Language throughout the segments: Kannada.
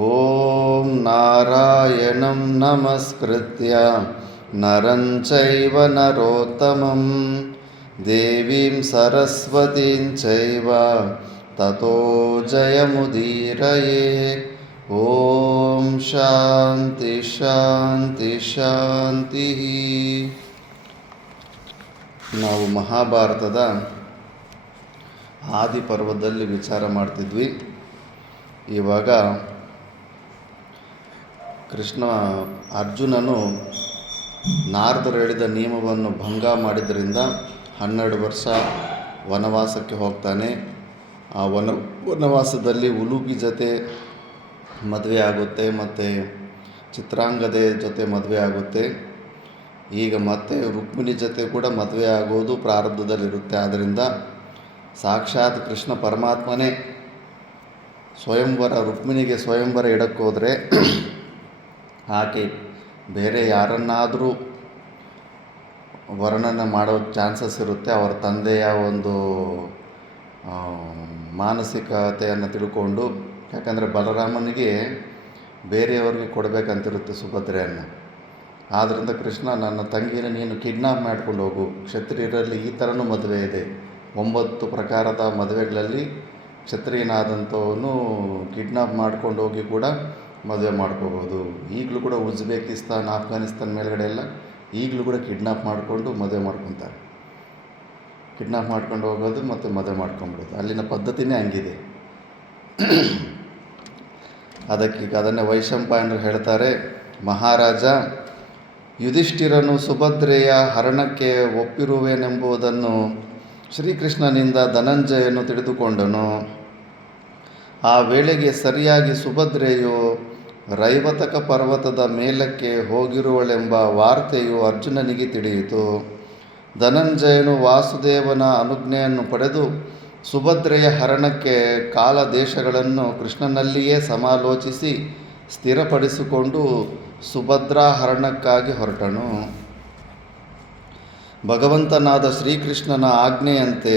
ಓಂ ನಾರಾಯಣಂ ನಮಸ್ಕೃತ್ಯ ನರಂ ಚೈವ ನರೋತ್ತಮಂ ದೇವೀಂ ಸರಸ್ವತೀಂ ಚೈವ ತತೋ ಜಯಮುದೀರಯೇ. ಓಂ ಶಾಂತಿ ಶಾಂತಿ ಶಾಂತಿ. ನಾವು ಮಹಾಭಾರತದ ಆದಿ ಪರ್ವದಲ್ಲಿ ವಿಚಾರ ಮಾಡ್ತಿದ್ವಿ. ಇವಾಗ ಅರ್ಜುನನು ನಾರದರು ಹೇಳಿದ ನಿಯಮವನ್ನು ಭಂಗ ಮಾಡಿದ್ದರಿಂದ 12 ವರ್ಷ ವನವಾಸಕ್ಕೆ ಹೋಗ್ತಾನೆ. ಆ ವನವಾಸದಲ್ಲಿ ಉಲೂಪಿ ಜೊತೆ ಮದುವೆ ಆಗುತ್ತೆ, ಮತ್ತು ಚಿತ್ರಾಂಗದೆ ಜೊತೆ ಮದುವೆ ಆಗುತ್ತೆ. ಈಗ ಮತ್ತೆ ರುಕ್ಮಿಣಿ ಜೊತೆ ಕೂಡ ಮದುವೆ ಆಗೋದು ಪ್ರಾರಬ್ಧದಲ್ಲಿರುತ್ತೆ. ಆದ್ದರಿಂದ ಸಾಕ್ಷಾತ್ ಕೃಷ್ಣ ಪರಮಾತ್ಮನೇ ರುಕ್ಮಿಣಿಗೆ ಸ್ವಯಂವರ ಇಡಕ್ಕೋದ್ರೆ ಆಕೆ ಬೇರೆ ಯಾರನ್ನಾದರೂ ವರ್ಣನೆ ಮಾಡೋ ಚಾನ್ಸಸ್ ಇರುತ್ತೆ. ಅವರ ತಂದೆಯ ಒಂದು ಮಾನಸಿಕತೆಯನ್ನು ತಿಳ್ಕೊಂಡು, ಯಾಕಂದರೆ ಬಲರಾಮನಿಗೆ ಬೇರೆಯವ್ರಿಗೆ ಕೊಡಬೇಕಂತಿರುತ್ತೆ ಸುಭದ್ರೆಯನ್ನು. ಆದ್ದರಿಂದ ಕೃಷ್ಣ, ನನ್ನ ತಂಗಿನ ನೀನು ಕಿಡ್ನಾಪ್ ಮಾಡ್ಕೊಂಡು ಹೋಗು. ಕ್ಷತ್ರಿಯರಲ್ಲಿ ಈ ಥರನೂ ಮದುವೆ ಇದೆ. 9 ಪ್ರಕಾರದ ಮದುವೆಗಳಲ್ಲಿ ಕ್ಷತ್ರಿಯನಾದಂಥವನು ಕಿಡ್ನಾಪ್ ಮಾಡ್ಕೊಂಡು ಹೋಗಿ ಕೂಡ ಮದುವೆ ಮಾಡ್ಕೋಬೋದು. ಈಗಲೂ ಕೂಡ ಉಜ್ಬೇಕಿಸ್ತಾನ್, ಆಫ್ಘಾನಿಸ್ತಾನ್ ಮೇಲ್ಗಡೆ ಎಲ್ಲ ಈಗಲೂ ಕೂಡ ಕಿಡ್ನಾಪ್ ಮಾಡಿಕೊಂಡು ಮದುವೆ ಮಾಡ್ಕೊತಾರೆ. ಕಿಡ್ನಾಪ್ ಮಾಡ್ಕೊಂಡು ಹೋಗೋದು ಮತ್ತು ಮದುವೆ ಮಾಡ್ಕೊಂಬಿಡೋದು, ಅಲ್ಲಿನ ಪದ್ಧತಿನೇ ಹಂಗಿದೆ. ಅದನ್ನೇ ವೈಶಂಪಾಯನರು ಹೇಳ್ತಾರೆ, ಮಹಾರಾಜ ಯುಧಿಷ್ಠಿರನು ಸುಭದ್ರೆಯ ಹರಣಕ್ಕೆ ಒಪ್ಪಿರುವೆನೆಂಬುದನ್ನು ಶ್ರೀಕೃಷ್ಣನಿಂದ ಧನಂಜಯನು ತಿಳಿದುಕೊಂಡನು. ಆ ವೇಳೆಗೆ ಸರಿಯಾಗಿ ಸುಭದ್ರೆಯು ರೈವತಕ ಪರ್ವತದ ಮೇಲಕ್ಕೆ ಹೋಗಿರುವಳೆಂಬ ವಾರ್ತೆಯು ಅರ್ಜುನನಿಗೆ ತಿಳಿಯಿತು. ಧನಂಜಯನು ವಾಸುದೇವನ ಅನುಜ್ಞೆಯನ್ನು ಪಡೆದು ಸುಭದ್ರೆಯ ಹರಣಕ್ಕೆ ಕಾಲ ದೇಶಗಳನ್ನು ಕೃಷ್ಣನಲ್ಲಿಯೇ ಸಮಾಲೋಚಿಸಿ ಸ್ಥಿರಪಡಿಸಿಕೊಂಡು ಸುಭದ್ರಾ ಹರಣಕ್ಕಾಗಿ ಹೊರಟನು. ಭಗವಂತನಾದ ಶ್ರೀಕೃಷ್ಣನ ಆಜ್ಞೆಯಂತೆ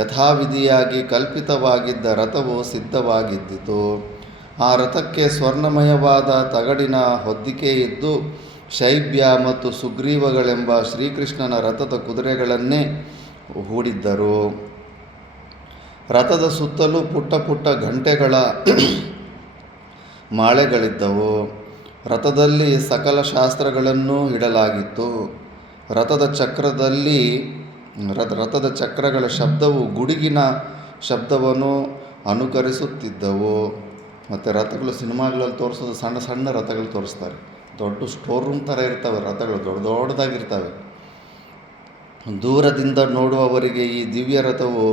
ಯಥಾವಿಧಿಯಾಗಿ ಕಲ್ಪಿತವಾಗಿದ್ದ ರಥವು ಸಿದ್ಧವಾಗಿದ್ದಿತು. ಆ ರಥಕ್ಕೆ ಸ್ವರ್ಣಮಯವಾದ ತಗಡಿನ ಹೊದ್ದಿಕೆ ಇದ್ದು ಶೈಬ್ಯ ಮತ್ತು ಸುಗ್ರೀವಗಳೆಂಬ ಶ್ರೀಕೃಷ್ಣನ ರಥದ ಕುದುರೆಗಳನ್ನೇ ಹೂಡಿದ್ದರು. ರಥದ ಸುತ್ತಲೂ ಪುಟ್ಟ ಪುಟ್ಟ ಗಂಟೆಗಳ ಮಾಳೆಗಳಿದ್ದವು. ರಥದಲ್ಲಿ ಸಕಲ ಶಾಸ್ತ್ರಗಳನ್ನು ಇಡಲಾಗಿತ್ತು. ರಥದ ಚಕ್ರಗಳ ಶಬ್ದವು ಗುಡುಗಿನ ಶಬ್ದವನ್ನು ಅನುಕರಿಸುತ್ತಿದ್ದವು. ಮತ್ತು ರಥಗಳು ಸಿನಿಮಾಗಳಲ್ಲಿ ತೋರಿಸೋದು ಸಣ್ಣ ಸಣ್ಣ ರಥಗಳು ತೋರಿಸ್ತಾರೆ. ದೊಡ್ಡ ಸ್ಟೋರ್ ರೂಮ್ ಥರ ಇರ್ತವೆ ರಥಗಳು, ದೊಡ್ಡದಾಗಿರ್ತವೆ. ದೂರದಿಂದ ನೋಡುವವರಿಗೆ ಈ ದಿವ್ಯ ರಥವು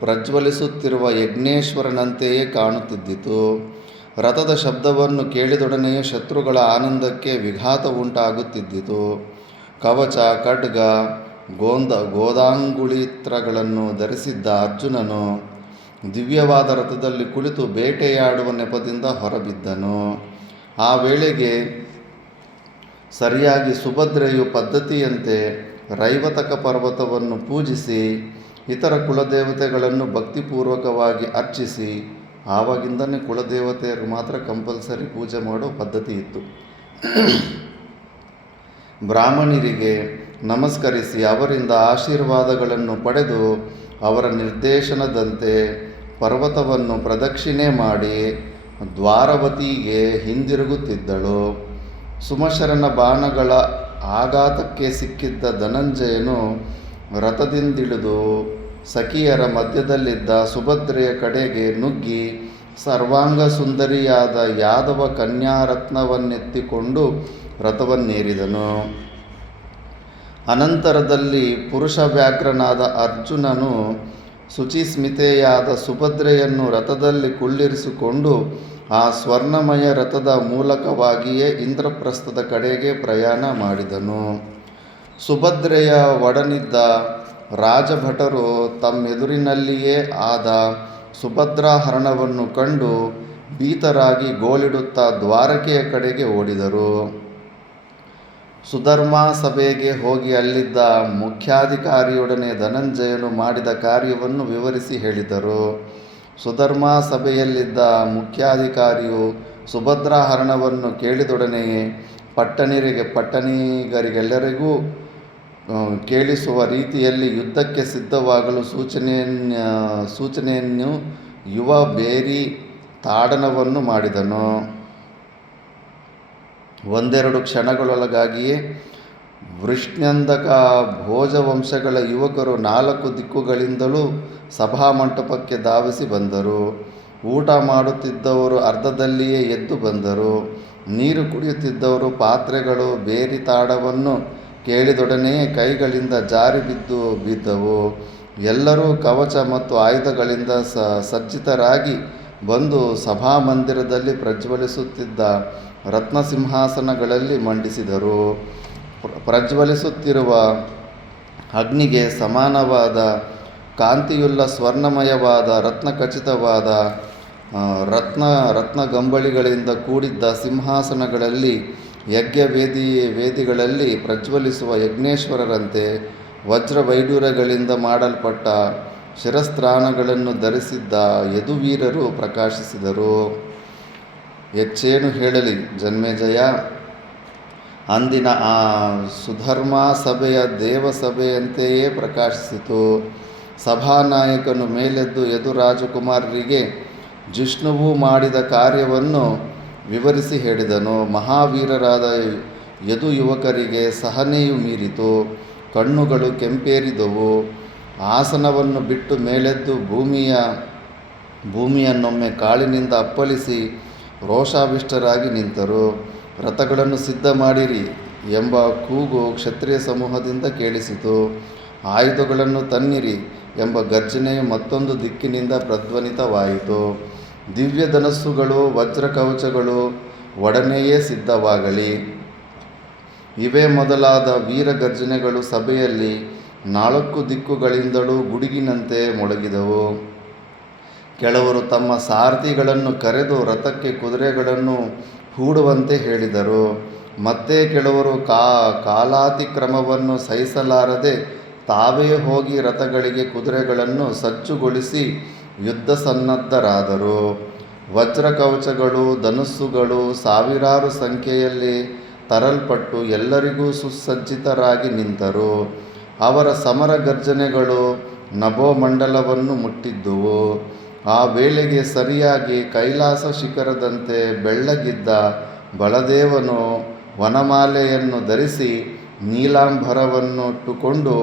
ಪ್ರಜ್ವಲಿಸುತ್ತಿರುವ ಯಜ್ಞೇಶ್ವರನಂತೆಯೇ ಕಾಣುತ್ತಿದ್ದಿತು. ರಥದ ಶಬ್ದವನ್ನು ಕೇಳಿದೊಡನೆಯೇ ಶತ್ರುಗಳ ಆನಂದಕ್ಕೆ ವಿಘಾತ ಉಂಟಾಗುತ್ತಿದ್ದಿತು. ಕವಚ, ಖಡ್ಗ, ಗೋದಾಂಗುಳಿತ್ರಗಳನ್ನು ಧರಿಸಿದ್ದ ಅರ್ಜುನನು ದಿವ್ಯವಾದ ರಥದಲ್ಲಿ ಕುಳಿತು ಬೇಟೆಯಾಡುವ ನೆಪದಿಂದ ಹೊರಬಿದ್ದನು. ಆ ವೇಳೆಗೆ ಸರಿಯಾಗಿ ಸುಭದ್ರೆಯು ಪದ್ಧತಿಯಂತೆ ರೈವತಕ ಪರ್ವತವನ್ನು ಪೂಜಿಸಿ ಇತರ ಕುಲದೇವತೆಗಳನ್ನು ಭಕ್ತಿಪೂರ್ವಕವಾಗಿ ಅರ್ಚಿಸಿ, ಆವಾಗಿಂದನೇ ಕುಲದೇವತೆಯರು ಮಾತ್ರ ಕಂಪಲ್ಸರಿ ಪೂಜೆ ಮಾಡೋ ಪದ್ಧತಿ ಇತ್ತು. ಬ್ರಾಹ್ಮಣರಿಗೆ ನಮಸ್ಕರಿಸಿ ಅವರಿಂದ ಆಶೀರ್ವಾದಗಳನ್ನು ಪಡೆದು ಅವರ ನಿರ್ದೇಶನದಂತೆ ಪರ್ವತವನ್ನು ಪ್ರದಕ್ಷಿಣೆ ಮಾಡಿ ದ್ವಾರವತಿಗೆ ಹಿಂದಿರುಗುತ್ತಿದ್ದಳು. ಸುಮಶರನ ಬಾಣಗಳ ಆಘಾತಕ್ಕೆ ಸಿಕ್ಕಿದ್ದ ಧನಂಜಯನು ರಥದಿಂದಿಳಿದು ಸಖಿಯರ ಮಧ್ಯದಲ್ಲಿದ್ದ ಸುಭದ್ರೆಯ ಕಡೆಗೆ ನುಗ್ಗಿ ಸರ್ವಾಂಗ ಸುಂದರಿಯಾದ ಯಾದವ ಕನ್ಯಾರತ್ನವನ್ನೆತ್ತಿಕೊಂಡು ರಥವನ್ನೇರಿದನು. ಅನಂತರದಲ್ಲಿ ಪುರುಷ ವ್ಯಾಘ್ರನಾದ ಅರ್ಜುನನು ಶುಚಿಸ್ಮಿತೆಯಾದ ಸುಭದ್ರೆಯನ್ನು ರಥದಲ್ಲಿ ಕುಳ್ಳಿರಿಸಿಕೊಂಡು ಆ ಸ್ವರ್ಣಮಯ ರಥದ ಮೂಲಕವಾಗಿಯೇ ಇಂದ್ರಪ್ರಸ್ಥದ ಕಡೆಗೆ ಪ್ರಯಾಣ ಮಾಡಿದನು. ಸುಭದ್ರೆಯ ಒಡನಿದ್ದ ರಾಜಭಟರು ತಮ್ಮೆದುರಿನಲ್ಲಿಯೇ ಆದ ಸುಭದ್ರಾಹರಣವನ್ನು ಕಂಡು ಭೀತರಾಗಿ ಗೋಳಿಡುತ್ತಾ ದ್ವಾರಕೆಯ ಕಡೆಗೆ ಓಡಿದರು. ಸುಧರ್ಮಾ ಸಭೆಗೆ ಹೋಗಿ ಅಲ್ಲಿದ್ದ ಮುಖ್ಯಾಧಿಕಾರಿಯೊಡನೆ ಧನಂಜಯನು ಮಾಡಿದ ಕಾರ್ಯವನ್ನು ವಿವರಿಸಿ ಹೇಳಿದರು. ಸುಧರ್ಮಾ ಸಭೆಯಲ್ಲಿದ್ದ ಮುಖ್ಯಾಧಿಕಾರಿಯು ಸುಭದ್ರಾಹರಣವನ್ನು ಕೇಳಿದೊಡನೆಯೇ ಪಟ್ಟಣಿಗರಿಗೆಲ್ಲರಿಗೂ ಕೇಳಿಸುವ ರೀತಿಯಲ್ಲಿ ಯುದ್ಧಕ್ಕೆ ಸಿದ್ಧವಾಗಲು ಸೂಚನೆಯನ್ನು ಯುವ ಬೇರಿ ತಾಡನವನ್ನು ಮಾಡಿದನು. ಒಂದೆರಡು ಕ್ಷಣಗಳೊಳಗಾಗಿಯೇ ವೃಷ್ಣ್ಯಂಧಕ ಭೋಜವಂಶಗಳ ಯುವಕರು 4 ದಿಕ್ಕುಗಳಿಂದಲೂ ಸಭಾಮಂಟಪಕ್ಕೆ ಧಾವಿಸಿ ಬಂದರು. ಊಟ ಮಾಡುತ್ತಿದ್ದವರು ಅರ್ಧದಲ್ಲಿಯೇ ಎದ್ದು ಬಂದರು. ನೀರು ಕುಡಿಯುತ್ತಿದ್ದವರು ಪಾತ್ರೆಗಳು ಬೇರಿ ತಾಡವನ್ನು ಕೇಳಿದೊಡನೆಯೇ ಕೈಗಳಿಂದ ಜಾರಿ ಬಿದ್ದವು. ಎಲ್ಲರೂ ಕವಚ ಮತ್ತು ಆಯುಧಗಳಿಂದ ಸಜ್ಜಿತರಾಗಿ ಬಂದು ಸಭಾಮಂದಿರದಲ್ಲಿ ಪ್ರಜ್ವಲಿಸುತ್ತಿದ್ದ ರತ್ನಸಿಂಹಾಸನಗಳಲ್ಲಿ ಮಂಡಿಸಿದರು. ಪ್ರಜ್ವಲಿಸುತ್ತಿರುವ ಅಗ್ನಿಗೆ ಸಮಾನವಾದ ಕಾಂತಿಯುಳ್ಳ ಸ್ವರ್ಣಮಯವಾದ ರತ್ನಖಚಿತವಾದ ರತ್ನಗಂಬಳಿಗಳಿಂದ ಕೂಡಿದ್ದ ಸಿಂಹಾಸನಗಳಲ್ಲಿ ವೇದಿಗಳಲ್ಲಿ ಪ್ರಜ್ವಲಿಸುವ ಯಜ್ಞೇಶ್ವರರಂತೆ ವಜ್ರವೈಡೂರ್ಯಗಳಿಂದ ಮಾಡಲ್ಪಟ್ಟ ಶಿರಸ್ತ್ರಾಣಗಳನ್ನು ಧರಿಸಿದ್ದ ಯದುವೀರರು ಪ್ರಕಾಶಿಸಿದರು. ಹೆಚ್ಚೇನು ಹೇಳಲಿ ಜನ್ಮೇಜಯ, ಅಂದಿನ ಆ ಸುಧರ್ಮಾ ಸಭೆಯ ದೇವಸಭೆಯಂತೆಯೇ ಪ್ರಕಾಶಿಸಿತು. ಸಭಾನಾಯಕನು ಮೇಲೆದ್ದು ಯದುರಾಜಕುಮಾರರಿಗೆ ಜಿಷ್ಣುವು ಮಾಡಿದ ಕಾರ್ಯವನ್ನು ವಿವರಿಸಿ ಹೇಳಿದನು. ಮಹಾವೀರರಾದ ಯದು ಯುವಕರಿಗೆ ಸಹನೆಯು ಮೀರಿತು. ಕಣ್ಣುಗಳು ಕೆಂಪೇರಿದವು. ಆಸನವನ್ನು ಬಿಟ್ಟು ಮೇಲೆದ್ದು ಭೂಮಿಯನ್ನೊಮ್ಮೆ ಕಾಲಿನಿಂದ ಅಪ್ಪಳಿಸಿ ರೋಷಾವಿಷ್ಟರಾಗಿ ನಿಂತರು. ರಥಗಳನ್ನು ಸಿದ್ಧ ಮಾಡಿರಿ ಎಂಬ ಕೂಗು ಕ್ಷತ್ರಿಯ ಸಮೂಹದಿಂದ ಕೇಳಿಸಿತು. ಆಯುಧಗಳನ್ನು ತನ್ನಿರಿ ಎಂಬ ಗರ್ಜನೆಯು ಮತ್ತೊಂದು ದಿಕ್ಕಿನಿಂದ ಪ್ರಧ್ವನಿತವಾಯಿತು. ದಿವ್ಯ ಧನಸ್ಸುಗಳು ವಜ್ರಕವಚಗಳು ಒಡನೆಯೇ ಸಿದ್ಧವಾಗಲಿ. ಇವೇ ಮೊದಲಾದ ವೀರಗರ್ಜನೆಗಳು ಸಭೆಯಲ್ಲಿ 4 ದಿಕ್ಕುಗಳಿಂದಲೂ ಗುಡುಗಿನಂತೆ ಮೊಳಗಿದವು. ಕೆಲವರು ತಮ್ಮ ಸಾರಥಿಗಳನ್ನು ಕರೆದು ರಥಕ್ಕೆ ಕುದುರೆಗಳನ್ನು ಹೂಡುವಂತೆ ಹೇಳಿದರು. ಮತ್ತೆ ಕೆಲವರು ಕಾಲಾತಿಕ್ರಮವನ್ನು ಸಹಿಸಲಾರದೆ ತಾವೇ ಹೋಗಿ ರಥಗಳಿಗೆ ಕುದುರೆಗಳನ್ನು ಸಜ್ಜುಗೊಳಿಸಿ ಯುದ್ಧ ಸನ್ನದ್ಧರಾದರು. ವಜ್ರಕವಚಗಳು ಧನುಸ್ಸುಗಳು ಸಾವಿರಾರು ಸಂಖ್ಯೆಯಲ್ಲಿ ತರಲ್ಪಟ್ಟು ಎಲ್ಲರಿಗೂ ಸುಸಜ್ಜಿತರಾಗಿ ನಿಂತರು. ಅವರ ಸಮರ ಗರ್ಜನೆಗಳು ನಭೋಮಂಡಲವನ್ನು ಮುಟ್ಟಿದ್ದುವು. ಆ ವೇಳೆಗೆ ಸರಿಯಾಗಿ ಕೈಲಾಸ ಶಿಖರದಂತೆ ಬೆಳ್ಳಗಿದ್ದ ಬಲದೇವನು ವನಮಾಲೆಯನ್ನು ಧರಿಸಿ ನೀಲಾಂಬರವನ್ನುಟ್ಟುಕೊಂಡು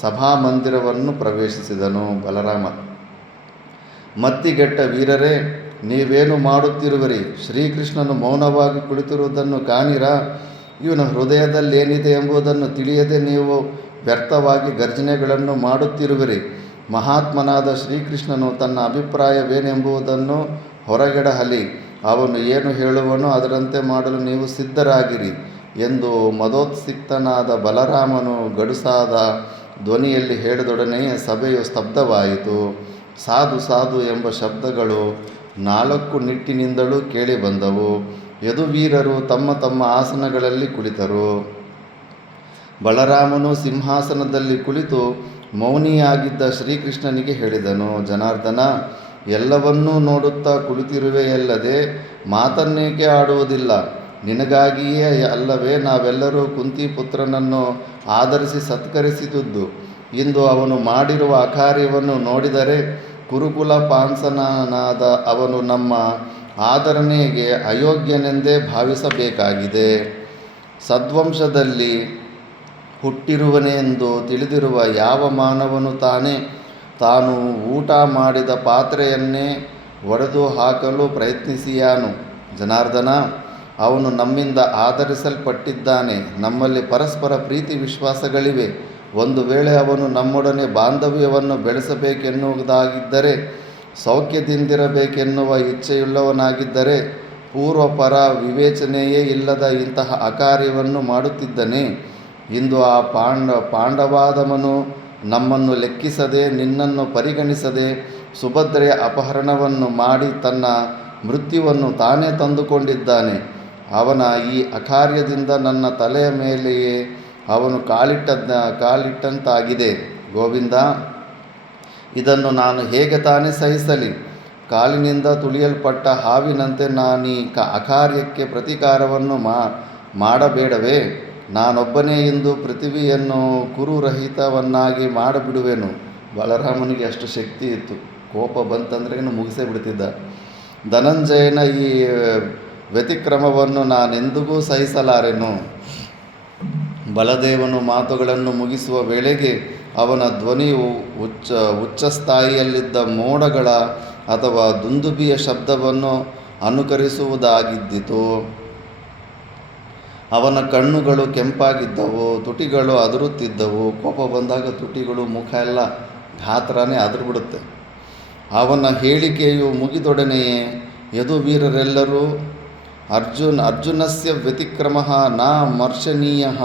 ಸಭಾಮಂದಿರವನ್ನು ಪ್ರವೇಶಿಸಿದನು. ಬಲರಾಮ: ಮತ್ತಿಗೆಟ್ಟ ವೀರರೇ, ನೀವೇನು ಮಾಡುತ್ತಿರುವಿರಿ? ಶ್ರೀಕೃಷ್ಣನು ಮೌನವಾಗಿ ಕುಳಿತಿರುವುದನ್ನು ಕಾಣಿರಾ? ಇವನ ಹೃದಯದಲ್ಲೇನಿದೆ ಎಂಬುದನ್ನು ತಿಳಿಯದೆ ನೀವು ವ್ಯರ್ಥವಾಗಿ ಗರ್ಜನೆಗಳನ್ನು ಮಾಡುತ್ತಿರುವಿರಿ. ಮಹಾತ್ಮನಾದ ಶ್ರೀಕೃಷ್ಣನು ತನ್ನ ಅಭಿಪ್ರಾಯವೇನೆಂಬುದನ್ನು ಹೊರಗೆಡಹಲಿ. ಅವನು ಏನು ಹೇಳುವನೋ ಅದರಂತೆ ಮಾಡಲು ನೀವು ಸಿದ್ಧರಾಗಿರಿ ಎಂದು ಮದೋತ್ಸಿಕ್ತನಾದ ಬಲರಾಮನು ಗಡುಸಾದ ಧ್ವನಿಯಲ್ಲಿ ಹೇಳಿದೊಡನೆಯೇ ಸಭೆಯು ಸ್ತಬ್ಧವಾಯಿತು. ಸಾಧು ಸಾಧು ಎಂಬ ಶಬ್ದಗಳು 4 ನಿಟ್ಟಿನಿಂದಲೂ ಕೇಳಿಬಂದವು. ಯದುವೀರರು ತಮ್ಮ ತಮ್ಮ ಆಸನಗಳಲ್ಲಿ ಕುಳಿತರು. ಬಲರಾಮನು ಸಿಂಹಾಸನದಲ್ಲಿ ಕುಳಿತು ಮೌನಿಯಾಗಿದ್ದ ಶ್ರೀಕೃಷ್ಣನಿಗೆ ಹೇಳಿದನು: ಜನಾರ್ದನ, ಎಲ್ಲವನ್ನೂ ನೋಡುತ್ತಾ ಕುಳಿತಿರುವೆಯಲ್ಲದೆ ಮಾತನ್ನೇಕೆ ಆಡುವುದಿಲ್ಲ? ನಿನಗಾಗಿಯೇ ಅಲ್ಲವೇ ನಾವೆಲ್ಲರೂ ಕುಂತಿಪುತ್ರನನ್ನು ಆದರಿಸಿ ಸತ್ಕರಿಸಿದುದು. ಇಂದು ಅವನು ಮಾಡಿರುವ ಅಕಾರ್ಯವನ್ನು ನೋಡಿದರೆ ಕುರುಕುಲ ಪಾಂಸನಾದ ಅವನು ನಮ್ಮ ಆದರಣೆಗೆ ಅಯೋಗ್ಯನೆಂದೇ ಭಾವಿಸಬೇಕಾಗಿದೆ. ಸದ್ವಂಶದಲ್ಲಿ ಹುಟ್ಟಿರುವನೆಂದು ತಿಳಿದಿರುವ ಯಾವ ಮಾನವನು ತಾನು ಊಟ ಮಾಡಿದ ಪಾತ್ರೆಯನ್ನೇ ಒಡೆದು ಹಾಕಲು ಪ್ರಯತ್ನಿಸಿಯಾನು? ಜನಾರ್ದನ, ಅವನು ನಮ್ಮಿಂದ ಆದರಿಸಲ್ಪಟ್ಟಿದ್ದಾನೆ. ನಮ್ಮಲ್ಲಿ ಪರಸ್ಪರ ಪ್ರೀತಿ ವಿಶ್ವಾಸಗಳಿವೆ. ಒಂದು ವೇಳೆ ಅವನು ನಮ್ಮೊಡನೆ ಬಾಂಧವ್ಯವನ್ನು ಬೆಳೆಸಬೇಕೆನ್ನುವುದಾಗಿದ್ದರೆ, ಸೌಖ್ಯದಿಂದಿರಬೇಕೆನ್ನುವ ಇಚ್ಛೆಯುಳ್ಳವನಾಗಿದ್ದರೆ, ಪೂರ್ವಪರ ವಿವೇಚನೆಯೇ ಇಲ್ಲದ ಇಂತಹ ಅಕಾರ್ಯವನ್ನು ಮಾಡುತ್ತಿದ್ದನೇ? ಇಂದು ಆ ಪಾಂಡವಾದಮನು ನಮ್ಮನ್ನು ಲೆಕ್ಕಿಸದೆ, ನಿನ್ನನ್ನು ಪರಿಗಣಿಸದೆ ಸುಭದ್ರೆಯ ಅಪಹರಣವನ್ನು ಮಾಡಿ ತನ್ನ ಮೃತ್ಯುವನ್ನು ತಾನೇ ತಂದುಕೊಂಡಿದ್ದಾನೆ. ಅವನ ಈ ಅಕಾರ್ಯದಿಂದ ನನ್ನ ತಲೆಯ ಮೇಲೆಯೇ ಅವನು ಕಾಲಿಟ್ಟಂತಾಗಿದೆ. ಗೋವಿಂದ, ಇದನ್ನು ನಾನು ಹೇಗೆ ತಾನೇ ಸಹಿಸಲಿ? ಕಾಲಿನಿಂದ ತುಳಿಯಲ್ಪಟ್ಟ ಹಾವಿನಂತೆ ನಾನೀ ಅಕಾರ್ಯಕ್ಕೆ ಪ್ರತೀಕಾರವನ್ನು ಮಾಡಬೇಡವೇ? ನಾನೊಬ್ಬನೇ ಇಂದು ಪೃಥ್ವಿಯನ್ನು ಕುರುರಹಿತವನ್ನಾಗಿ ಮಾಡಿಬಿಡುವೆನು. ಬಲರಾಮನಿಗೆ ಅಷ್ಟು ಶಕ್ತಿ ಇತ್ತು. ಕೋಪ ಬಂತಂದ್ರೆ ಮುಗಿಸೇ ಬಿಡ್ತಿದ್ದ. ಧನಂಜಯನ ಈ ವ್ಯತಿಕ್ರಮವನ್ನು ನಾನೆಂದಿಗೂ ಸಹಿಸಲಾರೆನು. ಬಲದೇವನು ಮಾತುಗಳನ್ನು ಮುಗಿಸುವ ವೇಳೆಗೆ ಅವನ ಧ್ವನಿಯು ಉಚ್ಚಸ್ಥಾಯಿಯಲ್ಲಿದ್ದ ಮೋಡಗಳ ಅಥವಾ ದುಂದುಬಿಯ ಶಬ್ದವನ್ನು ಅನುಕರಿಸುವುದಾಗಿದ್ದಿತು. ಅವನ ಕಣ್ಣುಗಳು ಕೆಂಪಾಗಿದ್ದವು, ತುಟಿಗಳು ಅದರುತ್ತಿದ್ದವು. ಕೋಪ ಬಂದಾಗ ತುಟಿಗಳು, ಮುಖ ಎಲ್ಲ ಗಾತ್ರನೇ ಅದರ್ಬಿಡುತ್ತೆ. ಅವನ ಹೇಳಿಕೆಯು ಮುಗಿದೊಡನೆಯೇ ಯದುವೀರರೆಲ್ಲರೂ ಅರ್ಜುನಸ್ಯ ವ್ಯತಿಕ್ರಮಃ ನ ಮರ್ಶನೀಯಃ,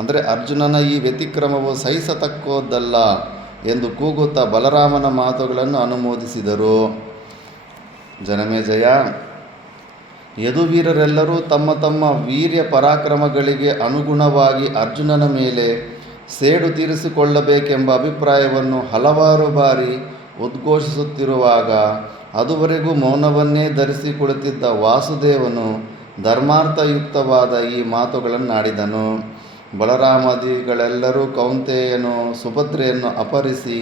ಅಂದರೆ ಅರ್ಜುನನ ಈ ವ್ಯತಿಕ್ರಮವು ಸಹಿಸತಕ್ಕದ್ದಲ್ಲ ಎಂದು ಕೂಗುತ್ತಾ ಬಲರಾಮನ ಮಾತುಗಳನ್ನು ಅನುಮೋದಿಸಿದರು. ಜನಮೇಜಯ, ಯದುವೀರರೆಲ್ಲರೂ ತಮ್ಮ ತಮ್ಮ ವೀರ್ಯ ಪರಾಕ್ರಮಗಳಿಗೆ ಅನುಗುಣವಾಗಿ ಅರ್ಜುನನ ಮೇಲೆ ಸೇಡು ತೀರಿಸಿಕೊಳ್ಳಬೇಕೆಂಬ ಅಭಿಪ್ರಾಯವನ್ನು ಹಲವಾರು ಬಾರಿ ಉದ್ಘೋಷಿಸುತ್ತಿರುವಾಗ ಅದುವರೆಗೂ ಮೌನವನ್ನೇ ಧರಿಸಿ ಕುಳಿತಿದ್ದ ವಾಸುದೇವನು ಧರ್ಮಾರ್ಥಯುಕ್ತವಾದ ಈ ಮಾತುಗಳನ್ನಾಡಿದನು. ಬಲರಾಮಾದಿಗಳೆಲ್ಲರೂ ಕೌಂತೆಯನು ಸುಭದ್ರೆಯನ್ನು ಅಪಹರಿಸಿ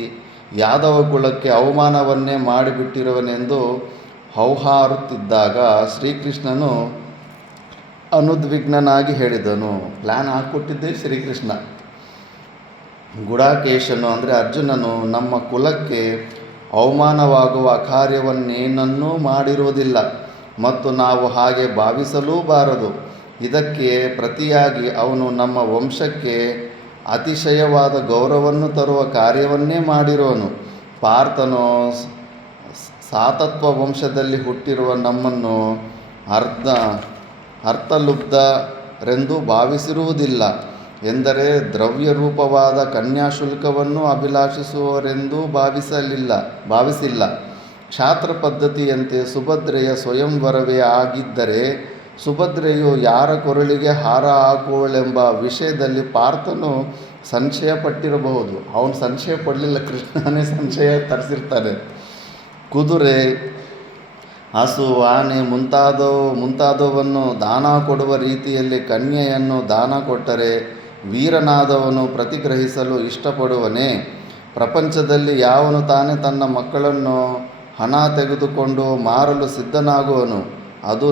ಯಾದವ ಕುಲಕ್ಕೆ ಅವಮಾನವನ್ನೇ ಮಾಡಿಬಿಟ್ಟಿರುವನೆಂದು ಹೌಹಾರುತ್ತಿದ್ದಾಗ ಶ್ರೀಕೃಷ್ಣನು ಅನುದ್ವಿಗ್ನನಾಗಿ ಹೇಳಿದನು. ಪ್ಲ್ಯಾನ್ ಹಾಕ್ಕೊಟ್ಟಿದ್ದೇ ಶ್ರೀಕೃಷ್ಣ. ಗುಡಾಕೇಶನು ಅಂದರೆ ಅರ್ಜುನನು ನಮ್ಮ ಕುಲಕ್ಕೆ ಅವಮಾನವಾಗುವ ಕಾರ್ಯವನ್ನೇನನ್ನೂ ಮಾಡಿರುವುದಿಲ್ಲ ಮತ್ತು ನಾವು ಹಾಗೆ ಭಾವಿಸಲೂಬಾರದು. ಇದಕ್ಕೆ ಪ್ರತಿಯಾಗಿ ಅವನು ನಮ್ಮ ವಂಶಕ್ಕೆ ಅತಿಶಯವಾದ ಗೌರವವನ್ನು ತರುವ ಕಾರ್ಯವನ್ನೇ ಮಾಡಿರೋನು. ಪಾರ್ಥನು ಸಾತತ್ವ ವಂಶದಲ್ಲಿ ಹುಟ್ಟಿರುವ ನಮ್ಮನ್ನು ಅರ್ಥಲುಬ್ಧರೆಂದು ಭಾವಿಸಿರುವುದಿಲ್ಲ. ಎಂದರೆ ದ್ರವ್ಯರೂಪವಾದ ಕನ್ಯಾಶುಲ್ಕವನ್ನು ಅಭಿಲಾಷಿಸುವರೆಂದೂ ಭಾವಿಸಿಲ್ಲ. ಕ್ಷಾತ್ರ ಪದ್ಧತಿಯಂತೆ ಸುಭದ್ರೆಯ ಸ್ವಯಂವರವೇ ಆಗಿದ್ದರೆ ಸುಭದ್ರೆಯು ಯಾರ ಕೊರಳಿಗೆ ಹಾರ ಹಾಕುವಳೆಂಬ ವಿಷಯದಲ್ಲಿ ಪಾರ್ಥನು ಸಂಶಯ ಪಟ್ಟಿರಬಹುದು. ಅವನು ಸಂಶಯ ಪಡಲಿಲ್ಲ, ಕೃಷ್ಣನೇ ಸಂಶಯ ತರಿಸಿರ್ತಾನೆ. ಕುದುರೆ, ಹಸು, ಆನೆ ಮುಂತಾದವನ್ನು ದಾನ ಕೊಡುವ ರೀತಿಯಲ್ಲಿ ಕನ್ಯೆಯನ್ನು ದಾನ ಕೊಟ್ಟರೆ ವೀರನಾದವನು ಪ್ರತಿಗ್ರಹಿಸಲು ಇಷ್ಟಪಡುವನೇ? ಪ್ರಪಂಚದಲ್ಲಿ ಯಾವನು ತಾನೇ ತನ್ನ ಮಕ್ಕಳನ್ನು ಹಣ ತೆಗೆದುಕೊಂಡು ಮಾರಲು ಸಿದ್ಧನಾಗುವನು? ಅದು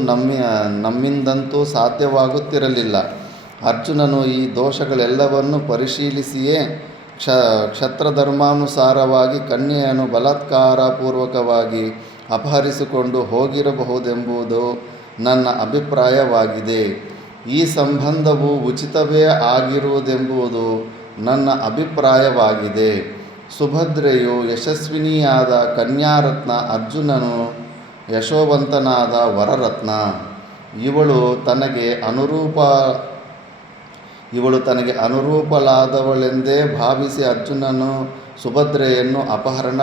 ನಮ್ಮಿಂದಂತೂ ಸಾಧ್ಯವಾಗುತ್ತಿರಲಿಲ್ಲ. ಅರ್ಜುನನು ಈ ದೋಷಗಳೆಲ್ಲವನ್ನು ಪರಿಶೀಲಿಸಿಯೇ ಕ್ಷತ್ರಧರ್ಮಾನುಸಾರವಾಗಿ ಕನ್ಯೆಯನ್ನು ಬಲಾತ್ಕಾರಪೂರ್ವಕವಾಗಿ ಅಪಹರಿಸಿಕೊಂಡು ಹೋಗಿರಬಹುದೆಂಬುದು ನನ್ನ ಅಭಿಪ್ರಾಯವಾಗಿದೆ. ಈ ಸಂಬಂಧವು ಉಚಿತವೇ ಆಗಿರುವುದೆಂಬುದು ನನ್ನ ಅಭಿಪ್ರಾಯವಾಗಿದೆ. ಸುಭದ್ರೆಯು ಯಶಸ್ವಿನಿಯಾದ ಕನ್ಯಾರತ್ನ, ಅರ್ಜುನನು ಯಶೋವಂತನಾದ ವರರತ್ನ. ಇವಳು ತನಗೆ ಅನುರೂಪಳಾದವಳೆಂದೇ ಭಾವಿಸಿ ಅರ್ಜುನನು ಸುಭದ್ರೆಯನ್ನು ಅಪಹರಣ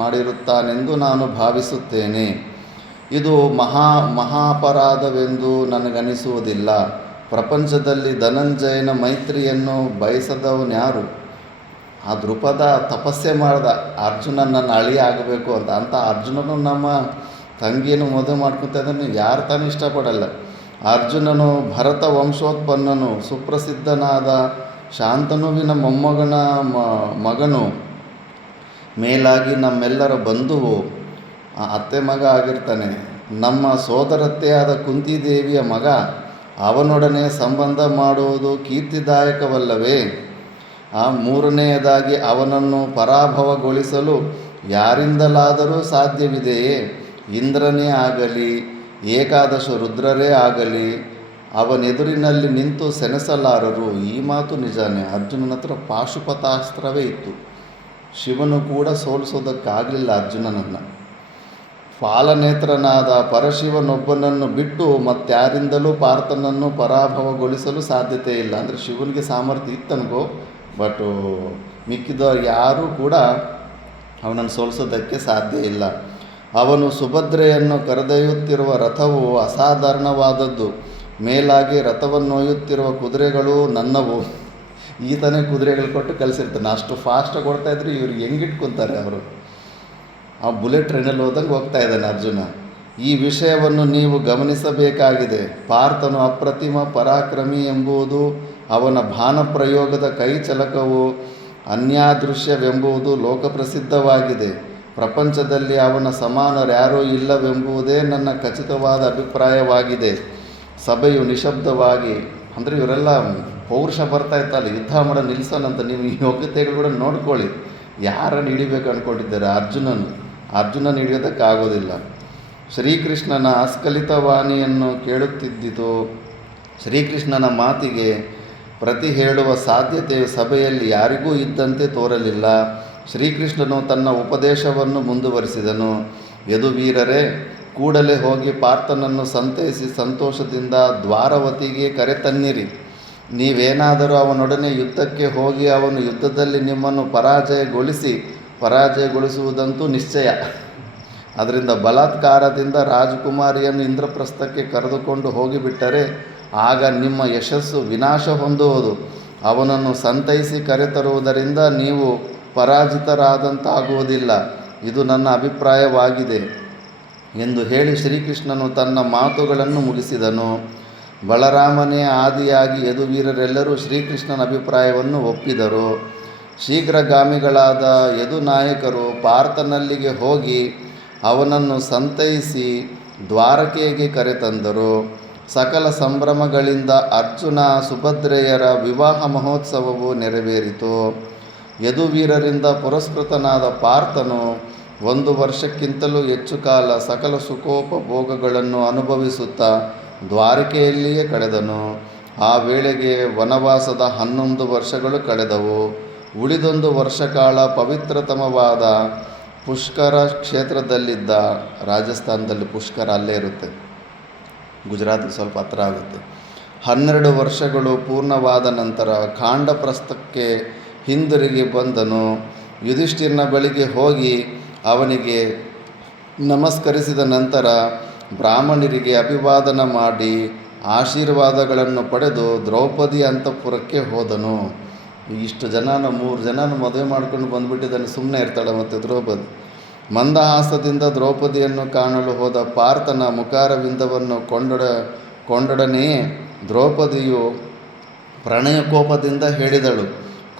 ಮಾಡಿರುತ್ತಾನೆಂದು ನಾನು ಭಾವಿಸುತ್ತೇನೆ. ಇದು ಮಹಾಪರಾಧವೆಂದು ನನಗನಿಸುವುದಿಲ್ಲ. ಪ್ರಪಂಚದಲ್ಲಿ ಧನಂಜಯನ ಮೈತ್ರಿಯನ್ನು ಬಯಸದವನ್ಯಾರು? ಆ ದೃಪದ ತಪಸ್ಸೆ ಮಾಡ್ದ, ಅರ್ಜುನನ ನನ್ನ ಅಳಿಯ ಆಗಬೇಕು ಅಂತ. ಅರ್ಜುನನು ನಮ್ಮ ತಂಗಿಯನ್ನು ಮದುವೆ ಮಾಡ್ಕೊತಾ ಇದ್ದಾನೆ, ಯಾರು ತಾನು ಇಷ್ಟಪಡಲ್ಲ. ಅರ್ಜುನನು ಭರತ ವಂಶೋತ್ಪನ್ನನು, ಸುಪ್ರಸಿದ್ಧನಾದ ಶಾಂತನುವಿನ ಮಗನು, ಮೇಲಾಗಿ ನಮ್ಮೆಲ್ಲರ ಬಂಧುವು, ಅತ್ತೆ ಮಗ ಆಗಿರ್ತಾನೆ. ನಮ್ಮ ಸೋದರತ್ತೆಯಾದ ಕುಂತಿದೇವಿಯ ಮಗ. ಅವನೊಡನೆ ಸಂಬಂಧ ಮಾಡುವುದು ಕೀರ್ತಿದಾಯಕವಲ್ಲವೇ? ಮೂರನೆಯದಾಗಿ ಅವನನ್ನು ಪರಾಭವಗೊಳಿಸಲು ಯಾರಿಂದಲಾದರೂ ಸಾಧ್ಯವಿದೆಯೇ? ಇಂದ್ರನೇ ಆಗಲಿ, ಏಕಾದಶ ರುದ್ರರೇ ಆಗಲಿ ಅವನೆದುರಿನಲ್ಲಿ ನಿಂತು ಸೆಣಸಲಾರರು. ಈ ಮಾತು ನಿಜಾನೇ. ಅರ್ಜುನನ ಹತ್ರ ಪಾಶುಪತಾಸ್ತ್ರವೇ ಇತ್ತು. ಶಿವನು ಕೂಡ ಸೋಲಿಸೋದಕ್ಕಾಗಲಿಲ್ಲ ಅರ್ಜುನನನ್ನು. ಫಾಲನೇತ್ರನಾದ ಪರಶಿವನೊಬ್ಬನನ್ನು ಬಿಟ್ಟು ಮತ್ತಾರಿಂದಲೂ ಪಾರ್ಥನನ್ನು ಪರಾಭವಗೊಳಿಸಲು ಸಾಧ್ಯತೆ ಇಲ್ಲ. ಅಂದರೆ ಶಿವನಿಗೆ ಸಾಮರ್ಥ್ಯ ಇತ್ತನ್ಕೋ, ಬಟ್ ಮಿಕ್ಕಿದ ಯಾರೂ ಕೂಡ ಅವನನ್ನು ಸೋಲಿಸೋದಕ್ಕೆ ಸಾಧ್ಯ ಇಲ್ಲ. ಅವನು ಸುಭದ್ರೆಯನ್ನು ಕರೆದೊಯ್ಯುತ್ತಿರುವ ರಥವು ಅಸಾಧಾರಣವಾದದ್ದು. ಮೇಲಾಗಿ ರಥವನ್ನೊಯ್ಯುತ್ತಿರುವ ಕುದುರೆಗಳು ನನ್ನವು. ಈತನೇ ಕುದುರೆಗಳು ಕೊಟ್ಟು ಕಳಿಸಿರ್ತಾನೆ. ಅಷ್ಟು ಫಾಸ್ಟಾಗಿ ಕೊಡ್ತಾಯಿದ್ರು. ಇವ್ರಿಗೆ ಹೆಂಗಿಟ್ಕೊತಾರೆ ಅವರು. ಆ ಬುಲೆಟ್ ಟ್ರೈನಲ್ಲಿ ಹೋದಂಗೆ ಹೋಗ್ತಾ ಇದ್ದಾನೆ ಅರ್ಜುನ. ಈ ವಿಷಯವನ್ನು ನೀವು ಗಮನಿಸಬೇಕಾಗಿದೆ. ಪಾರ್ಥನು ಅಪ್ರತಿಮ ಪರಾಕ್ರಮಿ ಎಂಬುದು ಅವನ ಬಾಣಪ್ರಯೋಗದ ಕೈಚಳಕವು ಅನ್ಯಾದೃಶ್ಯವೆಂಬುದು ಲೋಕಪ್ರಸಿದ್ಧವಾಗಿದೆ. ಪ್ರಪಂಚದಲ್ಲಿ ಅವನ ಸಮಾನರ್ಯಾರೂ ಇಲ್ಲವೆಂಬುದೇ ನನ್ನ ಖಚಿತವಾದ ಅಭಿಪ್ರಾಯವಾಗಿದೆ. ಸಭೆಯು ನಿಶಬ್ದವಾಗಿ, ಅಂದರೆ ಇವರೆಲ್ಲ ಪೌರುಷ ಬರ್ತಾ ಇತ್ತಲ್ಲ, ಯುದ್ಧ ಮಾಡೋ ನಿಲ್ಲಿಸೋಣಂತ. ನೀವು ಈ ಯೋಗ್ಯತೆಗಳು ಕೂಡ ನೋಡ್ಕೊಳ್ಳಿ. ಯಾರನ್ನು ಹಿಡಿಬೇಕು ಅಂದ್ಕೊಂಡಿದ್ದಾರೆ? ಅರ್ಜುನನ ಹಿಡಿಯೋದಕ್ಕಾಗೋದಿಲ್ಲ. ಶ್ರೀಕೃಷ್ಣನ ಅಸ್ಖಲಿತ ವಾಣಿಯನ್ನು ಕೇಳುತ್ತಿದ್ದಿತು. ಶ್ರೀಕೃಷ್ಣನ ಮಾತಿಗೆ ಪ್ರತಿ ಹೇಳುವ ಸಾಧ್ಯತೆಯು ಸಭೆಯಲ್ಲಿ ಯಾರಿಗೂ ಇದ್ದಂತೆ ತೋರಲಿಲ್ಲ. ಶ್ರೀಕೃಷ್ಣನು ತನ್ನ ಉಪದೇಶವನ್ನು ಮುಂದುವರಿಸಿದನು. ಯದುವೀರರೇ, ಕೂಡಲೇ ಹೋಗಿ ಪಾರ್ಥನನ್ನು ಸಂತೈಸಿ ಸಂತೋಷದಿಂದ ದ್ವಾರವತಿಗೆ ಕರೆತನ್ನಿರಿ. ನೀವೇನಾದರೂ ಅವನೊಡನೆ ಯುದ್ಧಕ್ಕೆ ಹೋಗಿ ಅವನು ಯುದ್ಧದಲ್ಲಿ ನಿಮ್ಮನ್ನು ಪರಾಜಯಗೊಳಿಸುವುದಂತೂ ನಿಶ್ಚಯ. ಅದರಿಂದ ಬಲಾತ್ಕಾರದಿಂದ ರಾಜಕುಮಾರಿಯನ್ನು ಇಂದ್ರಪ್ರಸ್ಥಕ್ಕೆ ಕರೆದುಕೊಂಡು ಹೋಗಿಬಿಟ್ಟರೆ ಆಗ ನಿಮ್ಮ ಯಶಸ್ಸು ವಿನಾಶ ಹೊಂದುವುದು. ಅವನನ್ನು ಸಂತೈಸಿ ಕರೆತರುವುದರಿಂದ ನೀವು ಪರಾಜಿತರಾದಂತಾಗುವುದಿಲ್ಲ. ಇದು ನನ್ನ ಅಭಿಪ್ರಾಯವಾಗಿದೆ ಎಂದು ಹೇಳಿ ಶ್ರೀಕೃಷ್ಣನು ತನ್ನ ಮಾತುಗಳನ್ನು ಮುಗಿಸಿದನು. ಬಲರಾಮನೇ ಆದಿಯಾಗಿ ಯದುವೀರರೆಲ್ಲರೂ ಶ್ರೀಕೃಷ್ಣನ ಅಭಿಪ್ರಾಯವನ್ನು ಒಪ್ಪಿದರು. ಶೀಘ್ರಗಾಮಿಗಳಾದ ಯದುನಾಯಕರು ಪಾರ್ಥನಲ್ಲಿಗೆ ಹೋಗಿ ಅವನನ್ನು ಸಂತೈಸಿ ದ್ವಾರಕೆಗೆ ಕರೆತಂದರು. ಸಕಲ ಸಂಭ್ರಮಗಳಿಂದ ಅರ್ಜುನ ಸುಭದ್ರೆಯರ ವಿವಾಹ ಮಹೋತ್ಸವವು ನೆರವೇರಿತು. ಯದುವೀರರಿಂದ ಪುರಸ್ಕೃತನಾದ ಪಾರ್ಥನು 1 ವರ್ಷಕ್ಕಿಂತಲೂ ಹೆಚ್ಚು ಕಾಲ ಸಕಲ ಸುಖೋಪಭೋಗಗಳನ್ನು ಅನುಭವಿಸುತ್ತಾ ದ್ವಾರಕೆಯಲ್ಲಿಯೇ ಕಳೆದನು. ಆ ವೇಳೆಗೆ ವನವಾಸದ 11 ವರ್ಷಗಳು ಕಳೆದವು. ಉಳಿದೊಂದು ವರ್ಷ ಕಾಲ ಪವಿತ್ರತಮವಾದ ಪುಷ್ಕರ ಕ್ಷೇತ್ರದಲ್ಲಿದ್ದ, ರಾಜಸ್ಥಾನದಲ್ಲಿ ಪುಷ್ಕರ ಅಲ್ಲೇ ಇರುತ್ತೆ, ಗುಜರಾತಿಗೆ ಸ್ವಲ್ಪ ಹತ್ರ ಆಗುತ್ತೆ. 12 ವರ್ಷಗಳು ಪೂರ್ಣವಾದ ನಂತರ ಖಾಂಡಪ್ರಸ್ಥಕ್ಕೆ ಹಿಂದಿರುಗಿ ಬಂದನು. ಯುಧಿಷ್ಠಿರನ ಬಳಿಗೆ ಹೋಗಿ ಅವನಿಗೆ ನಮಸ್ಕರಿಸಿದ ನಂತರ ಬ್ರಾಹ್ಮಣರಿಗೆ ಅಭಿವಾದನ ಮಾಡಿ ಆಶೀರ್ವಾದಗಳನ್ನು ಪಡೆದು ದ್ರೌಪದಿ ಅಂತಃಪುರಕ್ಕೆ ಹೋದನು. ಇಷ್ಟು ಜನನ 3 ಜನನ ಮದುವೆ ಮಾಡ್ಕೊಂಡು ಬಂದುಬಿಟ್ಟಿದ್ದಾನೆ, ಸುಮ್ಮನೆ ಇರ್ತಾಳೆ ಮತ್ತು ದ್ರೌಪದಿ. ಮಂದಹಾಸದಿಂದ ದ್ರೌಪದಿಯನ್ನು ಕಾಣಲು ಹೋದ ಪಾರ್ಥನ ಮುಖಾರವಿಂದವನ್ನು ಕೊಂಡೊಡನೆಯೇ ದ್ರೌಪದಿಯು ಪ್ರಣಯಕೋಪದಿಂದ ಹೇಳಿದಳು,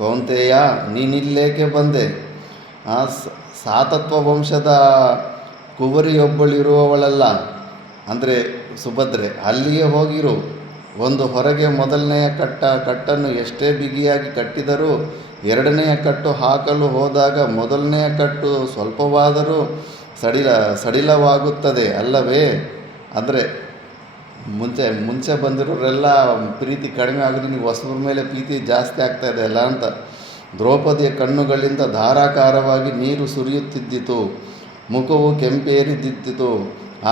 ಕೌಂತೆಯ, ನೀನಿಲ್ಲೇಕೆ ಬಂದೆ? ಆ ಸಾತತ್ವ ವಂಶದ ಕುವರಿಯೊಬ್ಬಳಿರುವವಳಲ್ಲ, ಅಂದರೆ ಸುಭದ್ರೆ, ಅಲ್ಲಿಯೇ ಹೋಗಿರು. ಒಂದು ಹೊರಗೆ ಮೊದಲನೆಯ ಕಟ್ಟನ್ನು ಎಷ್ಟೇ ಬಿಗಿಯಾಗಿ ಕಟ್ಟಿದರೂ 2ನೆಯ ಕಟ್ಟು ಹಾಕಲು ಹೋದಾಗ ಮೊದಲನೆಯ ಕಟ್ಟು ಸ್ವಲ್ಪವಾದರೂ ಸಡಿಲವಾಗುತ್ತದೆ ಅಲ್ಲವೇ? ಅಂದರೆ ಮುಂಚೆ ಬಂದಿರೋರೆಲ್ಲ ಪ್ರೀತಿ ಕಡಿಮೆ ಆಗೋದು, ನೀವು ಹೊಸಬ್ರ ಮೇಲೆ ಪ್ರೀತಿ ಜಾಸ್ತಿ ಆಗ್ತಾಯಿದೆ ಅಲ್ಲ ಅಂತ. ದ್ರೌಪದಿಯ ಕಣ್ಣುಗಳಿಂದ ಧಾರಾಕಾರವಾಗಿ ನೀರು ಸುರಿಯುತ್ತಿದ್ದಿತು. ಮುಖವು ಕೆಂಪೇರಿದ್ದಿತ್ತು.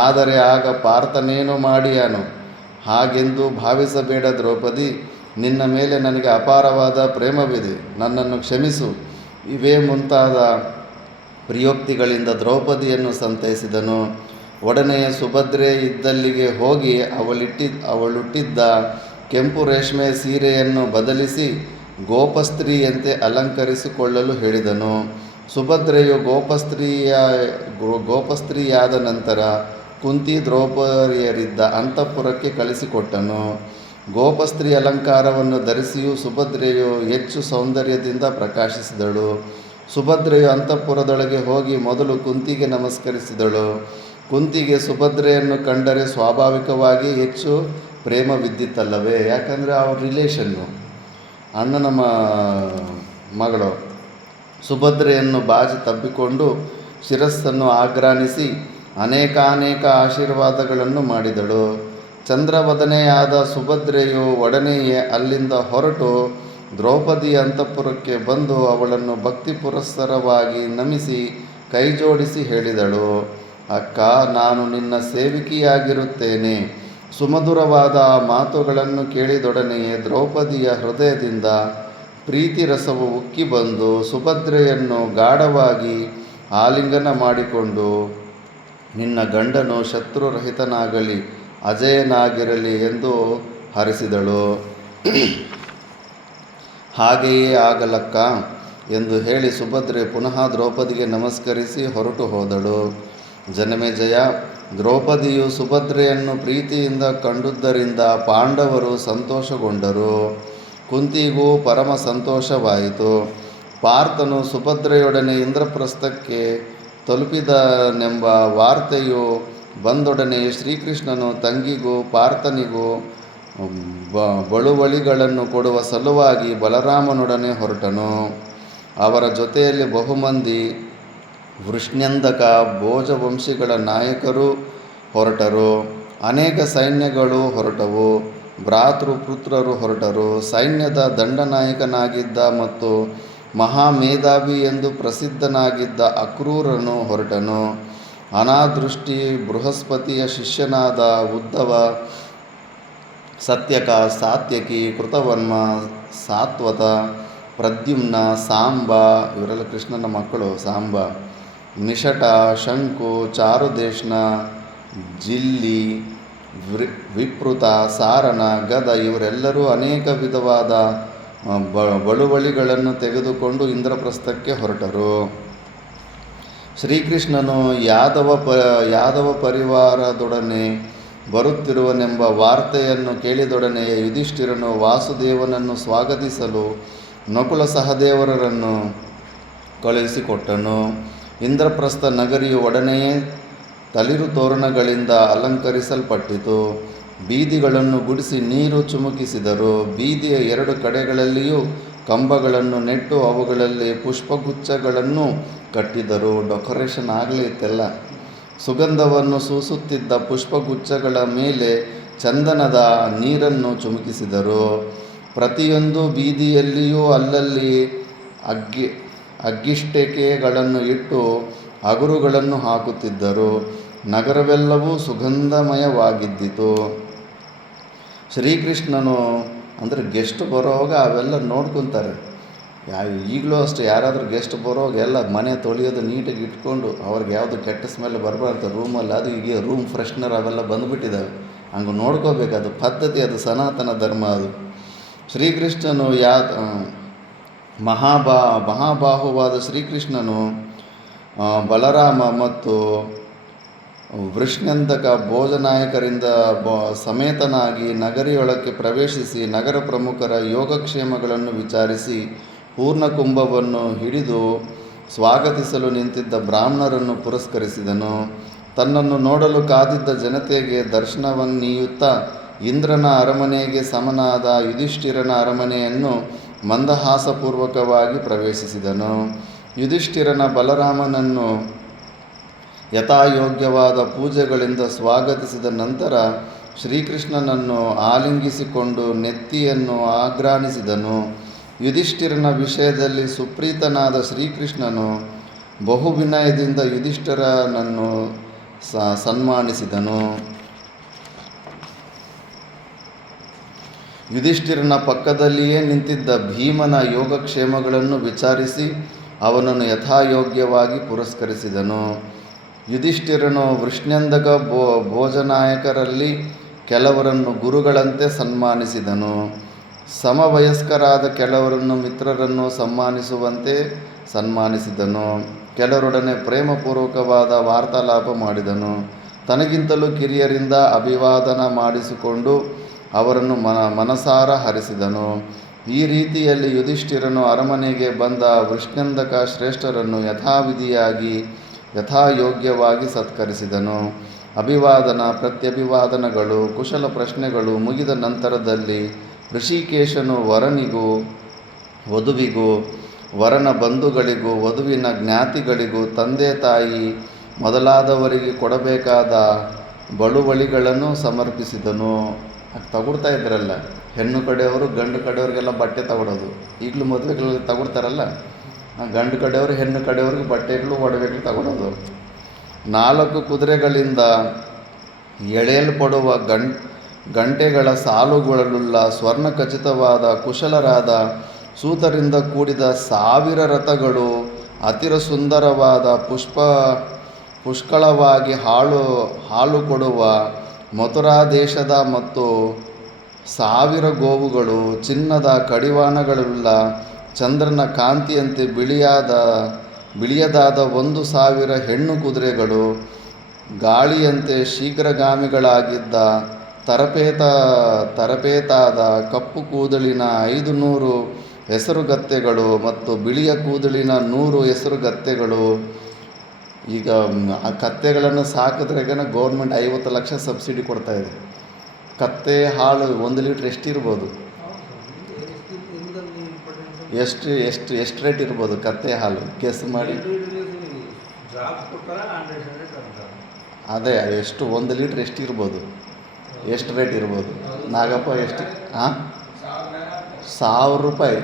ಆದರೆ ಆಗ ಪಾರ್ಥನೇನು ಮಾಡಿಯಾನು? ಹಾಗೆಂದು ಭಾವಿಸಬೇಡ ದ್ರೌಪದಿ, ನಿನ್ನ ಮೇಲೆ ನನಗೆ ಅಪಾರವಾದ ಪ್ರೇಮವಿದೆ, ನನ್ನನ್ನು ಕ್ಷಮಿಸು. ಇವೇ ಮುಂತಾದ ಪ್ರಿಯೋಕ್ತಿಗಳಿಂದ ದ್ರೌಪದಿಯನ್ನು ಸಂತೈಸಿದನು. ಒಡನೆಯ ಸುಭದ್ರೆ ಇದ್ದಲ್ಲಿಗೆ ಹೋಗಿ ಅವಳುಟ್ಟಿದ್ದ ಕೆಂಪು ರೇಷ್ಮೆ ಸೀರೆಯನ್ನು ಬದಲಿಸಿ ಗೋಪಸ್ತ್ರೀಯಂತೆ ಅಲಂಕರಿಸಿಕೊಳ್ಳಲು ಹೇಳಿದನು. ಸುಭದ್ರೆಯು ಗೋಪಸ್ತ್ರೀಯಾದ ನಂತರ ಕುಂತಿ ದ್ರೌಪದಿಯರಿದ್ದ ಅಂತಃಪುರಕ್ಕೆ ಕಳಿಸಿಕೊಟ್ಟನು. ಗೋಪಸ್ತ್ರೀ ಅಲಂಕಾರವನ್ನು ಧರಿಸಿಯೂ ಸುಭದ್ರೆಯು ಹೆಚ್ಚು ಸೌಂದರ್ಯದಿಂದ ಪ್ರಕಾಶಿಸಿದಳು. ಸುಭದ್ರೆಯು ಅಂತಃಪುರದೊಳಗೆ ಹೋಗಿ ಮೊದಲು ಕುಂತಿಗೆ ನಮಸ್ಕರಿಸಿದಳು. ಕುಂತಿಗೆ ಸುಭದ್ರೆಯನ್ನು ಕಂಡರೆ ಸ್ವಾಭಾವಿಕವಾಗಿ ಹೆಚ್ಚು ಪ್ರೇಮವಿದ್ದಿತ್ತಲ್ಲವೇ? ಯಾಕಂದರೆ ಅವ್ರ ರಿಲೇಷನ್ನು, ಅಣ್ಣನ ಮಗಳು. ಸುಭದ್ರೆಯನ್ನು ಬಾಜಿ ತಬ್ಬಿಕೊಂಡು ಶಿರಸ್ಸನ್ನು ಆಘ್ರಾಣಿಸಿ ಅನೇಕಾನೇಕ ಆಶೀರ್ವಾದಗಳನ್ನು ಮಾಡಿದಳು. ಚಂದ್ರವದನೆಯಾದ ಸುಭದ್ರೆಯು ಒಡನೆಯೇ ಅಲ್ಲಿಂದ ಹೊರಟು ದ್ರೌಪದಿಯ ಅಂತಃಪುರಕ್ಕೆ ಬಂದು ಅವಳನ್ನು ಭಕ್ತಿ ಪುರಸ್ಸರವಾಗಿ ನಮಿಸಿ ಕೈಜೋಡಿಸಿ ಹೇಳಿದಳು, ಅಕ್ಕ, ನಾನು ನಿನ್ನ ಸೇವಕಿಯಾಗಿರುತ್ತೇನೆ. ಸುಮಧುರವಾದ ಆ ಮಾತುಗಳನ್ನು ಕೇಳಿದೊಡನೆಯೇ ದ್ರೌಪದಿಯ ಹೃದಯದಿಂದ ಪ್ರೀತಿ ರಸವು ಉಕ್ಕಿ ಬಂದು ಸುಭದ್ರೆಯನ್ನು ಗಾಢವಾಗಿ ಆಲಿಂಗನ ಮಾಡಿಕೊಂಡು, ನಿನ್ನ ಗಂಡನು ಶತ್ರುರಹಿತನಾಗಲಿ, ಅಜೇಯನಾಗಿರಲಿ ಎಂದು ಹರಿಸಿದಳು. ಹಾಗೆಯೇ ಆಗಲಕ್ಕ. ಎಂದು ಹೇಳಿ ಸುಭದ್ರೆ ಪುನಃ ದ್ರೌಪದಿಗೆ ನಮಸ್ಕರಿಸಿ ಹೊರಟು ಹೋದಳು. ಜನಮೇಜಯ, ದ್ರೌಪದಿಯು ಸುಭದ್ರೆಯನ್ನು ಪ್ರೀತಿಯಿಂದ ಕಂಡುದರಿಂದ ಪಾಂಡವರು ಸಂತೋಷಗೊಂಡರು. ಕುಂತಿಗೂ ಪರಮ ಸಂತೋಷವಾಯಿತು. ಪಾರ್ಥನು ಸುಭದ್ರೆಯೊಡನೆ ಇಂದ್ರಪ್ರಸ್ಥಕ್ಕೆ ತಲುಪಿದನೆಂಬ ವಾರ್ತೆಯು ಬಂದೊಡನೆ ಶ್ರೀಕೃಷ್ಣನು ತಂಗಿಗೂ ಪಾರ್ಥನಿಗೂ ಬಳುವಳಿಗಳನ್ನು ಕೊಡುವ ಸಲುವಾಗಿ ಬಲರಾಮನೊಡನೆ ಹೊರಟನು. ಅವರ ಜೊತೆಯಲ್ಲಿ ಬಹುಮಂದಿ ವೃಷ್ಣ್ಯಂಧಕ ಭೋಜವಂಶಿಗಳ ನಾಯಕರು ಹೊರಟರು. ಅನೇಕ ಸೈನ್ಯಗಳು ಹೊರಟವು. ಭ್ರಾತೃಪುತ್ರರು ಹೊರಟರು. ಸೈನ್ಯದ ದಂಡನಾಯಕನಾಗಿದ್ದ ಮತ್ತು ಮಹಾಮೇಧಾವಿ ಎಂದು ಪ್ರಸಿದ್ಧನಾಗಿದ್ದ ಅಕ್ರೂರನು ಹೊರಟನು. ಅನಾದೃಷ್ಟಿ ಬೃಹಸ್ಪತಿಯ ಶಿಷ್ಯನಾದ ಉದ್ಧವ, ಸತ್ಯಕ, ಸಾತ್ಯಕಿ, ಕೃತವರ್ಮ, ಸಾತ್ವತ, ಪ್ರದ್ಯುಮ್ನ, ಸಾಂಬ, ಇವರೆಲ್ಲ ಕೃಷ್ಣನ ಮಕ್ಕಳು. ಸಾಂಬ, ನಿಷಟ, ಶಂಕು, ಚಾರುದೇಶ್ನ, ಜಿಲ್ಲಿ, ವಿಪ್ರುತ, ಸಾರಣ, ಗದ ಇವರೆಲ್ಲರೂ ಅನೇಕ ವಿಧವಾದ ಬಳುವಳಿಗಳನ್ನು ತೆಗೆದುಕೊಂಡು ಇಂದ್ರಪ್ರಸ್ಥಕ್ಕೆ ಹೊರಟರು. ಶ್ರೀಕೃಷ್ಣನು ಯಾದವ ಪರಿವಾರದೊಡನೆ ಬರುತ್ತಿರುವನೆಂಬ ವಾರ್ತೆಯನ್ನು ಕೇಳಿದೊಡನೆಯೇ ಯುಧಿಷ್ಠಿರನು ವಾಸುದೇವನನ್ನು ಸ್ವಾಗತಿಸಲು ನಕುಲ ಸಹದೇವರನ್ನು ಕಳುಹಿಸಿಕೊಟ್ಟನು. ಇಂದ್ರಪ್ರಸ್ಥ ನಗರಿಯು ಒಡನೆಯೇ ತಳಿರು ತೋರಣಗಳಿಂದ ಅಲಂಕರಿಸಲ್ಪಟ್ಟಿತು. ಬೀದಿಗಳನ್ನು ಗುಡಿಸಿ ನೀರು ಚಿಮುಕಿಸಿದರು. ಬೀದಿಯ 2 ಕಡೆಗಳಲ್ಲಿಯೂ ಕಂಬಗಳನ್ನು ನೆಟ್ಟು ಅವುಗಳಲ್ಲಿ ಪುಷ್ಪಗುಚ್ಛಗಳನ್ನು ಕಟ್ಟಿದರು. ಡೆಕೋರೇಷನ್ ಆಗಲೇ ಇತ್ತೆಲ್ಲ. ಸುಗಂಧವನ್ನು ಸೂಸುತ್ತಿದ್ದ ಪುಷ್ಪಗುಚ್ಛಗಳ ಮೇಲೆ ಚಂದನದ ನೀರನ್ನು ಚಿಮುಕಿಸಿದರು. ಪ್ರತಿಯೊಂದು ಬೀದಿಯಲ್ಲಿಯೂ ಅಲ್ಲಲ್ಲಿ ಅಗ್ಗಿಷ್ಟಿಕೆಗಳನ್ನು ಇಟ್ಟು ಅಗುರುಗಳನ್ನು ಹಾಕುತ್ತಿದ್ದರು. ನಗರವೆಲ್ಲವೂ ಸುಗಂಧಮಯವಾಗಿದ್ದಿತು. ಶ್ರೀಕೃಷ್ಣನು ಅಂದರೆ ಗೆಸ್ಟ್ ಬರೋವಾಗ ಅವೆಲ್ಲ ನೋಡ್ಕೊತಾರೆ. ಈಗಲೂ ಅಷ್ಟೇ, ಯಾರಾದರೂ ಗೆಸ್ಟ್ ಬರೋವಾಗ ಎಲ್ಲ ಮನೆ ತೊಳೆಯೋದು ನೀಟಾಗಿ ಇಟ್ಕೊಂಡು ಅವ್ರಿಗೆ ಯಾವುದು ಕೆಟ್ಟ ಸ್ಮೆಲ್ ಬರಬಾರ್ದು ರೂಮಲ್ಲಿ. ಅದು ಈಗ ರೂಮ್ ಫ್ರೆಶ್ನರ್ ಅವೆಲ್ಲ ಬಂದುಬಿಟ್ಟಿದ್ದಾವೆ. ಹಂಗೆ ನೋಡ್ಕೋಬೇಕು. ಅದು ಪದ್ಧತಿ, ಅದು ಸನಾತನ ಧರ್ಮ. ಅದು ಶ್ರೀಕೃಷ್ಣನು ಮಹಾಬಾಹುವಾದ ಶ್ರೀಕೃಷ್ಣನು ಬಲರಾಮ ಮತ್ತು ವೃಷ್ಣ್ಯಂಧಕ ಭೋಜನಾಯಕರಿಂದ ಸಮೇತನಾಗಿ ನಗರಿಯೊಳಕ್ಕೆ ಪ್ರವೇಶಿಸಿ ನಗರ ಪ್ರಮುಖರ ಯೋಗಕ್ಷೇಮಗಳನ್ನು ವಿಚಾರಿಸಿ ಪೂರ್ಣಕುಂಭವನ್ನು ಹಿಡಿದು ಸ್ವಾಗತಿಸಲು ನಿಂತಿದ್ದ ಬ್ರಾಹ್ಮಣರನ್ನು ಪುರಸ್ಕರಿಸಿದನು. ತನ್ನನ್ನು ನೋಡಲು ಕಾದಿದ್ದ ಜನತೆಗೆ ದರ್ಶನವನ್ನೀಯುತ್ತಾ ಇಂದ್ರನ ಅರಮನೆಗೆ ಸಮನಾದ ಯುಧಿಷ್ಠಿರನ ಅರಮನೆಯನ್ನು ಮಂದಹಾಸಪೂರ್ವಕವಾಗಿ ಪ್ರವೇಶಿಸಿದನು. ಯುಧಿಷ್ಠಿರನ ಬಲರಾಮನನ್ನು ಯಥಾಯೋಗ್ಯವಾದ ಪೂಜೆಗಳಿಂದ ಸ್ವಾಗತಿಸಿದ ನಂತರ ಶ್ರೀಕೃಷ್ಣನನ್ನು ಆಲಿಂಗಿಸಿಕೊಂಡು ನೆತ್ತಿಯನ್ನು ಆಘ್ರಾಣಿಸಿದನು. ಯುಧಿಷ್ಠಿರನ ವಿಷಯದಲ್ಲಿ ಸುಪ್ರೀತನಾದ ಶ್ರೀಕೃಷ್ಣನು ಬಹುವಿನಯದಿಂದ ಯುಧಿಷ್ಠಿರನನ್ನು ಸನ್ಮಾನಿಸಿದನು. ಯುಧಿಷ್ಠಿರನ ಪಕ್ಕದಲ್ಲಿಯೇ ನಿಂತಿದ್ದ ಭೀಮನ ಯೋಗಕ್ಷೇಮಗಳನ್ನು ವಿಚಾರಿಸಿ ಅವನನ್ನು ಯಥಾಯೋಗ್ಯವಾಗಿ ಪುರಸ್ಕರಿಸಿದನು. ಯುಧಿಷ್ಠಿರನು ವೃಷ್ಣ್ಯಂಧಕ ಭೋಜನಾಯಕರಲ್ಲಿ ಕೆಲವರನ್ನು ಗುರುಗಳಂತೆ ಸನ್ಮಾನಿಸಿದನು. ಸಮವಯಸ್ಕರಾದ ಕೆಲವರನ್ನು ಮಿತ್ರರನ್ನು ಸನ್ಮಾನಿಸುವಂತೆ ಸನ್ಮಾನಿಸಿದನು. ಕೆಲವರೊಡನೆ ಪ್ರೇಮಪೂರ್ವಕವಾದ ವಾರ್ತಾಲಾಪ ಮಾಡಿದನು. ತನಗಿಂತಲೂ ಕಿರಿಯರಿಂದ ಅಭಿವಾದನ ಮಾಡಿಸಿಕೊಂಡು ಅವರನ್ನು ಮನಸಾರ ಹರಿಸಿದನು. ಈ ರೀತಿಯಲ್ಲಿ ಯುಧಿಷ್ಠಿರನು ಅರಮನೆಗೆ ಬಂದ ವೃಷ್ಣ್ಯಂಧಕ ಶ್ರೇಷ್ಠರನ್ನು ಯಥಾವಿಧಿಯಾಗಿ ಯಥಾಯೋಗ್ಯವಾಗಿ ಸತ್ಕರಿಸಿದನು. ಅಭಿವಾದನ ಪ್ರತ್ಯಭಿವಾದನಗಳು ಕುಶಲ ಪ್ರಶ್ನೆಗಳು ಮುಗಿದ ನಂತರದಲ್ಲಿ ಋಷಿಕೇಶನು ವರನಿಗೂ ವಧುವಿಗೂ ವರನ ಬಂಧುಗಳಿಗೂ ವಧುವಿನ ಜ್ಞಾತಿಗಳಿಗೂ ತಂದೆ ತಾಯಿ ಮೊದಲಾದವರಿಗೆ ಕೊಡಬೇಕಾದ ಬಳುವಳಿಗಳನ್ನು ಸಮರ್ಪಿಸಿದನು. ತಗೊಡ್ತಾ ಇದ್ರಲ್ಲ, ಹೆಣ್ಣು ಕಡೆಯವರು ಗಂಡು ಕಡೆಯವ್ರಿಗೆಲ್ಲ ಬಟ್ಟೆ ತಗೊಡೋದು. ಈಗಲೂ ಮದುವೆಗಳಲ್ಲಿ ತಗೊಡ್ತಾರಲ್ಲ, ಗಂಡು ಕಡೆಯವರು ಹೆಣ್ಣು ಕಡೆಯವ್ರಿಗೆ ಬಟ್ಟೆಗಳು ಒಡವೆಗಳು ತಗೊಡೋದು. 4 ಕುದುರೆಗಳಿಂದ ಎಳೆಯಲ್ಪಡುವ ಗಂಟೆಗಳ ಸಾಲುಗಳುಳ್ಳ ಸ್ವರ್ಣಖಚಿತವಾದ ಕುಶಲರಾದ ಸೂತರಿಂದ ಕೂಡಿದ 1000 ರಥಗಳು, ಅತಿರ ಸುಂದರವಾದ ಪುಷ್ಕಳವಾಗಿ ಹಾಲು ಕೊಡುವ ಮಥುರಾ ದೇಶದ ಮತ್ತು 1000 ಗೋವುಗಳು, ಚಿನ್ನದ ಕಡಿವಾಣಗಳುಳ್ಳ ಚಂದ್ರನ ಕಾಂತಿಯಂತೆ ಬಿಳಿಯದಾದ 1,000 ಹೆಣ್ಣು ಕುದುರೆಗಳು, ಗಾಳಿಯಂತೆ ಶೀಘ್ರಗಾಮಿಗಳಾಗಿದ್ದ ತರಪೇತಾದ ಕಪ್ಪು ಕೂದಲಿನ 500 ಹೆಸರುಗತ್ತೆಗಳು ಮತ್ತು ಬಿಳಿಯ ಕೂದಲಿನ 100 ಹೆಸರುಗತ್ತೆಗಳು. ಈಗ ಆ ಕತ್ತೆಗಳನ್ನು ಸಾಕಿದ್ರೆಗನ ಗೌರ್ಮೆಂಟ್ 50 ಲಕ್ಷ ಸಬ್ಸಿಡಿ ಕೊಡ್ತಾಯಿದೆ. ಕತ್ತೆ ಹಾಲು 1 ಲೀಟ್ರ್ ಎಷ್ಟಿರ್ಬೋದು? ಎಷ್ಟು ರೇಟ್ ಇರ್ಬೋದು ಕತ್ತೆ ಹಾಲು? ಗೆಸ್ ಮಾಡಿ. ಅದೇ ಎಷ್ಟು 1 ಲೀಟ್ರ್ ಎಷ್ಟಿರ್ಬೋದು? ಎಷ್ಟು ರೇಟ್ ಇರ್ಬೋದು ನಾಗಪ್ಪ? ಎಷ್ಟು? 1,000 ರೂಪಾಯಿ.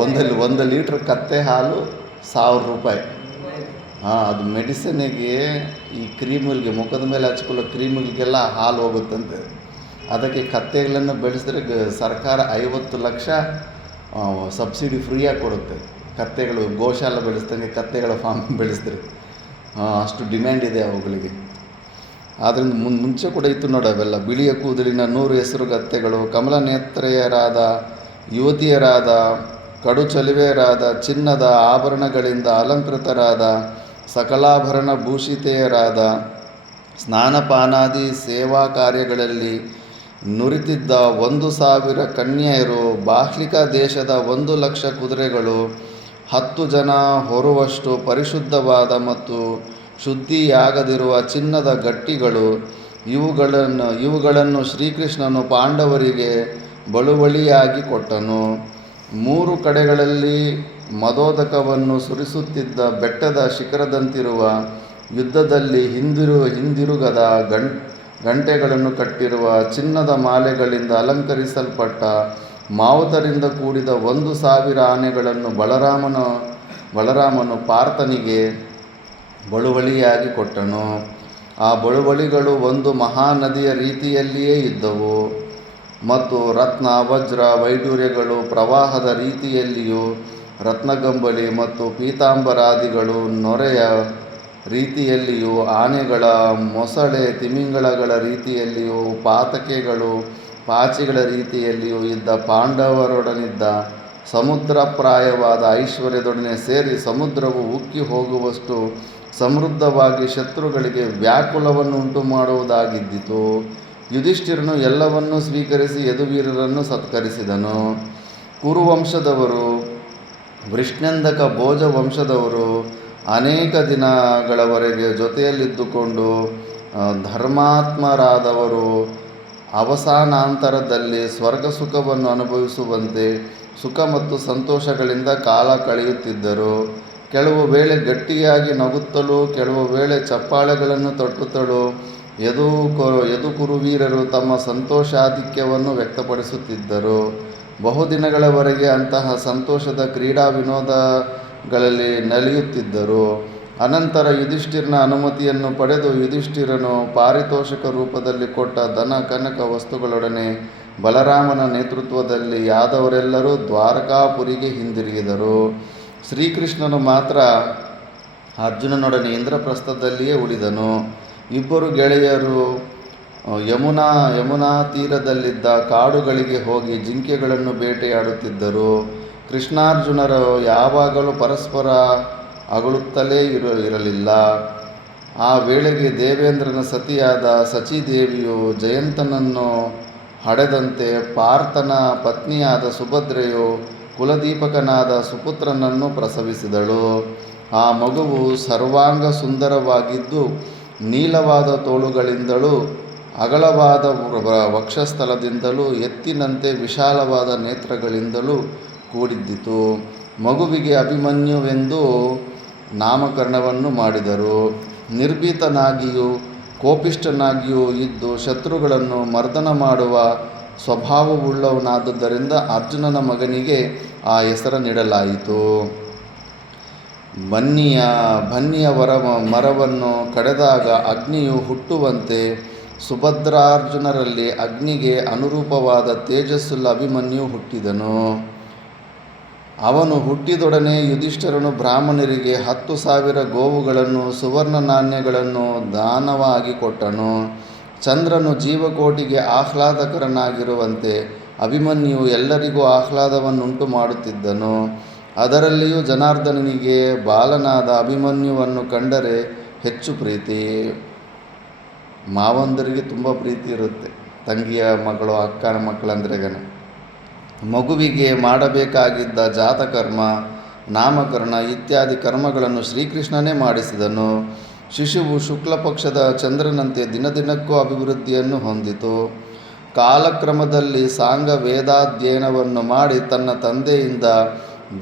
1 ಲೀಟ್ರ್ ಕತ್ತೆ ಹಾಲು 1,000 ರೂಪಾಯಿ. ಅದು ಮೆಡಿಸಿನಿಗೆ, ಈ ಕ್ರೀಮ್ಗಳಿಗೆ, ಮುಖದ ಮೇಲೆ ಹಚ್ಕೊಳ್ಳೋ ಕ್ರೀಮ್ಗಳಿಗೆಲ್ಲ ಹಾಲು ಹೋಗುತ್ತಂತೆ. ಅದಕ್ಕೆ ಕತ್ತೆಗಳನ್ನು ಬೆಳೆಸಿದ್ರೆ ಸರ್ಕಾರ 50 ಲಕ್ಷ ಸಬ್ಸಿಡಿ ಫ್ರೀಯಾಗಿ ಕೊಡುತ್ತೆ. ಕತ್ತೆಗಳು ಗೋಶಾಲೆ ಬೆಳೆಸ್ದಂಗೆ ಕತ್ತೆಗಳ ಫಾರ್ಮ್ ಬೆಳೆಸಿದ್ರೆ ಅಷ್ಟು ಡಿಮ್ಯಾಂಡ್ ಇದೆ ಅವುಗಳಿಗೆ. ಆದ್ದರಿಂದ ಮುಂಚೆ ಕೂಡ ಇತ್ತು ನೋಡಿ ಅವೆಲ್ಲ. ಬಿಳಿಯ ಕೂದಲಿನ 100 ಹೆಸರುಗತ್ತೆಗಳು, ಕಮಲ ನೇತ್ರೆಯರಾದ ಯುವತಿಯರಾದ, ಕಡು ಚಲುವೆಯರಾದ, ಚಿನ್ನದ ಆಭರಣಗಳಿಂದ ಅಲಂಕೃತರಾದ, ಸಕಲಾಭರಣ ಭೂಷಿತೆಯರಾದ, ಸ್ನಾನಪಾನಾದಿ ಸೇವಾ ಕಾರ್ಯಗಳಲ್ಲಿ ನುರಿತಿದ್ದ 1,000 ಕನ್ಯೆಯರು, ಬಾಹ್ಲಿಕ ದೇಶದ 1,00,000 ಕುದುರೆಗಳು, 10 ಜನ ಹೊರುವಷ್ಟು ಪರಿಶುದ್ಧವಾದ ಮತ್ತು ಶುದ್ಧಿಯಾಗದಿರುವ ಚಿನ್ನದ ಗಟ್ಟಿಗಳು, ಇವುಗಳನ್ನು ಶ್ರೀಕೃಷ್ಣನು ಪಾಂಡವರಿಗೆ ಬಳುವಳಿಯಾಗಿ ಕೊಟ್ಟನು. 3 ಕಡೆಗಳಲ್ಲಿ ಮದೋದಕವನ್ನು ಸುರಿಸುತ್ತಿದ್ದ ಬೆಟ್ಟದ ಶಿಖರದಂತಿರುವ, ಯುದ್ಧದಲ್ಲಿ ಹಿಂದಿರುಗದ ಗಂಟೆಗಳನ್ನು ಕಟ್ಟಿರುವ, ಚಿನ್ನದ ಮಾಲೆಗಳಿಂದ ಅಲಂಕರಿಸಲ್ಪಟ್ಟ, ಮಾವುತರಿಂದ ಕೂಡಿದ 1,000 ಆನೆಗಳನ್ನು ಬಲರಾಮನು ಪಾರ್ಥನಿಗೆ ಬಳುವಳಿಯಾಗಿ ಕೊಟ್ಟನು. ಆ ಬಳುವಳಿಗಳು ಒಂದು ಮಹಾನದಿಯ ರೀತಿಯಲ್ಲಿಯೇ ಇದ್ದವು ಮತ್ತು ರತ್ನ, ವಜ್ರ, ವೈಡೂರ್ಯಗಳು ಪ್ರವಾಹದ ರೀತಿಯಲ್ಲಿಯೂ, ರತ್ನಗಂಬಳಿ ಮತ್ತು ಪೀತಾಂಬರಾದಿಗಳು ನೊರೆಯ ರೀತಿಯಲ್ಲಿಯೂ, ಆನೆಗಳ ಮೊಸಳೆ ತಿಮಿಂಗಲಗಳ ರೀತಿಯಲ್ಲಿಯೂ, ಪಾತಕೆಗಳು ಪಾಚಿಗಳ ರೀತಿಯಲ್ಲಿಯೂ ಇದ್ದ ಪಾಂಡವರೊಡನಿದ್ದ ಸಮುದ್ರಪ್ರಾಯವಾದ ಐಶ್ವರ್ಯದೊಡನೆ ಸೇರಿ, ಸಮುದ್ರವು ಉಕ್ಕಿ ಹೋಗುವಷ್ಟು ಸಮೃದ್ಧವಾಗಿ ಶತ್ರುಗಳಿಗೆ ವ್ಯಾಕುಲವನ್ನು ಉಂಟು ಮಾಡುವುದಾಗಿದ್ದಿತು. ಯುಧಿಷ್ಠಿರನು ಎಲ್ಲವನ್ನೂ ಸ್ವೀಕರಿಸಿ ಯದುವೀರರನ್ನು ಸತ್ಕರಿಸಿದನು. ಕುರುವಂಶದವರು, ವೃಷ್ಣೇಂದಕ ಭೋಜ ವಂಶದವರು ಅನೇಕ ದಿನಗಳವರೆಗೆ ಜೊತೆಯಲ್ಲಿದ್ದುಕೊಂಡು ಧರ್ಮಾತ್ಮರಾದವರು ಅವಸಾನಾಂತರದಲ್ಲಿ ಸ್ವರ್ಗ ಸುಖವನ್ನು ಅನುಭವಿಸುವಂತೆ ಸುಖ ಮತ್ತು ಸಂತೋಷಗಳಿಂದ ಕಾಲ ಕಳೆಯುತ್ತಿದ್ದರು. ಕೆಲವು ವೇಳೆ ಗಟ್ಟಿಯಾಗಿ ನಗುತ್ತಲೂ, ಕೆಲವು ವೇಳೆ ಚಪ್ಪಾಳೆಗಳನ್ನು ತಟ್ಟುತ್ತಲೂ ಯದುಕುರುವೀರರು ತಮ್ಮ ಸಂತೋಷಾಧಿಕ್ಯವನ್ನು ವ್ಯಕ್ತಪಡಿಸುತ್ತಿದ್ದರು. ಬಹುದಿನಗಳವರೆಗೆ ಅಂತಹ ಸಂತೋಷದ ಕ್ರೀಡಾ ವಿನೋದಗಳಲ್ಲಿ ನಲಿಯುತ್ತಿದ್ದರು. ಅನಂತರ ಯುಧಿಷ್ಠಿರನ ಅನುಮತಿಯನ್ನು ಪಡೆದು, ಯುಧಿಷ್ಠಿರನು ಪಾರಿತೋಷಕ ರೂಪದಲ್ಲಿ ಕೊಟ್ಟ ಧನ ಕನಕ ವಸ್ತುಗಳೊಡನೆ ಬಲರಾಮನ ನೇತೃತ್ವದಲ್ಲಿ ಯಾದವರೆಲ್ಲರೂ ದ್ವಾರಕಾಪುರಿಗೆ ಹಿಂದಿರುಗಿದರು. ಶ್ರೀಕೃಷ್ಣನು ಮಾತ್ರ ಅರ್ಜುನನೊಡನೆ ಇಂದ್ರಪ್ರಸ್ಥದಲ್ಲಿಯೇ ಉಳಿದನು. 2 ಗೆಳೆಯರು ಯಮುನಾ ತೀರದಲ್ಲಿದ್ದ ಕಾಡುಗಳಿಗೆ ಹೋಗಿ ಜಿಂಕೆಗಳನ್ನು ಬೇಟೆಯಾಡುತ್ತಿದ್ದರು. ಕೃಷ್ಣಾರ್ಜುನರು ಯಾವಾಗಲೂ ಪರಸ್ಪರ ಅಗಳುತ್ತಲೇ ಇರಲಿಲ್ಲ. ಆ ವೇಳೆಗೆ ದೇವೇಂದ್ರನ ಸತಿಯಾದ ಸಚೀದೇವಿಯು ಜಯಂತನನ್ನು ಹಡೆದಂತೆ, ಪಾರ್ಥನ ಪತ್ನಿಯಾದ ಸುಭದ್ರೆಯು ಕುಲದೀಪಕನಾದ ಸುಪುತ್ರನನ್ನು ಪ್ರಸವಿಸಿದಳು. ಆ ಮಗುವು ಸರ್ವಾಂಗ ಸುಂದರವಾಗಿದ್ದು, ನೀಲವಾದ ತೋಳುಗಳಿಂದಲೂ ಅಗಲವಾದ ವಕ್ಷಸ್ಥಲದಿಂದಲೂ ಎತ್ತಿನಂತೆ ವಿಶಾಲವಾದ ನೇತ್ರಗಳಿಂದಲೂ ಕೂಡಿದ್ದಿತು. ಮಗುವಿಗೆ ಅಭಿಮನ್ಯುವೆಂದು ನಾಮಕರಣವನ್ನು ಮಾಡಿದರು. ನಿರ್ಭೀತನಾಗಿಯೂ ಕೋಪಿಷ್ಠನಾಗಿಯೂ ಇದ್ದು ಶತ್ರುಗಳನ್ನು ಮರ್ದನ ಮಾಡುವ ಸ್ವಭಾವವುಳ್ಳವನಾದುದರಿಂದ ಅರ್ಜುನನ ಮಗನಿಗೆ ಆ ಹೆಸರನ್ನಿಡಲಾಯಿತು. ಬನ್ನಿಯ ಮರವನ್ನು ಕಡೆದಾಗ ಅಗ್ನಿಯು ಹುಟ್ಟುವಂತೆ ಸುಭದ್ರಾರ್ಜುನರಲ್ಲಿ ಅಗ್ನಿಗೆ ಅನುರೂಪವಾದ ತೇಜಸ್ಸುಳ್ಳ ಅಭಿಮನ್ಯು ಹುಟ್ಟಿದನು. ಅವನು ಹುಟ್ಟಿದೊಡನೆ ಯುಧಿಷ್ಠಿರನು ಬ್ರಾಹ್ಮಣರಿಗೆ 10,000 ಗೋವುಗಳನ್ನು ಸುವರ್ಣ ನಾಣ್ಯಗಳನ್ನು ದಾನವಾಗಿ ಕೊಟ್ಟನು. ಚಂದ್ರನು ಜೀವಕೋಟಿಗೆ ಆಹ್ಲಾದಕರನಾಗಿರುವಂತೆ ಅಭಿಮನ್ಯು ಎಲ್ಲರಿಗೂ ಆಹ್ಲಾದವನ್ನುಂಟು ಮಾಡುತ್ತಿದ್ದನು. ಅದರಲ್ಲಿಯೂ ಜನಾರ್ದನನಿಗೆ ಬಾಲನಾದ ಅಭಿಮನ್ಯುವನ್ನು ಕಂಡರೆ ಹೆಚ್ಚು ಪ್ರೀತಿ. ಮಾವಂದರಿಗೆ ತುಂಬ ಪ್ರೀತಿ ಇರುತ್ತೆ, ತಂಗಿಯ ಮಕ್ಕಳು, ಅಕ್ಕನ ಮಕ್ಕಳಂದ್ರೆಗನ. ಮಗುವಿಗೆ ಮಾಡಬೇಕಾಗಿದ್ದ ಜಾತಕರ್ಮ, ನಾಮಕರಣ ಇತ್ಯಾದಿ ಕರ್ಮಗಳನ್ನು ಶ್ರೀಕೃಷ್ಣನೇ ಮಾಡಿಸಿದನು. ಶಿಶುವು ಶುಕ್ಲ ಪಕ್ಷದ ಚಂದ್ರನಂತೆ ದಿನದಿನಕ್ಕೂ ಅಭಿವೃದ್ಧಿಯನ್ನು ಹೊಂದಿತು. ಕಾಲಕ್ರಮದಲ್ಲಿ ಸಾಂಗ ವೇದಾಧ್ಯಯನವನ್ನು ಮಾಡಿ ತನ್ನ ತಂದೆಯಿಂದ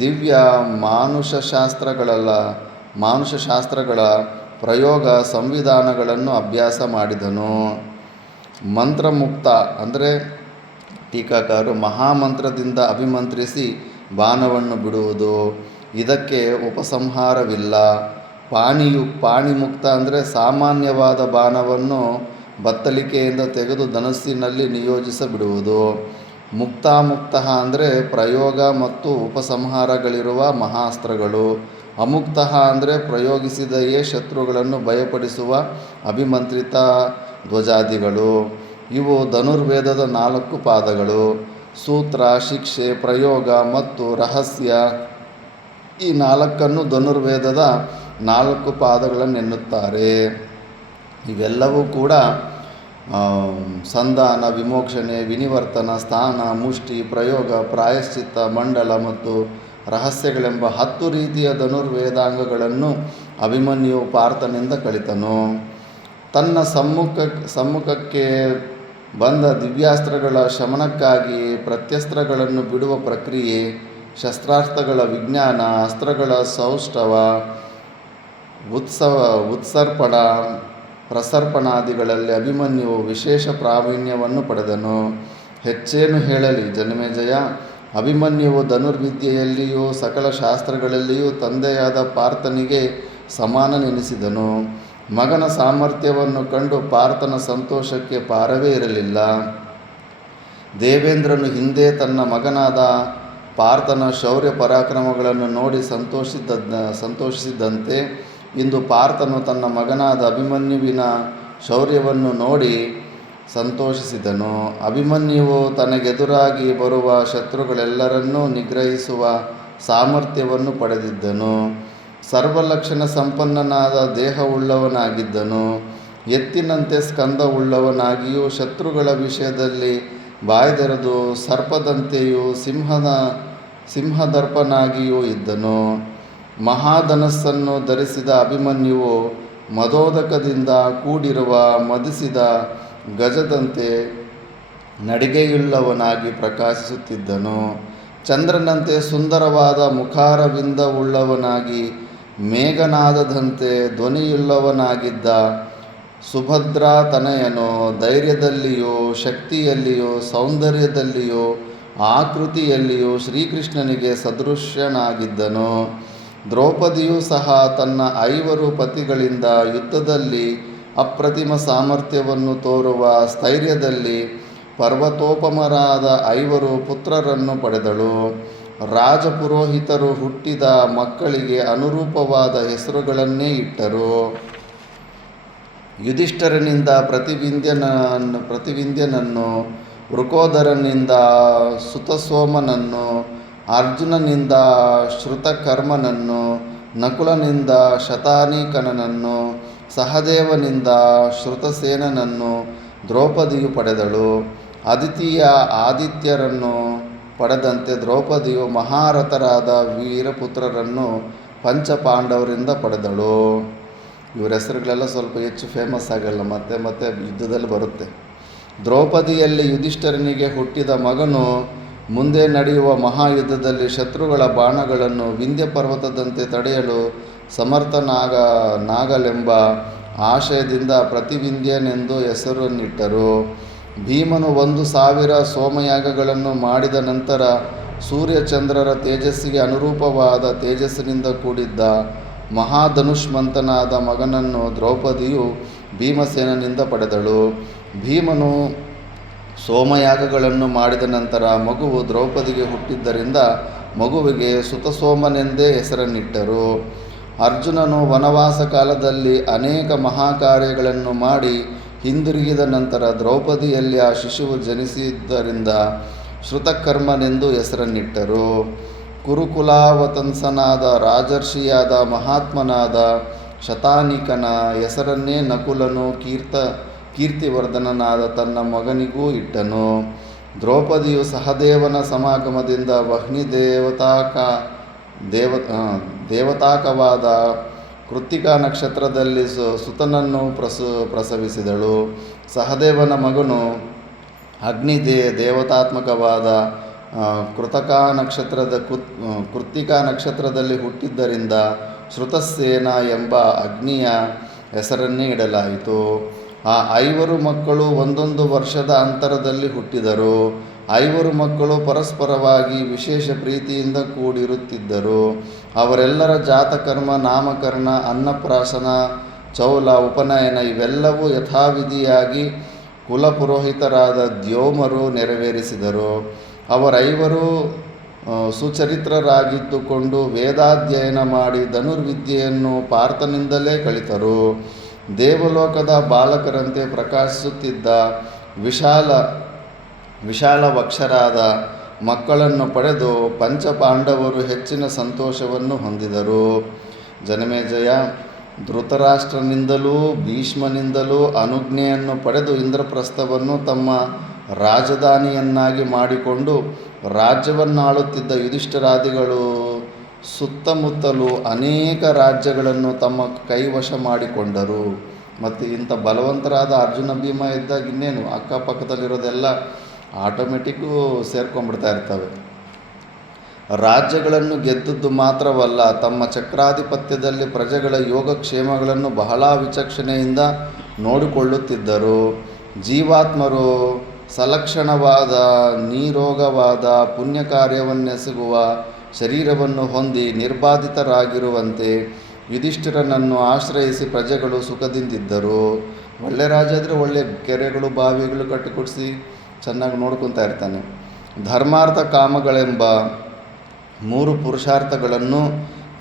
ದಿವ್ಯ ಮಾನುಷಶಾಸ್ತ್ರಗಳ ಪ್ರಯೋಗ ಸಂವಿಧಾನಗಳನ್ನು ಅಭ್ಯಾಸ ಮಾಡಿದನು. ಮಂತ್ರಮುಕ್ತ ಅಂದರೆ ಟೀಕಾಕಾರರು ಮಹಾಮಂತ್ರದಿಂದ ಅಭಿಮಂತ್ರಿಸಿ ಬಾಣವನ್ನು ಬಿಡುವುದು, ಇದಕ್ಕೆ ಉಪಸಂಹಾರವಿಲ್ಲ. ಪಾಣಿಮುಕ್ತ ಅಂದರೆ ಸಾಮಾನ್ಯವಾದ ಬಾಣವನ್ನು ಬತ್ತಳಿಕೆಯಿಂದ ತೆಗೆದು ಧನುಸ್ಸಿನಲ್ಲಿ ನಿಯೋಜಿಸಿಬಿಡುವುದು. ಮುಕ್ತ ಅಂದರೆ ಪ್ರಯೋಗ ಮತ್ತು ಉಪಸಂಹಾರಗಳಿರುವ ಮಹಾಸ್ತ್ರಗಳು. ಅಮುಕ್ತ ಅಂದರೆ ಪ್ರಯೋಗಿಸಿದೆಯೇ ಶತ್ರುಗಳನ್ನು ಭಯಪಡಿಸುವ ಅಭಿಮಂತ್ರಿತ ಧ್ವಜಾದಿಗಳು. ಇವು ಧನುರ್ವೇದದ 4 ಪಾದಗಳು. ಸೂತ್ರ, ಶಿಕ್ಷೆ, ಪ್ರಯೋಗ ಮತ್ತು ರಹಸ್ಯ ಈ 4 ಧನುರ್ವೇದದ 4 ಪಾದಗಳನ್ನೆನ್ನುತ್ತಾರೆ. ಇವೆಲ್ಲವೂ ಕೂಡ ಸಂಧಾನ, ವಿಮೋಕ್ಷಣೆ, ವಿನಿವರ್ತನ, ಸ್ಥಾನ, ಮುಷ್ಟಿ, ಪ್ರಯೋಗ, ಪ್ರಾಯಶ್ಚಿತ್ತ, ಮಂಡಲ ಮತ್ತು ರಹಸ್ಯಗಳೆಂಬ 10 ರೀತಿಯ ಧನುರ್ವೇದಾಂಗಗಳನ್ನು ಅಭಿಮನ್ಯು ಪಾರ್ಥನಿಂದ ಕಲಿತನು. ತನ್ನ ಸಮ್ಮುಖಕ್ಕೆ ಬಂದ ದಿವ್ಯಾಸ್ತ್ರಗಳ ಶಮನಕ್ಕಾಗಿ ಪ್ರತ್ಯಸ್ತ್ರಗಳನ್ನು ಬಿಡುವ ಪ್ರಕ್ರಿಯೆ, ಶಸ್ತ್ರಾಸ್ತ್ರಗಳ ವಿಜ್ಞಾನ, ಅಸ್ತ್ರಗಳ ಸೌಷ್ಠವ, ಉತ್ಸರ್ಪಣ, ಪ್ರಸರ್ಪಣಾದಿಗಳಲ್ಲಿ ಅಭಿಮನ್ಯು ವಿಶೇಷ ಪ್ರಾವೀಣ್ಯವನ್ನು ಪಡೆದನು. ಹೆಚ್ಚೇನು ಹೇಳಲಿ ಜನಮೇಜಯ, ಅಭಿಮನ್ಯುವು ಧನುರ್ವಿದ್ಯೆಯಲ್ಲಿಯೂ ಸಕಲ ಶಾಸ್ತ್ರಗಳಲ್ಲಿಯೂ ತಂದೆಯಾದ ಪಾರ್ಥನಿಗೆ ಸಮಾನನೆನಿಸಿದನು. ಮಗನ ಸಾಮರ್ಥ್ಯವನ್ನು ಕಂಡು ಪಾರ್ಥನ ಸಂತೋಷಕ್ಕೆ ಪಾರವೇ ಇರಲಿಲ್ಲ. ದೇವೇಂದ್ರನು ಹಿಂದೆ ತನ್ನ ಮಗನಾದ ಪಾರ್ಥನ ಶೌರ್ಯ ಪರಾಕ್ರಮಗಳನ್ನು ನೋಡಿ ಸಂತೋಷಿಸಿದಂತೆ ಇಂದು ಪಾರ್ಥನು ತನ್ನ ಮಗನಾದ ಅಭಿಮನ್ಯುವಿನ ಶೌರ್ಯವನ್ನು ನೋಡಿ ಸಂತೋಷಿಸಿದನು. ಅಭಿಮನ್ಯುವು ತನಗೆದುರಾಗಿ ಬರುವ ಶತ್ರುಗಳೆಲ್ಲರನ್ನೂ ನಿಗ್ರಹಿಸುವ ಸಾಮರ್ಥ್ಯವನ್ನು ಪಡೆದಿದ್ದನು. ಸರ್ವಲಕ್ಷಣ ಸಂಪನ್ನನಾದ ದೇಹವುಳ್ಳವನಾಗಿದ್ದನು. ಎತ್ತಿನಂತೆ ಸ್ಕಂದವುಳ್ಳವನಾಗಿಯೂ ಶತ್ರುಗಳ ವಿಷಯದಲ್ಲಿ ಬಾಯ್ದೆರೆದು ಸರ್ಪದಂತೆಯೂ ಸಿಂಹದರ್ಪನಾಗಿಯೂ ಇದ್ದನು. ಮಹಾಧನಸ್ಸನ್ನು ಧರಿಸಿದ ಅಭಿಮನ್ಯುವು ಮದೋದಕದಿಂದ ಕೂಡಿರುವ ಮದಿಸಿದ ಗಜದಂತೆ ನಡಿಗೆಯುಳ್ಳವನಾಗಿ ಪ್ರಕಾಶಿಸುತ್ತಿದ್ದನು. ಚಂದ್ರನಂತೆ ಸುಂದರವಾದ ಮುಖಾರವಿಂದವುಳ್ಳವನಾಗಿ ಮೇಘನಾದದಂತೆ ಧ್ವನಿಯುಳ್ಳವನಾಗಿದ್ದ ಸುಭದ್ರಾ ತನಯನು ಧೈರ್ಯದಲ್ಲಿಯೂ ಶಕ್ತಿಯಲ್ಲಿಯೂ ಸೌಂದರ್ಯದಲ್ಲಿಯೂ ಆಕೃತಿಯಲ್ಲಿಯೂ ಶ್ರೀಕೃಷ್ಣನಿಗೆ ಸದೃಶ್ಯನಾಗಿದ್ದನು. ದ್ರೌಪದಿಯೂ ಸಹ ತನ್ನ 5 ಪತಿಗಳಿಂದ ಯುದ್ಧದಲ್ಲಿ ಅಪ್ರತಿಮ ಸಾಮರ್ಥ್ಯವನ್ನು ತೋರುವ ಸ್ಥೈರ್ಯದಲ್ಲಿ ಪರ್ವತೋಪಮರಾದ 5 ಪುತ್ರರನ್ನು ಪಡೆದಳು. ರಾಜಪುರೋಹಿತರು ಹುಟ್ಟಿದ ಮಕ್ಕಳಿಗೆ ಅನುರೂಪವಾದ ಹೆಸರುಗಳನ್ನೇ ಇಟ್ಟರು. ಯುಧಿಷ್ಠಿರನಿಂದ ಪ್ರತಿವಿಂಧ್ಯನನ್ನು, ವೃಕೋದರನಿಂದ ಸುತಸೋಮನನ್ನು, ಅರ್ಜುನನಿಂದ ಶ್ರುತಕರ್ಮನನ್ನು, ನಕುಲನಿಂದ ಶತಾನೀಕನನ್ನು, ಸಹದೇವನಿಂದ ಶ್ರುತಸೇನನನ್ನು ದ್ರೌಪದಿಯು ಪಡೆದಳು. ಆದಿತ್ಯರನ್ನು ಪಡೆದಂತೆ ದ್ರೌಪದಿಯು ಮಹಾರಥರಾದ ವೀರಪುತ್ರರನ್ನು ಪಂಚಪಾಂಡವರಿಂದ ಪಡೆದಳು. ಇವರ ಹೆಸರುಗಳೆಲ್ಲ ಸ್ವಲ್ಪ ಹೆಚ್ಚು ಫೇಮಸ್ ಆಗಲ್ಲ, ಮತ್ತೆ ಯುದ್ಧದಲ್ಲಿ ಬರುತ್ತೆ. ದ್ರೌಪದಿಯಲ್ಲಿ ಯುಧಿಷ್ಠಿರನಿಗೆ ಹುಟ್ಟಿದ ಮಗನು ಮುಂದೆ ನಡೆಯುವ ಮಹಾಯುದ್ಧದಲ್ಲಿ ಶತ್ರುಗಳ ಬಾಣಗಳನ್ನು ವಿಂಧ್ಯ ಪರ್ವತದಂತೆ ತಡೆಯಲು ಸಮರ್ಥನಾಗಲೆಂಬ ಆಶಯದಿಂದ ಪ್ರತಿವಿಂಧ್ಯನೆಂದು ಹೆಸರನ್ನಿಟ್ಟರು. ಭೀಮನು 1,000 ಸೋಮಯಾಗಗಳನ್ನು ಮಾಡಿದ ನಂತರ ಸೂರ್ಯಚಂದ್ರರ ತೇಜಸ್ಸಿಗೆ ಅನುರೂಪವಾದ ತೇಜಸ್ಸಿನಿಂದ ಕೂಡಿದ್ದ ಮಹಾಧನುಷ್ಮಂತನಾದ ಮಗನನ್ನು ದ್ರೌಪದಿಯು ಭೀಮಸೇನನಿಂದ ಪಡೆದಳು. ಭೀಮನು ಸೋಮಯಾಗಗಳನ್ನು ಮಾಡಿದ ನಂತರ ಮಗುವು ದ್ರೌಪದಿಗೆ ಹುಟ್ಟಿದ್ದರಿಂದ ಮಗುವಿಗೆ ಸುತಸೋಮನೆಂದೇ ಹೆಸರನ್ನಿಟ್ಟರು. ಅರ್ಜುನನು ವನವಾಸ ಕಾಲದಲ್ಲಿ ಅನೇಕ ಮಹಾಕಾರ್ಯಗಳನ್ನು ಮಾಡಿ ಹಿಂದಿರುಗಿದ ನಂತರ ದ್ರೌಪದಿಯಲ್ಲಿ ಆ ಶಿಶುವು ಜನಿಸಿದ್ದರಿಂದ ಶ್ರುತಕರ್ಮನೆಂದು ಹೆಸರನ್ನಿಟ್ಟರು. ಕುರುಕುಲಾವತಂಸನಾದ ರಾಜರ್ಷಿಯಾದ ಮಹಾತ್ಮನಾದ ಶತಾನಿಕನ ಹೆಸರನ್ನೇ ನಕುಲನು ಕೀರ್ತಿವರ್ಧನನಾದ ತನ್ನ ಮಗನಿಗೂ ಇಟ್ಟನು. ದ್ರೌಪದಿಯು ಸಹದೇವನ ಸಮಾಗಮದಿಂದ ವಹ್ನಿ ದೇವತಾಕವಾದ ಕೃತ್ತಿಕಾ ನಕ್ಷತ್ರದಲ್ಲಿ ಸುತನನ್ನು ಪ್ರಸವಿಸಿದಳು. ಸಹದೇವನ ಮಗನು ಅಗ್ನಿ ದೇವತಾತ್ಮಕವಾದ ಕೃತ್ತಿಕಾ ನಕ್ಷತ್ರದಲ್ಲಿ ಹುಟ್ಟಿದ್ದರಿಂದ ಶ್ರುತಸೇನ ಎಂಬ ಅಗ್ನಿಯ ಹೆಸರನ್ನೇ ಇಡಲಾಯಿತು. ಆ 5 ಮಕ್ಕಳು 1 ವರ್ಷದ ಅಂತರದಲ್ಲಿ ಹುಟ್ಟಿದರು. 5 ಮಕ್ಕಳು ಪರಸ್ಪರವಾಗಿ ವಿಶೇಷ ಪ್ರೀತಿಯಿಂದ ಕೂಡಿರುತ್ತಿದ್ದರು. ಅವರೆಲ್ಲರ ಜಾತಕರ್ಮ, ನಾಮಕರಣ, ಅನ್ನಪ್ರಾಶನ, ಚೌಲ, ಉಪನಯನ ಇವೆಲ್ಲವೂ ಯಥಾವಿಧಿಯಾಗಿ ಕುಲಪುರೋಹಿತರಾದ ದ್ಯೋಮರು ನೆರವೇರಿಸಿದರು. ಅವರೈವರು ಸುಚರಿತ್ರರಾಗಿದ್ದುಕೊಂಡು ವೇದಾಧ್ಯಯನ ಮಾಡಿ ಧನುರ್ವಿದ್ಯೆಯನ್ನು ಪಾರ್ಥನಿಂದಲೇ ಕಲಿತರು. ದೇವಲೋಕದ ಬಾಲಕರಂತೆ ಪ್ರಕಾಶಿಸುತ್ತಿದ್ದ ವಿಶಾಲ ವಕ್ಷರಾದ ಮಕ್ಕಳನ್ನು ಪಡೆದು ಪಂಚಪಾಂಡವರು ಹೆಚ್ಚಿನ ಸಂತೋಷವನ್ನು ಹೊಂದಿದರು. ಜನಮೇಜಯ ಧೃತರಾಷ್ಟ್ರನಿಂದಲೂ ಭೀಷ್ಮನಿಂದಲೂ ಅನುಜ್ಞೆಯನ್ನು ಪಡೆದು ಇಂದ್ರಪ್ರಸ್ಥವನ್ನು ತಮ್ಮ ರಾಜಧಾನಿಯನ್ನಾಗಿ ಮಾಡಿಕೊಂಡು ರಾಜ್ಯವನ್ನಾಳುತ್ತಿದ್ದ ಯುಧಿಷ್ಠಿರಾದಿಗಳು ಸುತ್ತಮುತ್ತಲೂ ಅನೇಕ ರಾಜ್ಯಗಳನ್ನು ತಮ್ಮ ಕೈವಶ ಮಾಡಿಕೊಂಡರು. ಮತ್ತು ಇಂಥ ಬಲವಂತರಾದ ಅರ್ಜುನ ಭೀಮ ಇದ್ದಾಗ ಇನ್ನೇನು ಅಕ್ಕಪಕ್ಕದಲ್ಲಿರೋದೆಲ್ಲ ಆಟೋಮೆಟಿಕ್ಕು ಸೇರ್ಕೊಂಡ್ಬಿಡ್ತಾ ಇರ್ತವೆ. ರಾಜ್ಯಗಳನ್ನು ಗೆದ್ದದ್ದು ಮಾತ್ರವಲ್ಲ, ತಮ್ಮ ಚಕ್ರಾಧಿಪತ್ಯದಲ್ಲಿ ಪ್ರಜೆಗಳ ಯೋಗಕ್ಷೇಮಗಳನ್ನು ಬಹಳ ವಿಚಕ್ಷಣೆಯಿಂದ ನೋಡಿಕೊಳ್ಳುತ್ತಿದ್ದರು. ಜೀವಾತ್ಮರು ಸಲಕ್ಷಣವಾದ ನಿರೋಗವಾದ ಪುಣ್ಯ ಕಾರ್ಯವನ್ನೆಸಗುವ ಶರೀರವನ್ನು ಹೊಂದಿ ನಿರ್ಬಾಧಿತರಾಗಿರುವಂತೆ ಯುಧಿಷ್ಠಿರನನ್ನು ಆಶ್ರಯಿಸಿ ಪ್ರಜೆಗಳು ಸುಖದಿಂದಿದ್ದರು. ಒಳ್ಳೆ ರಾಜ ಆದರೆ ಒಳ್ಳೆ ಕೆರೆಗಳು ಬಾವಿಗಳು ಕಟ್ಟಿಕೊಡಿಸಿ ಚೆನ್ನಾಗಿ ನೋಡ್ಕೊತಾ ಇರ್ತಾನೆ. ಧರ್ಮಾರ್ಥ ಕಾಮಗಳೆಂಬ 3 ಪುರುಷಾರ್ಥಗಳನ್ನು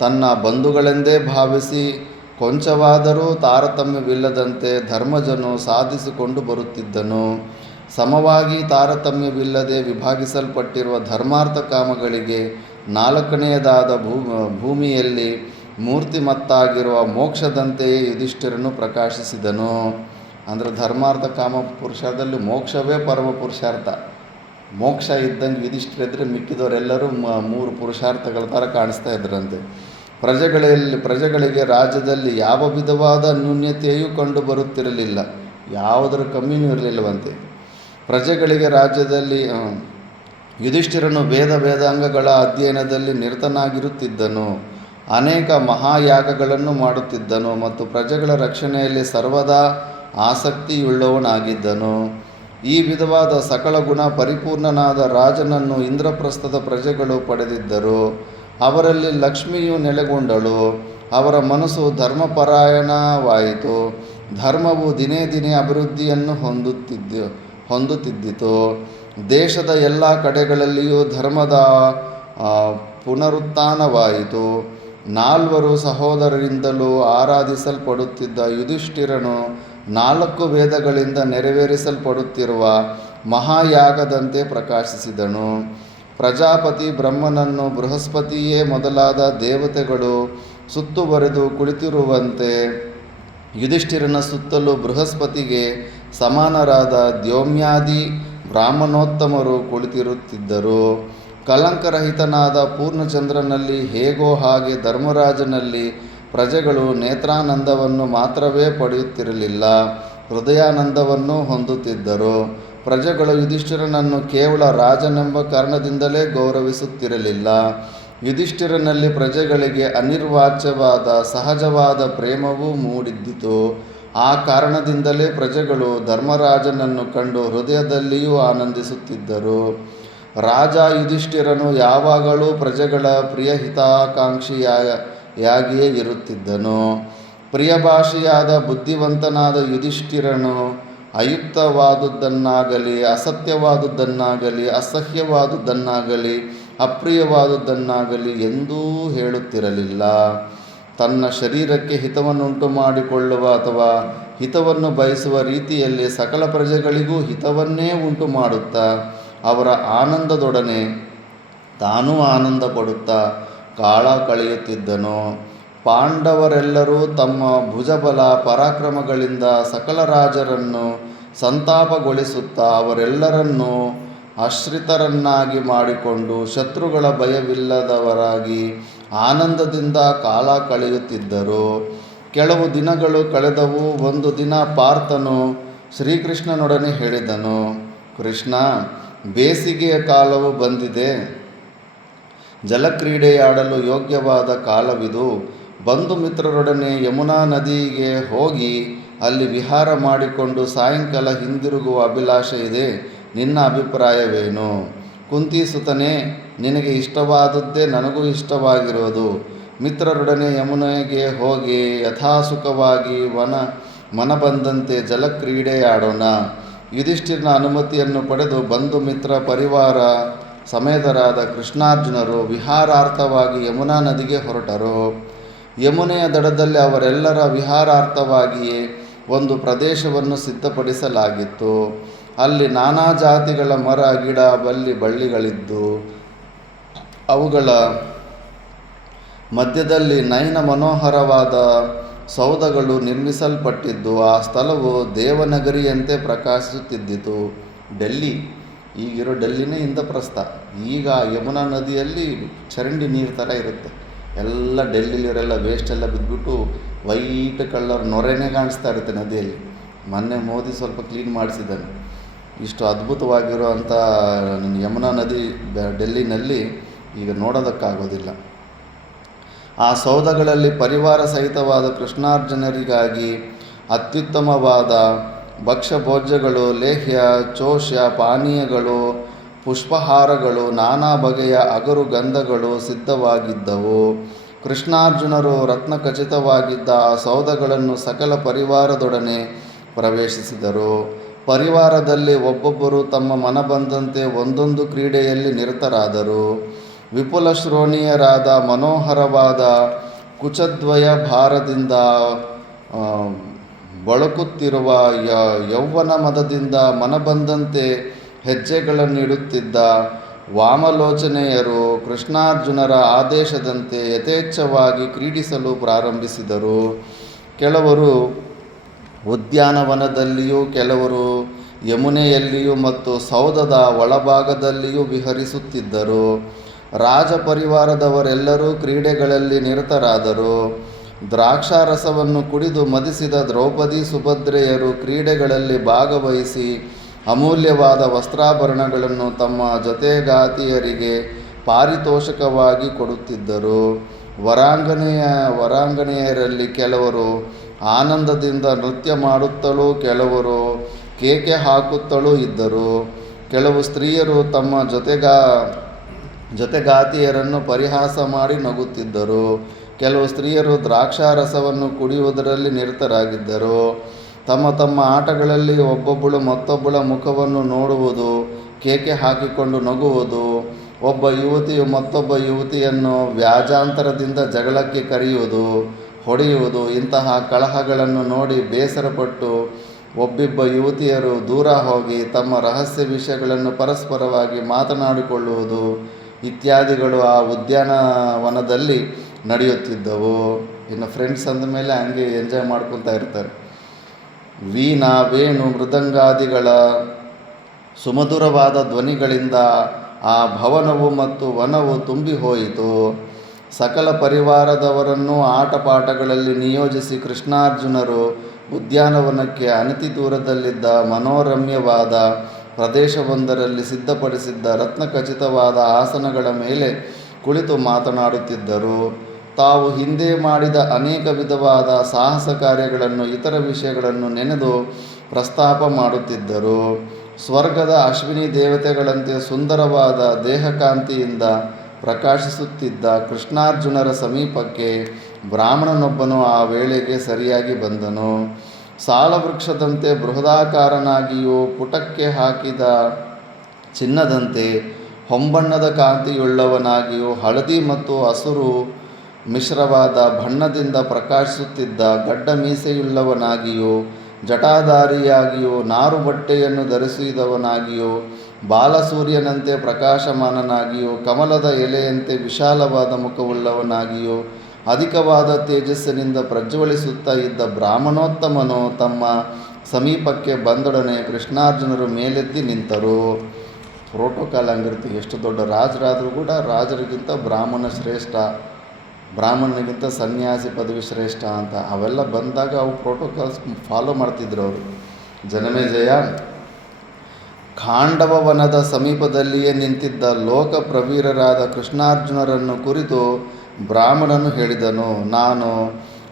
ತನ್ನ ಬಂಧುಗಳೆಂದೇ ಭಾವಿಸಿ ಕೊಂಚವಾದರೂ ತಾರತಮ್ಯವಿಲ್ಲದಂತೆ ಧರ್ಮಜನು ಸಾಧಿಸಿಕೊಂಡು ಬರುತ್ತಿದ್ದನು. ಸಮವಾಗಿ ತಾರತಮ್ಯವಿಲ್ಲದೆ ವಿಭಾಗಿಸಲ್ಪಟ್ಟಿರುವ ಧರ್ಮಾರ್ಥ ಕಾಮಗಳಿಗೆ 4ನೆಯದಾದ ಭೂಮಿಯಲ್ಲಿ ಮೂರ್ತಿಮತ್ತಾಗಿರುವ ಮೋಕ್ಷದಂತೆಯೇ ಯುಧಿಷ್ಠಿರನು ಪ್ರಕಾಶಿಸಿದನು. ಅಂದರೆ ಧರ್ಮಾರ್ಥ ಕಾಮ ಪುರುಷಾರ್ಥದಲ್ಲಿ ಮೋಕ್ಷವೇ ಪರಮ ಪುರುಷಾರ್ಥ. ಮೋಕ್ಷ ಇದ್ದಂಗೆ ಯುಧಿಷ್ಠಿರಿದ್ರೆ ಮಿಕ್ಕಿದವರೆಲ್ಲರೂ 3 ಪುರುಷಾರ್ಥಗಳ ಥರ ಕಾಣಿಸ್ತಾ ಇದ್ರಂತೆ. ಪ್ರಜೆಗಳಿಗೆ ರಾಜ್ಯದಲ್ಲಿ ಯಾವ ವಿಧವಾದ ನ್ಯೂನ್ಯತೆಯೂ ಕಂಡು ಬರುತ್ತಿರಲಿಲ್ಲ, ಯಾವುದರ ಕಮ್ಮಿನೂ ಇರಲಿಲ್ಲವಂತೆ. ಪ್ರಜೆಗಳಿಗೆ ರಾಜ್ಯದಲ್ಲಿ ಯುಧಿಷ್ಠಿರನು ವೇದಾಂಗಗಳ ಅಧ್ಯಯನದಲ್ಲಿ ನಿರತನಾಗಿರುತ್ತಿದ್ದನು. ಅನೇಕ ಮಹಾಯಾಗಗಳನ್ನು ಮಾಡುತ್ತಿದ್ದನು ಮತ್ತು ಪ್ರಜೆಗಳ ರಕ್ಷಣೆಯಲ್ಲಿ ಸರ್ವದಾ ಆಸಕ್ತಿಯುಳ್ಳವನಾಗಿದ್ದನು. ಈ ವಿಧವಾದ ಸಕಲ ಗುಣ ಪರಿಪೂರ್ಣನಾದ ರಾಜನನ್ನು ಇಂದ್ರಪ್ರಸ್ಥದ ಪ್ರಜೆಗಳು ಪಡೆದಿದ್ದರು. ಅವರಲ್ಲಿ ಲಕ್ಷ್ಮಿಯು ನೆಲೆಗೊಂಡಳು. ಅವರ ಮನಸ್ಸು ಧರ್ಮಪರಾಯಣವಾಯಿತು. ಧರ್ಮವು ದಿನೇ ದಿನೇ ಅಭಿವೃದ್ಧಿಯನ್ನು ಹೊಂದುತ್ತಿದ್ದಿತು. ದೇಶದ ಎಲ್ಲ ಕಡೆಗಳಲ್ಲಿಯೂ ಧರ್ಮದ ಪುನರುತ್ಥಾನವಾಯಿತು. 4 ಸಹೋದರರಿಂದಲೂ ಆರಾಧಿಸಲ್ಪಡುತ್ತಿದ್ದ ಯುಧಿಷ್ಠಿರನು 4 ವೇದಗಳಿಂದ ನೆರವೇರಿಸಲ್ಪಡುತ್ತಿರುವ ಮಹಾಯಾಗದಂತೆ ಪ್ರಕಾಶಿಸಿದನು. ಪ್ರಜಾಪತಿ ಬ್ರಹ್ಮನನ್ನು ಬೃಹಸ್ಪತಿಯೇ ಮೊದಲಾದ ದೇವತೆಗಳು ಸುತ್ತುವರೆದು ಕುಳಿತಿರುವಂತೆ ಯುಧಿಷ್ಠಿರನ ಸುತ್ತಲೂ ಬೃಹಸ್ಪತಿಗೆ ಸಮಾನರಾದ ದ್ಯೌಮ್ಯಾದಿ ಬ್ರಾಹ್ಮಣೋತ್ತಮರು ಕುಳಿತಿರುತ್ತಿದ್ದರು. ಕಲಂಕರಹಿತನಾದ ಪೂರ್ಣಚಂದ್ರನಲ್ಲಿ ಹೇಗೋ ಹಾಗೆ ಧರ್ಮರಾಜನಲ್ಲಿ ಪ್ರಜೆಗಳು ನೇತ್ರಾನಂದವನ್ನು ಮಾತ್ರವೇ ಪಡೆಯುತ್ತಿರಲಿಲ್ಲ, ಹೃದಯಾನಂದವನ್ನು ಹೊಂದುತ್ತಿದ್ದರು. ಪ್ರಜೆಗಳು ಯುಧಿಷ್ಠಿರನನ್ನು ಕೇವಲ ರಾಜನೆಂಬ ಕಾರಣದಿಂದಲೇ ಗೌರವಿಸುತ್ತಿರಲಿಲ್ಲ. ಯುಧಿಷ್ಠಿರನಲ್ಲಿ ಪ್ರಜೆಗಳಿಗೆ ಅನಿರ್ವಾಚ್ಯವಾದ ಸಹಜವಾದ ಪ್ರೇಮವೂ ಮೂಡಿದ್ದಿತು. ಆ ಕಾರಣದಿಂದಲೇ ಪ್ರಜೆಗಳು ಧರ್ಮರಾಜನನ್ನು ಕಂಡು ಹೃದಯದಲ್ಲಿಯೂ ಆನಂದಿಸುತ್ತಿದ್ದರು. ರಾಜ ಯುಧಿಷ್ಠಿರನು ಯಾವಾಗಲೂ ಪ್ರಜೆಗಳ ಪ್ರಿಯಹಿತಾಕಾಂಕ್ಷಿಯಾಗಿಯೇ ಇರುತ್ತಿದ್ದನು. ಪ್ರಿಯಭಾಷಿಯಾದ ಬುದ್ಧಿವಂತನಾದ ಯುಧಿಷ್ಠಿರನು ಅಯುಕ್ತವಾದುದನ್ನಾಗಲಿ, ಅಸತ್ಯವಾದುದನ್ನಾಗಲಿ, ಅಸಹ್ಯವಾದುದನ್ನಾಗಲಿ, ಅಪ್ರಿಯವಾದುದನ್ನಾಗಲಿ ಎಂದೂ ಹೇಳುತ್ತಿರಲಿಲ್ಲ. ತನ್ನ ಶರೀರಕ್ಕೆ ಹಿತವನ್ನುಂಟು ಮಾಡಿಕೊಳ್ಳುವ ಅಥವಾ ಹಿತವನ್ನು ಬಯಸುವ ರೀತಿಯಲ್ಲಿ ಸಕಲ ಪ್ರಜೆಗಳಿಗೂ ಹಿತವನ್ನೇ ಉಂಟು ಮಾಡುತ್ತಾ ಅವರ ಆನಂದದೊಡನೆ ತಾನೂ ಆನಂದ ಪಡುತ್ತಾ ಕಾಲ ಕಳೆಯುತ್ತಿದ್ದನು. ಪಾಂಡವರೆಲ್ಲರೂ ತಮ್ಮ ಭುಜಬಲ ಪರಾಕ್ರಮಗಳಿಂದ ಸಕಲ ರಾಜರನ್ನು ಸಂತಾಪಗೊಳಿಸುತ್ತಾ ಅವರೆಲ್ಲರನ್ನೂ ಆಶ್ರಿತರನ್ನಾಗಿ ಮಾಡಿಕೊಂಡು ಶತ್ರುಗಳ ಭಯವಿಲ್ಲದವರಾಗಿ ಆನಂದದಿಂದ ಕಾಲ ಕಳೆಯುತ್ತಿದ್ದರು. ಕೆಲವು ದಿನಗಳು ಕಳೆದವು. ಒಂದು ದಿನ ಪಾರ್ಥನು ಶ್ರೀಕೃಷ್ಣನೊಡನೆ ಹೇಳಿದನು, ಕೃಷ್ಣ, ಬೇಸಿಗೆಯ ಕಾಲವು ಬಂದಿದೆ. ಜಲಕ್ರೀಡೆಯಾಡಲು ಯೋಗ್ಯವಾದ ಕಾಲವಿದು. ಬಂಧು ಮಿತ್ರರೊಡನೆ ಯಮುನಾ ನದಿಗೆ ಹೋಗಿ ಅಲ್ಲಿ ವಿಹಾರ ಮಾಡಿಕೊಂಡು ಸಾಯಂಕಾಲ ಹಿಂದಿರುಗುವ ಅಭಿಲಾಷೆ ಇದೆ. ನಿನ್ನ ಅಭಿಪ್ರಾಯವೇನು? ಕುಂತಿಸುತನೇ, ನಿನಗೆ ಇಷ್ಟವಾದದ್ದೇ ನನಗೂ ಇಷ್ಟವಾಗಿರೋದು. ಮಿತ್ರರೊಡನೆ ಯಮುನೆಗೆ ಹೋಗಿ ಯಥಾಸುಖವಾಗಿ ಮನಬಂದಂತೆ ಜಲಕ್ರೀಡೆಯಾಡೋಣ. ಯುಧಿಷ್ಠಿರನ ಅನುಮತಿಯನ್ನು ಪಡೆದು ಬಂಧು ಮಿತ್ರ ಪರಿವಾರ ಸಮೇತರಾದ ಕೃಷ್ಣಾರ್ಜುನರು ವಿಹಾರಾರ್ಥವಾಗಿ ಯಮುನಾ ನದಿಗೆ ಹೊರಟರು. ಯಮುನೆಯ ದಡದಲ್ಲಿ ಅವರೆಲ್ಲರ ವಿಹಾರಾರ್ಥವಾಗಿಯೇ ಒಂದು ಪ್ರದೇಶವನ್ನು ಸಿದ್ಧಪಡಿಸಲಾಗಿತ್ತು. ಅಲ್ಲಿ ನಾನಾ ಜಾತಿಗಳ ಮರ, ಗಿಡ, ಬಳ್ಳಿಗಳಿದ್ದು ಅವುಗಳ ಮಧ್ಯದಲ್ಲಿ ನಯನ ಮನೋಹರವಾದ ಸೌಧಗಳು ನಿರ್ಮಿಸಲ್ಪಟ್ಟಿದ್ದು ಆ ಸ್ಥಳವು ದೇವನಗರಿಯಂತೆ ಪ್ರಕಾಶಿಸುತ್ತಿದ್ದಿತು. ಡೆಲ್ಲಿ, ಈಗಿರೋ ಡೆಲ್ಲಿನೇ ಇಂದ್ರಪ್ರಸ್ಥ. ಈಗ ಯಮುನಾ ನದಿಯಲ್ಲಿ ಚರಂಡಿ ನೀರು ಥರ ಇರುತ್ತೆ. ಎಲ್ಲ ಡೆಲ್ಲಿಲಿರೆಲ್ಲ ವೇಸ್ಟ್ ಎಲ್ಲ ಬಿದ್ದುಬಿಟ್ಟು ವೈಟ್ ಕಲರ್ ನೊರೆನೇ ಕಾಣಿಸ್ತಾ ಇರುತ್ತೆ ನದಿಯಲ್ಲಿ. ಮೊನ್ನೆ ಮೋದಿ ಸ್ವಲ್ಪ ಕ್ಲೀನ್ ಮಾಡಿಸಿದ್ದಾನೆ. ಇಷ್ಟು ಅದ್ಭುತವಾಗಿರುವಂಥ ಯಮುನಾ ನದಿ ಡೆಲ್ಲಿನಲ್ಲಿ ಈಗ ನೋಡೋದಕ್ಕಾಗೋದಿಲ್ಲ. ಆ ಸೌಧಗಳಲ್ಲಿ ಪರಿವಾರ ಸಹಿತವಾದ ಕೃಷ್ಣಾರ್ಜುನರಿಗಾಗಿ ಅತ್ಯುತ್ತಮವಾದ ಭಕ್ಷ್ಯಭೋಜ್ಯಗಳು, ಲೇಹ್ಯ, ಚೋಷ್ಯ, ಪಾನೀಯಗಳು, ಪುಷ್ಪಹಾರಗಳು, ನಾನಾ ಬಗೆಯ ಅಗರು ಗಂಧಗಳು ಸಿದ್ಧವಾಗಿದ್ದವು. ಕೃಷ್ಣಾರ್ಜುನರು ರತ್ನಖಚಿತವಾಗಿದ್ದ ಆ ಸೌಧಗಳನ್ನು ಸಕಲ ಪರಿವಾರದೊಡನೆ ಪ್ರವೇಶಿಸಿದರು. ಪರಿವಾರದಲ್ಲಿ ಒಬ್ಬೊಬ್ಬರು ತಮ್ಮ ಮನಬಂದಂತೆ ಒಂದೊಂದು ಕ್ರೀಡೆಯಲ್ಲಿ ನಿರತರಾದರು. ವಿಪುಲ ಶ್ರೋಣೀಯರಾದ ಮನೋಹರವಾದ ಕುಚದ್ವಯ ಭಾರದಿಂದ ಬಳಕುತ್ತಿರುವ ಯೌವನ ಮದದಿಂದ ಮನಬಂದಂತೆ ಹೆಜ್ಜೆಗಳನ್ನಿಡುತ್ತಿದ್ದ ವಾಮಲೋಚನೆಯರು ಕೃಷ್ಣಾರ್ಜುನರ ಆದೇಶದಂತೆ ಯಥೇಚ್ಛವಾಗಿ ಕ್ರೀಡಿಸಲು ಪ್ರಾರಂಭಿಸಿದರು. ಕೆಲವರು ಉದ್ಯಾನವನದಲ್ಲಿಯೂ, ಕೆಲವರು ಯಮುನೆಯಲ್ಲಿಯೂ ಮತ್ತು ಸೌಧದ ಒಳಭಾಗದಲ್ಲಿಯೂ ವಿಹರಿಸುತ್ತಿದ್ದರು. ರಾಜ ಪರಿವಾರದವರೆಲ್ಲರೂ ಕ್ರೀಡೆಗಳಲ್ಲಿ ನಿರತರಾದರು. ದ್ರಾಕ್ಷಾರಸವನ್ನು ಕುಡಿದು ಮದಿಸಿದ ದ್ರೌಪದಿ, ಸುಭದ್ರೆಯರು ಕ್ರೀಡೆಗಳಲ್ಲಿ ಭಾಗವಹಿಸಿ ಅಮೂಲ್ಯವಾದ ವಸ್ತ್ರಾಭರಣಗಳನ್ನು ತಮ್ಮ ಜೊತೆಗಾತಿಯರಿಗೆ ಪಾರಿತೋಷಕವಾಗಿ ಕೊಡುತ್ತಿದ್ದರು. ವರಾಂಗನೆಯರಲ್ಲಿ ಕೆಲವರು ಆನಂದದಿಂದ ನೃತ್ಯ ಮಾಡುತ್ತಲೂ ಕೆಲವರು ಕೇಕೆ ಹಾಕುತ್ತಲೂ ಇದ್ದರು. ಕೆಲವು ಸ್ತ್ರೀಯರು ತಮ್ಮ ಜೊತೆಗಾತಿಯರನ್ನು ಪರಿಹಾಸ ಮಾಡಿ ನಗುತ್ತಿದ್ದರು. ಕೆಲವು ಸ್ತ್ರೀಯರು ದ್ರಾಕ್ಷಾರಸವನ್ನು ಕುಡಿಯುವುದರಲ್ಲಿ ನಿರತರಾಗಿದ್ದರು. ತಮ್ಮ ತಮ್ಮ ಆಟಗಳಲ್ಲಿ ಒಬ್ಬೊಬ್ಬಳು ಮತ್ತೊಬ್ಬಳ ಮುಖವನ್ನು ನೋಡುವುದು, ಕೇಕೆ ಹಾಕಿಕೊಂಡು ನಗುವುದು, ಒಬ್ಬ ಯುವತಿಯು ಮತ್ತೊಬ್ಬ ಯುವತಿಯನ್ನು ವ್ಯಾಜಾಂತರದಿಂದ ಜಗಳಕ್ಕೆ ಕರೆಯುವುದು, ಹೊಡೆಯುವುದು, ಇಂತಹ ಕಲಹಗಳನ್ನು ನೋಡಿ ಬೇಸರಪಟ್ಟು ಒಬ್ಬಿಬ್ಬ ಯುವತಿಯರು ದೂರ ಹೋಗಿ ತಮ್ಮ ರಹಸ್ಯ ವಿಷಯಗಳನ್ನು ಪರಸ್ಪರವಾಗಿ ಮಾತನಾಡಿಕೊಳ್ಳುವುದು ಇತ್ಯಾದಿಗಳು ಆ ಉದ್ಯಾನವನದಲ್ಲಿ ನಡೆಯುತ್ತಿದ್ದವು. ಇನ್ನು ಫ್ರೆಂಡ್ಸ್ ಅಂದಮೇಲೆ ಹಂಗೆ ಎಂಜಾಯ್ ಮಾಡ್ಕೊತಾ ಇರ್ತಾರೆ. ವೀಣಾ, ವೇಣು, ಮೃದಂಗಾದಿಗಳ ಸುಮಧುರವಾದ ಧ್ವನಿಗಳಿಂದ ಆ ಭವನವು ಮತ್ತು ವನವು ತುಂಬಿ ಹೋಯಿತು. ಸಕಲ ಪರಿವಾರದವರನ್ನು ಆಟಪಾಠಗಳಲ್ಲಿ ನಿಯೋಜಿಸಿ ಕೃಷ್ಣಾರ್ಜುನರು ಉದ್ಯಾನವನಕ್ಕೆ ಅನತಿ ದೂರದಲ್ಲಿದ್ದ ಮನೋರಮ್ಯವಾದ ಪ್ರದೇಶವೊಂದರಲ್ಲಿ ಸಿದ್ಧಪಡಿಸಿದ್ದ ರತ್ನಖಚಿತವಾದ ಆಸನಗಳ ಮೇಲೆ ಕುಳಿತು ಮಾತನಾಡುತ್ತಿದ್ದರು. ತಾವು ಹಿಂದೆ ಮಾಡಿದ ಅನೇಕ ವಿಧವಾದ ಸಾಹಸ ಕಾರ್ಯಗಳನ್ನು, ಇತರ ವಿಷಯಗಳನ್ನು ನೆನೆದು ಪ್ರಸ್ತಾಪ ಮಾಡುತ್ತಿದ್ದರು. ಸ್ವರ್ಗದ ಅಶ್ವಿನಿ ದೇವತೆಗಳಂತೆ ಸುಂದರವಾದ ದೇಹಕಾಂತಿಯಿಂದ ಪ್ರಕಾಶಿಸುತ್ತಿದ್ದ ಕೃಷ್ಣಾರ್ಜುನರ ಸಮೀಪಕ್ಕೆ ಬ್ರಾಹ್ಮಣನೊಬ್ಬನು ಆ ವೇಳೆಗೆ ಸರಿಯಾಗಿ ಬಂದನು. ಸಾಲವೃಕ್ಷದಂತೆ ಬೃಹದಾಕಾರನಾಗಿಯೂ ಪುಟಕ್ಕೆ ಹಾಕಿದ ಚಿನ್ನದಂತೆ ಹೊಂಬಣ್ಣದ ಕಾಂತಿಯುಳ್ಳವನಾಗಿಯೂ ಹಳದಿ ಮತ್ತು ಹಸುರು ಮಿಶ್ರವಾದ ಬಣ್ಣದಿಂದ ಪ್ರಕಾಶಿಸುತ್ತಿದ್ದ ಗಡ್ಡ ಮೀಸೆಯುಳ್ಳವನಾಗಿಯೂ ಜಟಾಧಾರಿಯಾಗಿಯೂ ನಾರು ಬಟ್ಟೆಯನ್ನು ಧರಿಸಿದವನಾಗಿಯೂ ಬಾಲಸೂರ್ಯನಂತೆ ಪ್ರಕಾಶಮಾನನಾಗಿಯೂ ಕಮಲದ ಎಲೆಯಂತೆ ವಿಶಾಲವಾದ ಮುಖವುಳ್ಳವನಾಗಿಯೂ ಅಧಿಕವಾದ ತೇಜಸ್ಸಿನಿಂದ ಪ್ರಜ್ವಲಿಸುತ್ತಾ ಇದ್ದ ಬ್ರಾಹ್ಮಣೋತ್ತಮನು ತಮ್ಮ ಸಮೀಪಕ್ಕೆ ಬಂದೊಡನೆ ಕೃಷ್ಣಾರ್ಜುನರು ಮೇಲೆದ್ದಿ ನಿಂತರು. ಪ್ರೋಟೋಕಾಲ್ ಹಂಗಿರುತ್ತೆ. ಎಷ್ಟು ದೊಡ್ಡ ರಾಜರಾದರೂ ಕೂಡ ರಾಜರಿಗಿಂತ ಬ್ರಾಹ್ಮಣ ಶ್ರೇಷ್ಠ, ಬ್ರಾಹ್ಮಣನಿಗಿಂತ ಸನ್ಯಾಸಿ ಪದವಿ ಶ್ರೇಷ್ಠ ಅಂತ ಅವೆಲ್ಲ ಬಂದಾಗ ಅವು ಪ್ರೋಟೋಕಾಲ್ಸ್ ಫಾಲೋ ಮಾಡ್ತಿದ್ರು ಅವರು. ಜನಮೇಜಯ ಖಾಂಡವ ವನದ ಸಮೀಪದಲ್ಲಿಯೇ ನಿಂತಿದ್ದ ಲೋಕ ಪ್ರವೀರರಾದ ಕೃಷ್ಣಾರ್ಜುನರನ್ನು ಕುರಿತು ಬ್ರಾಹ್ಮಣನು ಹೇಳಿದನು. ನಾನು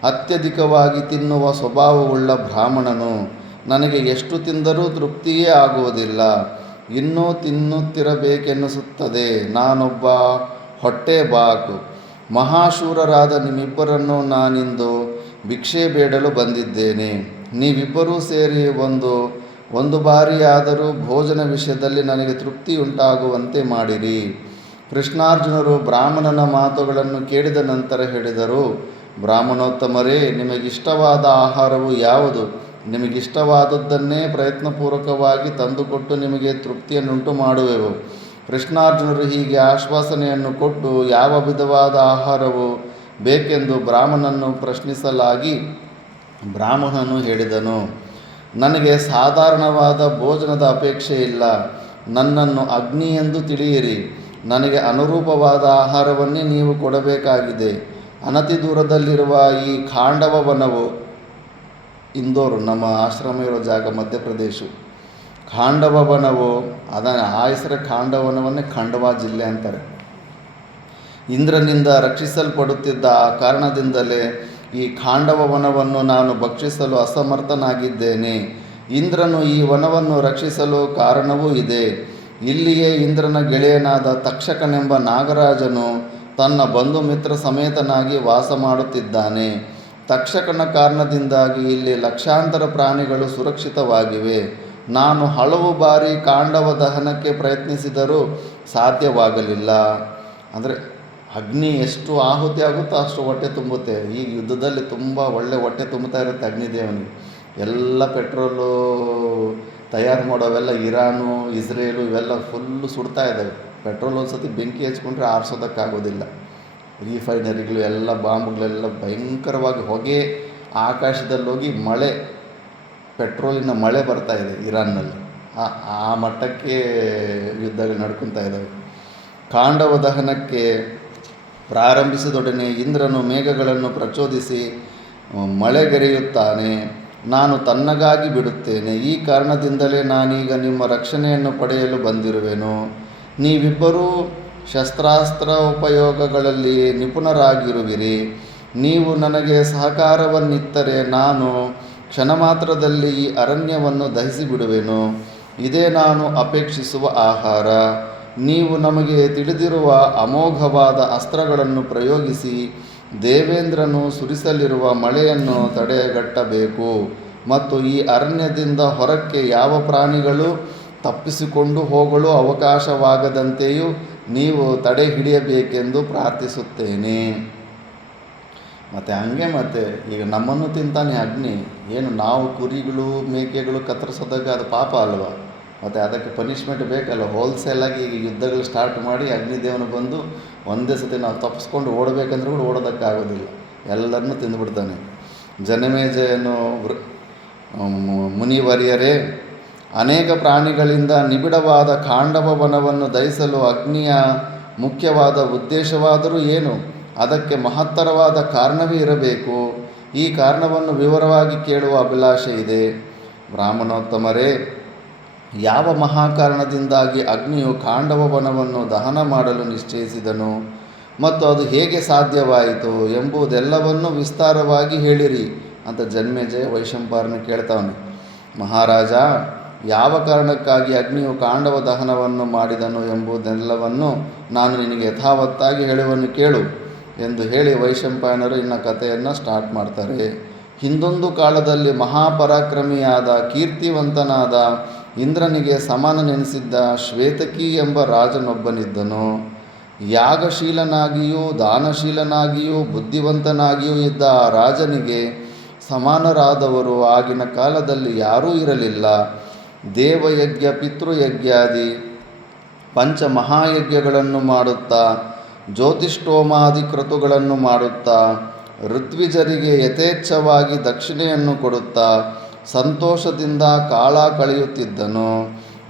ಅತ್ಯಧಿಕವಾಗಿ ತಿನ್ನುವ ಸ್ವಭಾವವುಳ್ಳ ಬ್ರಾಹ್ಮಣನು. ನನಗೆ ಎಷ್ಟು ತಿಂದರೂ ತೃಪ್ತಿಯೇ ಆಗುವುದಿಲ್ಲ. ಇನ್ನೂ ತಿನ್ನುತ್ತಿರಬೇಕೆನ್ನಿಸುತ್ತದೆ. ನಾನೊಬ್ಬ ಹೊಟ್ಟೆ ಬಾಕು. ಮಹಾಶೂರರಾದ ನಿಮ್ಮಿಬ್ಬರನ್ನು ನಾನಿಂದು ಭಿಕ್ಷೆ ಬೇಡಲು ಬಂದಿದ್ದೇನೆ. ನೀವಿಬ್ಬರೂ ಸೇರಿ ಒಂದು ಬಾರಿಯಾದರೂ ಭೋಜನ ವಿಷಯದಲ್ಲಿ ನನಗೆ ತೃಪ್ತಿಯುಂಟಾಗುವಂತೆ ಮಾಡಿರಿ. ಕೃಷ್ಣಾರ್ಜುನರು ಬ್ರಾಹ್ಮಣನ ಮಾತುಗಳನ್ನು ಕೇಳಿದ ನಂತರ ಹೇಳಿದರು. ಬ್ರಾಹ್ಮಣೋತ್ತಮರೇ, ನಿಮಗಿಷ್ಟವಾದ ಆಹಾರವು ಯಾವುದು? ನಿಮಗಿಷ್ಟವಾದದ್ದನ್ನೇ ಪ್ರಯತ್ನಪೂರ್ವಕವಾಗಿ ತಂದುಕೊಟ್ಟು ನಿಮಗೆ ತೃಪ್ತಿಯನ್ನುಂಟು ಮಾಡುವೆವು. ಕೃಷ್ಣಾರ್ಜುನರು ಹೀಗೆ ಆಶ್ವಾಸನೆಯನ್ನು ಕೊಟ್ಟು ಯಾವ ವಿಧವಾದ ಆಹಾರವು ಬೇಕೆಂದು ಬ್ರಾಹ್ಮಣನನ್ನು ಪ್ರಶ್ನಿಸಲಾಗಿ ಬ್ರಾಹ್ಮಣನು ಹೇಳಿದನು. ನನಗೆ ಸಾಧಾರಣವಾದ ಭೋಜನದ ಅಪೇಕ್ಷೆ ಇಲ್ಲ. ನನ್ನನ್ನು ಅಗ್ನಿ ಎಂದು ತಿಳಿಯಿರಿ. ನನಗೆ ಅನುರೂಪವಾದ ಆಹಾರವನ್ನೇ ನೀವು ಕೊಡಬೇಕಾಗಿದೆ. ಅನತಿ ದೂರದಲ್ಲಿರುವ ಈ ಖಾಂಡವ ವನವು, ಇಂದೋರು ನಮ್ಮ ಆಶ್ರಮ ಇರೋ ಜಾಗ ಮಧ್ಯಪ್ರದೇಶ, ಖಾಂಡವ ವನವು ಆ ಹೆಸರೇ ಖಾಂಡವನವನ್ನೇ ಖಂಡವಾ ಜಿಲ್ಲೆ ಅಂತಾರೆ. ಇಂದ್ರನಿಂದ ರಕ್ಷಿಸಲ್ಪಡುತ್ತಿದ್ದ ಆ ಕಾರಣದಿಂದಲೇ ಈ ಖಾಂಡವ ವನವನ್ನು ನಾನು ಭಕ್ಷಿಸಲು ಅಸಮರ್ಥನಾಗಿದ್ದೇನೆ. ಇಂದ್ರನು ಈ ವನವನ್ನು ರಕ್ಷಿಸಲು ಕಾರಣವೂ ಇದೆ. ಇಲ್ಲಿಯೇ ಇಂದ್ರನ ಗೆಳೆಯನಾದ ತಕ್ಷಕನೆಂಬ ನಾಗರಾಜನು ತನ್ನ ಬಂಧು ಮಿತ್ರ ಸಮೇತನಾಗಿ ವಾಸ ಮಾಡುತ್ತಿದ್ದಾನೆ. ತಕ್ಷಕನ ಕಾರಣದಿಂದಾಗಿ ಇಲ್ಲಿ ಲಕ್ಷಾಂತರ ಪ್ರಾಣಿಗಳು ಸುರಕ್ಷಿತವಾಗಿವೆ. ನಾನು ಹಲವು ಬಾರಿ ಖಾಂಡವ ದಹನಕ್ಕೆ ಪ್ರಯತ್ನಿಸಿದರೂ ಸಾಧ್ಯವಾಗಲಿಲ್ಲ. ಅಂದರೆ ಅಗ್ನಿ ಎಷ್ಟು ಆಹುತಿ ಆಗುತ್ತೋ ಅಷ್ಟು ಹೊಟ್ಟೆ ತುಂಬುತ್ತೆ. ಈ ಯುದ್ಧದಲ್ಲಿ ತುಂಬ ಒಳ್ಳೆ ಹೊಟ್ಟೆ ತುಂಬುತ್ತಾ ಇರುತ್ತೆ ಅಗ್ನಿದೇವನಿಗೆ. ಎಲ್ಲ ಪೆಟ್ರೋಲು ತಯಾರು ಮಾಡೋವೆಲ್ಲ ಇರಾನು, ಇಸ್ರೇಲು ಇವೆಲ್ಲ ಫುಲ್ಲು ಸುಡ್ತಾ ಇದ್ದಾವೆ. ಪೆಟ್ರೋಲ್ ಒಂದು ಸತಿ ಬೆಂಕಿ ಹಚ್ಕೊಂಡ್ರೆ ಆರಿಸೋದಕ್ಕಾಗೋದಿಲ್ಲ. ರಿಫೈನರಿಗಳು ಎಲ್ಲ ಬಾಂಬ್ಗಳೆಲ್ಲ ಭಯಂಕರವಾಗಿ ಹೊಗೆ ಆಕಾಶದಲ್ಲಿ ಹೋಗಿ ಪೆಟ್ರೋಲಿನ ಮಳೆ ಬರ್ತಾಯಿದೆ ಇರಾನ್ನಲ್ಲಿ. ಆ ಮಟ್ಟಕ್ಕೆ ಯುದ್ಧಗಳು ನಡ್ಕೊತಾ ಇದ್ದಾವೆ. ಖಾಂಡವ ದಹನಕ್ಕೆ ಪ್ರಾರಂಭಿಸಿದೊಡನೆ ಇಂದ್ರನು ಮೇಘಗಳನ್ನು ಪ್ರಚೋದಿಸಿ ಮಳೆಗೆರೆಯುತ್ತಾನೆ. ನಾನು ತನ್ನಗಾಗಿ ಬಿಡುತ್ತೇನೆ. ಈ ಕಾರಣದಿಂದಲೇ ನಾನೀಗ ನಿಮ್ಮ ರಕ್ಷಣೆಯನ್ನು ಪಡೆಯಲು ಬಂದಿರುವೆನು. ನೀವಿಬ್ಬರೂ ಶಸ್ತ್ರಾಸ್ತ್ರ ಉಪಯೋಗಗಳಲ್ಲಿ ನಿಪುಣರಾಗಿರುವಿರಿ. ನೀವು ನನಗೆ ಸಹಕಾರವನ್ನಿತ್ತರೆ ನಾನು ಕ್ಷಣ ಮಾತ್ರದಲ್ಲಿ ಈ ಅರಣ್ಯವನ್ನು ದಹಿಸಿಬಿಡುವೆನು. ಇದೇ ನಾನು ಅಪೇಕ್ಷಿಸುವ ಆಹಾರ. ನೀವು ನಮಗೆ ತಿಳಿದಿರುವ ಅಮೋಘವಾದ ಅಸ್ತ್ರಗಳನ್ನು ಪ್ರಯೋಗಿಸಿ ದೇವೇಂದ್ರನು ಸುರಿಸಲಿರುವ ಮಳೆಯನ್ನು ತಡೆಗಟ್ಟಬೇಕು ಮತ್ತು ಈ ಅರಣ್ಯದಿಂದ ಹೊರಕ್ಕೆ ಯಾವ ಪ್ರಾಣಿಗಳು ತಪ್ಪಿಸಿಕೊಂಡು ಹೋಗಲು ಅವಕಾಶವಾಗದಂತೆಯೂ ನೀವು ತಡೆ ಹಿಡಿಯಬೇಕೆಂದು ಪ್ರಾರ್ಥಿಸುತ್ತೇನೆ. ಮತ್ತು ಈಗ ನಮ್ಮನ್ನು ತಿಂತಾನೆ ಅಗ್ನಿ. ಏನು ನಾವು ಕುರಿಗಳು ಮೇಕೆಗಳು ಕತ್ತರಿಸೋದಾಗ ಅದು ಪಾಪ ಅಲ್ವಾ? ಮತ್ತು ಅದಕ್ಕೆ ಪನಿಷ್ಮೆಂಟ್ ಬೇಕಲ್ಲ. ಹೋಲ್ಸೇಲಾಗಿ ಈಗ ಯುದ್ಧಗಳು ಸ್ಟಾರ್ಟ್ ಮಾಡಿ ಅಗ್ನಿದೇವನು ಬಂದು ಒಂದೇ ಸತಿ ನಾವು ತಪ್ಪಿಸ್ಕೊಂಡು ಓಡಬೇಕಂದ್ರೂ ಕೂಡ ಓಡೋದಕ್ಕಾಗೋದಿಲ್ಲ. ಎಲ್ಲರನ್ನೂ ತಿಂದುಬಿಡ್ತಾನೆ. ಜನಮೇಜಯನು ಮುನಿವರ್ಯರೇ, ಅನೇಕ ಪ್ರಾಣಿಗಳಿಂದ ನಿಬಿಡವಾದ ಖಾಂಡವ ವನವನ್ನು ದಹಿಸಲು ಅಗ್ನಿಯ ಮುಖ್ಯವಾದ ಉದ್ದೇಶವಾದರೂ ಏನು? ಅದಕ್ಕೆ ಮಹತ್ತರವಾದ ಕಾರಣವೇ ಇರಬೇಕು. ಈ ಕಾರಣವನ್ನು ವಿವರವಾಗಿ ಕೇಳುವ ಅಭಿಲಾಷೆ ಇದೆ. ಬ್ರಾಹ್ಮಣೋತ್ತಮರೇ, ಯಾವ ಮಹಾಕಾರಣದಿಂದಾಗಿ ಅಗ್ನಿಯು ಖಾಂಡವ ವನವನ್ನು ದಹನ ಮಾಡಲು ನಿಶ್ಚಯಿಸಿದನು ಮತ್ತು ಅದು ಹೇಗೆ ಸಾಧ್ಯವಾಯಿತು ಎಂಬುದೆಲ್ಲವನ್ನು ವಿಸ್ತಾರವಾಗಿ ಹೇಳಿರಿ ಅಂತ ಜನ್ಮೇಜಯ ವೈಶಂಪಾಯನ ಕೇಳ್ತಾವನೆ. ಮಹಾರಾಜ, ಯಾವ ಕಾರಣಕ್ಕಾಗಿ ಅಗ್ನಿಯು ಖಾಂಡವ ದಹನವನ್ನು ಮಾಡಿದನು ಎಂಬುದೆಲ್ಲವನ್ನು ನಾನು ನಿನಗೆ ಯಥಾವತ್ತಾಗಿ ಹೇಳುವನ್ನು ಕೇಳು ಎಂದು ಹೇಳಿ ವೈಶಂಪಾಯನರು ಇನ್ನು ಕಥೆಯನ್ನು ಸ್ಟಾರ್ಟ್ ಮಾಡ್ತಾರೆ. ಹಿಂದೊಂದು ಕಾಲದಲ್ಲಿ ಮಹಾಪರಾಕ್ರಮಿಯಾದ ಕೀರ್ತಿವಂತನಾದ ಇಂದ್ರನಿಗೆ ಸಮಾನನೆನಿಸಿದ್ದ ಶ್ವೇತಕಿ ಎಂಬ ರಾಜನೊಬ್ಬನಿದ್ದನು. ಯಾಗಶೀಲನಾಗಿಯೂ ದಾನಶೀಲನಾಗಿಯೂ ಬುದ್ಧಿವಂತನಾಗಿಯೂ ಇದ್ದ ಆ ರಾಜನಿಗೆ ಸಮಾನರಾದವರು ಆಗಿನ ಕಾಲದಲ್ಲಿ ಯಾರೂ ಇರಲಿಲ್ಲ. ದೇವಯಜ್ಞ ಪಿತೃಯಜ್ಞಾದಿ ಪಂಚಮಹಾಯಜ್ಞಗಳನ್ನು ಮಾಡುತ್ತಾ ಜ್ಯೋತಿಷ್ಠೋಮಾದಿ ಕ್ರತುಗಳನ್ನು ಮಾಡುತ್ತಾ ಋತ್ವಿಜರಿಗೆ ಯಥೇಚ್ಛವಾಗಿ ದಕ್ಷಿಣೆಯನ್ನು ಕೊಡುತ್ತಾ ಸಂತೋಷದಿಂದ ಕಾಲ ಕಳೆಯುತ್ತಿದ್ದನು.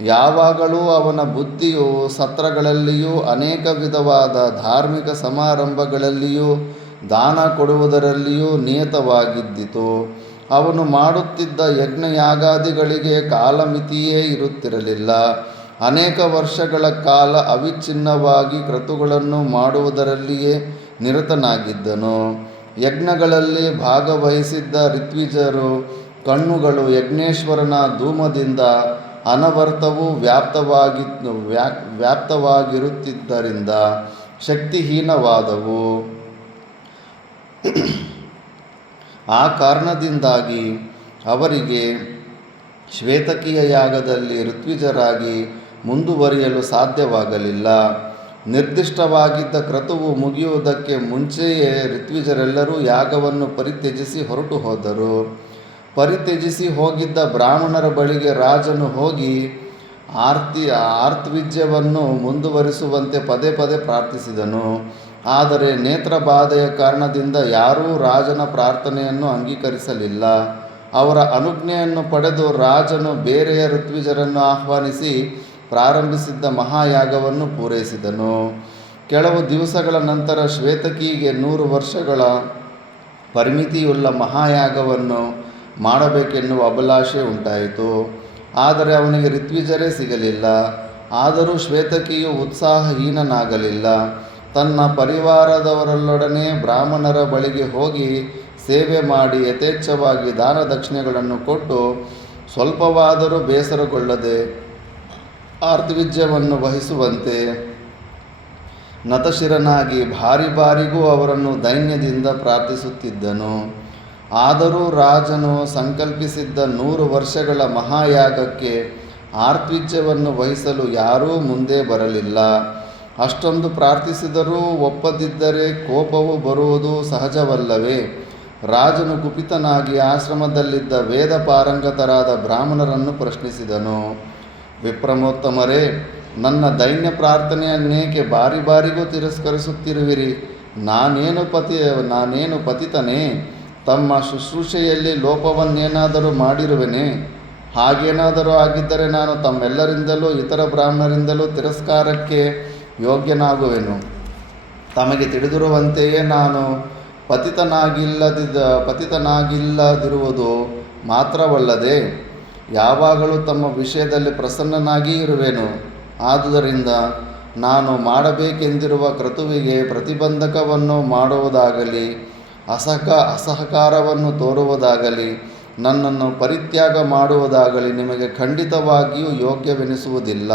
ಯಾವಾಗಲೂ ಅವನ ಬುದ್ಧಿಯು ಸತ್ರಗಳಲ್ಲಿಯೂ ಅನೇಕ ವಿಧವಾದ ಧಾರ್ಮಿಕ ಸಮಾರಂಭಗಳಲ್ಲಿಯೂ ದಾನ ಕೊಡುವುದರಲ್ಲಿಯೂ ನಿಯತವಾಗಿದ್ದಿತು. ಅವನು ಮಾಡುತ್ತಿದ್ದ ಯಜ್ಞಯಾಗಾದಿಗಳಿಗೆ ಕಾಲಮಿತಿಯೇ ಇರುತ್ತಿರಲಿಲ್ಲ. ಅನೇಕ ವರ್ಷಗಳ ಕಾಲ ಅವಿಚ್ಛಿನ್ನವಾಗಿ ಕ್ರತುಗಳನ್ನು ಮಾಡುವುದರಲ್ಲಿಯೇ ನಿರತನಾಗಿದ್ದನು. ಯಜ್ಞಗಳಲ್ಲಿ ಭಾಗವಹಿಸಿದ್ದ ಋತ್ವಿಜರು ಕಣ್ಣುಗಳು ಯಜ್ಞೇಶ್ವರನ ಧೂಮದಿಂದ ಅನವರ್ತವೂ ವ್ಯಾಪ್ತವಾಗಿರುತ್ತಿದ್ದರಿಂದ ಶಕ್ತಿಹೀನವಾದವು. ಆ ಕಾರಣದಿಂದಾಗಿ ಅವರಿಗೆ ಶ್ವೇತಕಿಯ ಯಾಗದಲ್ಲಿ ಋತ್ವಿಜರಾಗಿ ಮುಂದುವರಿಯಲು ಸಾಧ್ಯವಾಗಲಿಲ್ಲ. ನಿರ್ದಿಷ್ಟವಾಗಿದ್ದ ಕ್ರತುವು ಮುಗಿಯುವುದಕ್ಕೆ ಮುಂಚೆಯೇ ಋತ್ವಿಜರೆಲ್ಲರೂ ಯಾಗವನ್ನು ಪರಿತ್ಯಜಿಸಿ ಹೊರಟು ಹೋದರು. ಪರಿತ್ಯಜಿಸಿ ಹೋಗಿದ್ದ ಬ್ರಾಹ್ಮಣರ ಬಳಿಗೆ ರಾಜನು ಹೋಗಿ ಆರ್ತ್ವಿಜ್ಯವನ್ನು ಮುಂದುವರಿಸುವಂತೆ ಪದೇ ಪದೇ ಪ್ರಾರ್ಥಿಸಿದನು. ಆದರೆ ನೇತ್ರಬಾಧೆಯ ಕಾರಣದಿಂದ ಯಾರೂ ರಾಜನ ಪ್ರಾರ್ಥನೆಯನ್ನು ಅಂಗೀಕರಿಸಲಿಲ್ಲ. ಅವರ ಅನುಜ್ಞೆಯನ್ನು ಪಡೆದು ರಾಜನು ಬೇರೆಯ ಋತ್ವಿಜರನ್ನು ಆಹ್ವಾನಿಸಿ ಪ್ರಾರಂಭಿಸಿದ್ದ ಮಹಾಯಾಗವನ್ನು ಪೂರೈಸಿದನು. ಕೆಲವು ದಿವಸಗಳ ನಂತರ ಶ್ವೇತಕಿಗೆ 100 ವರ್ಷಗಳ ಪರಿಮಿತಿಯುಳ್ಳ ಮಹಾಯಾಗವನ್ನು ಮಾಡಬೇಕೆನ್ನುವ ಅಭಿಲಾಷೆ ಉಂಟಾಯಿತು. ಆದರೆ ಅವನಿಗೆ ಋತ್ವಿಜರೇ ಸಿಗಲಿಲ್ಲ. ಆದರೂ ಶ್ವೇತಕಿಯು ಉತ್ಸಾಹಹೀನನಾಗಲಿಲ್ಲ. ತನ್ನ ಪರಿವಾರದವರೊಡನೆ ಬ್ರಾಹ್ಮಣರ ಬಳಿಗೆ ಹೋಗಿ ಸೇವೆ ಮಾಡಿ ಯಥೇಚ್ಛವಾಗಿ ದಾನ ದಕ್ಷಿಣೆಗಳನ್ನು ಕೊಟ್ಟು ಸ್ವಲ್ಪವಾದರೂ ಬೇಸರಗೊಳ್ಳದೆ ಆರ್ತ್ವಿಜ್ಯವನ್ನು ವಹಿಸುವಂತೆ ನತಶಿರನಾಗಿ ಬಾರಿಗೂ ಅವರನ್ನು ದೈನ್ಯದಿಂದ ಪ್ರಾರ್ಥಿಸುತ್ತಿದ್ದನು. ಆದರೂ ರಾಜನು ಸಂಕಲ್ಪಿಸಿದ್ದ 100 ವರ್ಷಗಳ ಮಹಾಯಾಗಕ್ಕೆ ಆರ್ತ್ವಿಜ್ಯವನ್ನು ವಹಿಸಲು ಯಾರೂ ಮುಂದೆ ಬರಲಿಲ್ಲ. ಅಷ್ಟೊಂದು ಪ್ರಾರ್ಥಿಸಿದರೂ ಒಪ್ಪದಿದ್ದರೆ ಕೋಪವು ಬರುವುದು ಸಹಜವಲ್ಲವೇ? ರಾಜನು ಕುಪಿತನಾಗಿ ಆಶ್ರಮದಲ್ಲಿದ್ದ ವೇದ ಪಾರಂಗತರಾದ ಬ್ರಾಹ್ಮಣರನ್ನು ಪ್ರಶ್ನಿಸಿದನು. ವಿಪ್ರಮೋತ್ತಮರೇ, ನನ್ನ ದೈನ್ಯ ಪ್ರಾರ್ಥನೆಯನ್ನೇಕೆ ಬಾರಿಗೂ ತಿರಸ್ಕರಿಸುತ್ತಿರುವಿರಿ? ನಾನೇನು ಪತಿತನೇ? ತಮ್ಮ ಶುಶ್ರೂಷೆಯಲ್ಲಿ ಲೋಪವನ್ನೇನಾದರೂ ಮಾಡಿರುವೆನೇ? ಹಾಗೇನಾದರೂ ಆಗಿದ್ದರೆ ನಾನು ತಮ್ಮೆಲ್ಲರಿಂದಲೂ ಇತರ ಬ್ರಾಹ್ಮಣರಿಂದಲೂ ತಿರಸ್ಕಾರಕ್ಕೆ ಯೋಗ್ಯನಾಗುವೆನು. ತಮಗೆ ತಿಳಿದಿರುವಂತೆಯೇ ನಾನು ಪತಿತನಾಗಿಲ್ಲದಿರುವುದು ಮಾತ್ರವಲ್ಲದೆ ಯಾವಾಗಲೂ ತಮ್ಮ ವಿಷಯದಲ್ಲಿ ಪ್ರಸನ್ನನಾಗಿ ಇರುವೆನು. ಆದುದರಿಂದ ನಾನು ಮಾಡಬೇಕೆಂದಿರುವ ಕ್ರತುವಿಗೆ ಪ್ರತಿಬಂಧಕವನ್ನು ಮಾಡುವುದಾಗಲಿ ಅಸಹಕಾರವನ್ನು ತೋರುವುದಾಗಲಿ ನನ್ನನ್ನು ಪರಿತ್ಯಾಗ ಮಾಡುವುದಾಗಲಿ ನಿಮಗೆ ಖಂಡಿತವಾಗಿಯೂ ಯೋಗ್ಯವೆನಿಸುವುದಿಲ್ಲ.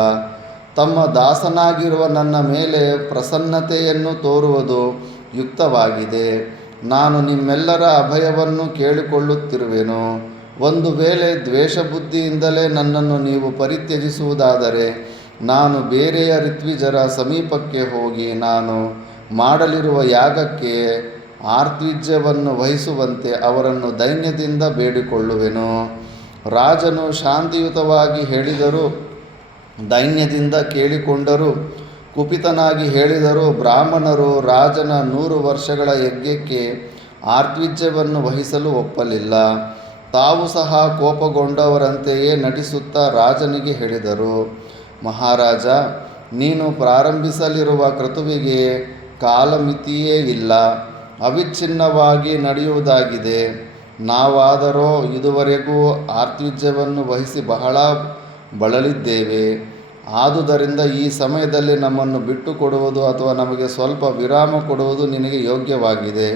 ತಮ್ಮ ದಾಸನಾಗಿರುವ ನನ್ನ ಮೇಲೆ ಪ್ರಸನ್ನತೆಯನ್ನು ತೋರುವುದು ಯುಕ್ತವಾಗಿದೆ. ನಾನು ನಿಮ್ಮೆಲ್ಲರ ಅಭಯವನ್ನು ಕೇಳಿಕೊಳ್ಳುತ್ತಿರುವೆನು. ಒಂದು ವೇಳೆ ದ್ವೇಷಬುದ್ಧಿಯಿಂದಲೇ ನನ್ನನ್ನು ನೀವು ಪರಿತ್ಯಜಿಸುವುದಾದರೆ ನಾನು ಬೇರೆಯ ಋತ್ವಿಜರ ಸಮೀಪಕ್ಕೆ ಹೋಗಿ ನಾನು ಮಾಡಲಿರುವ ಯಾಗಕ್ಕೆ ಆರ್ತ್ವಿಜ್ಯವನ್ನು ವಹಿಸುವಂತೆ ಅವರನ್ನು ದೈನ್ಯದಿಂದ ಬೇಡಿಕೊಳ್ಳುವೆನು. ರಾಜನು ಶಾಂತಿಯುತವಾಗಿ ಹೇಳಿದರೂ ದೈನ್ಯದಿಂದ ಕೇಳಿಕೊಂಡರೂ ಕುಪಿತನಾಗಿ ಹೇಳಿದರೂ ಬ್ರಾಹ್ಮಣರು ರಾಜನ 100 ವರ್ಷಗಳ ಯಜ್ಞಕ್ಕೆ ಆರ್ತ್ವಿಜ್ಯವನ್ನು ವಹಿಸಲು ಒಪ್ಪಲಿಲ್ಲ. ತಾವು ಸಹ ಕೋಪಗೊಂಡವರಂತೆಯೇ ನಟಿಸುತ್ತಾ ರಾಜನಿಗೆ ಹೇಳಿದರು, ಮಹಾರಾಜ, ನೀನು ಪ್ರಾರಂಭಿಸಲಿರುವ ಕ್ರತುವಿಗೆ ಕಾಲಮಿತಿಯೇ ಇಲ್ಲ, ಅವಿಚ್ಛಿನ್ನವಾಗಿ ನಡೆಯುವುದಾಗಿದೆ. ನಾವಾದರೋ ಇದುವರೆಗೂ ಆರ್ತ್ವಿಜ್ಯವನ್ನು ವಹಿಸಿ ಬಹಳ ಬಳಲಿದ್ದೇವೆ. ಆದುದರಿಂದ ಈ ಸಮಯದಲ್ಲಿ ನಮ್ಮನ್ನು ಬಿಟ್ಟು ಕೊಡುವುದು ಅಥವಾ ನಮಗೆ ಸ್ವಲ್ಪ ವಿರಾಮ ಕೊಡುವುದು ನಿನಗೆ ಯೋಗ್ಯವಾಗಿದೆ.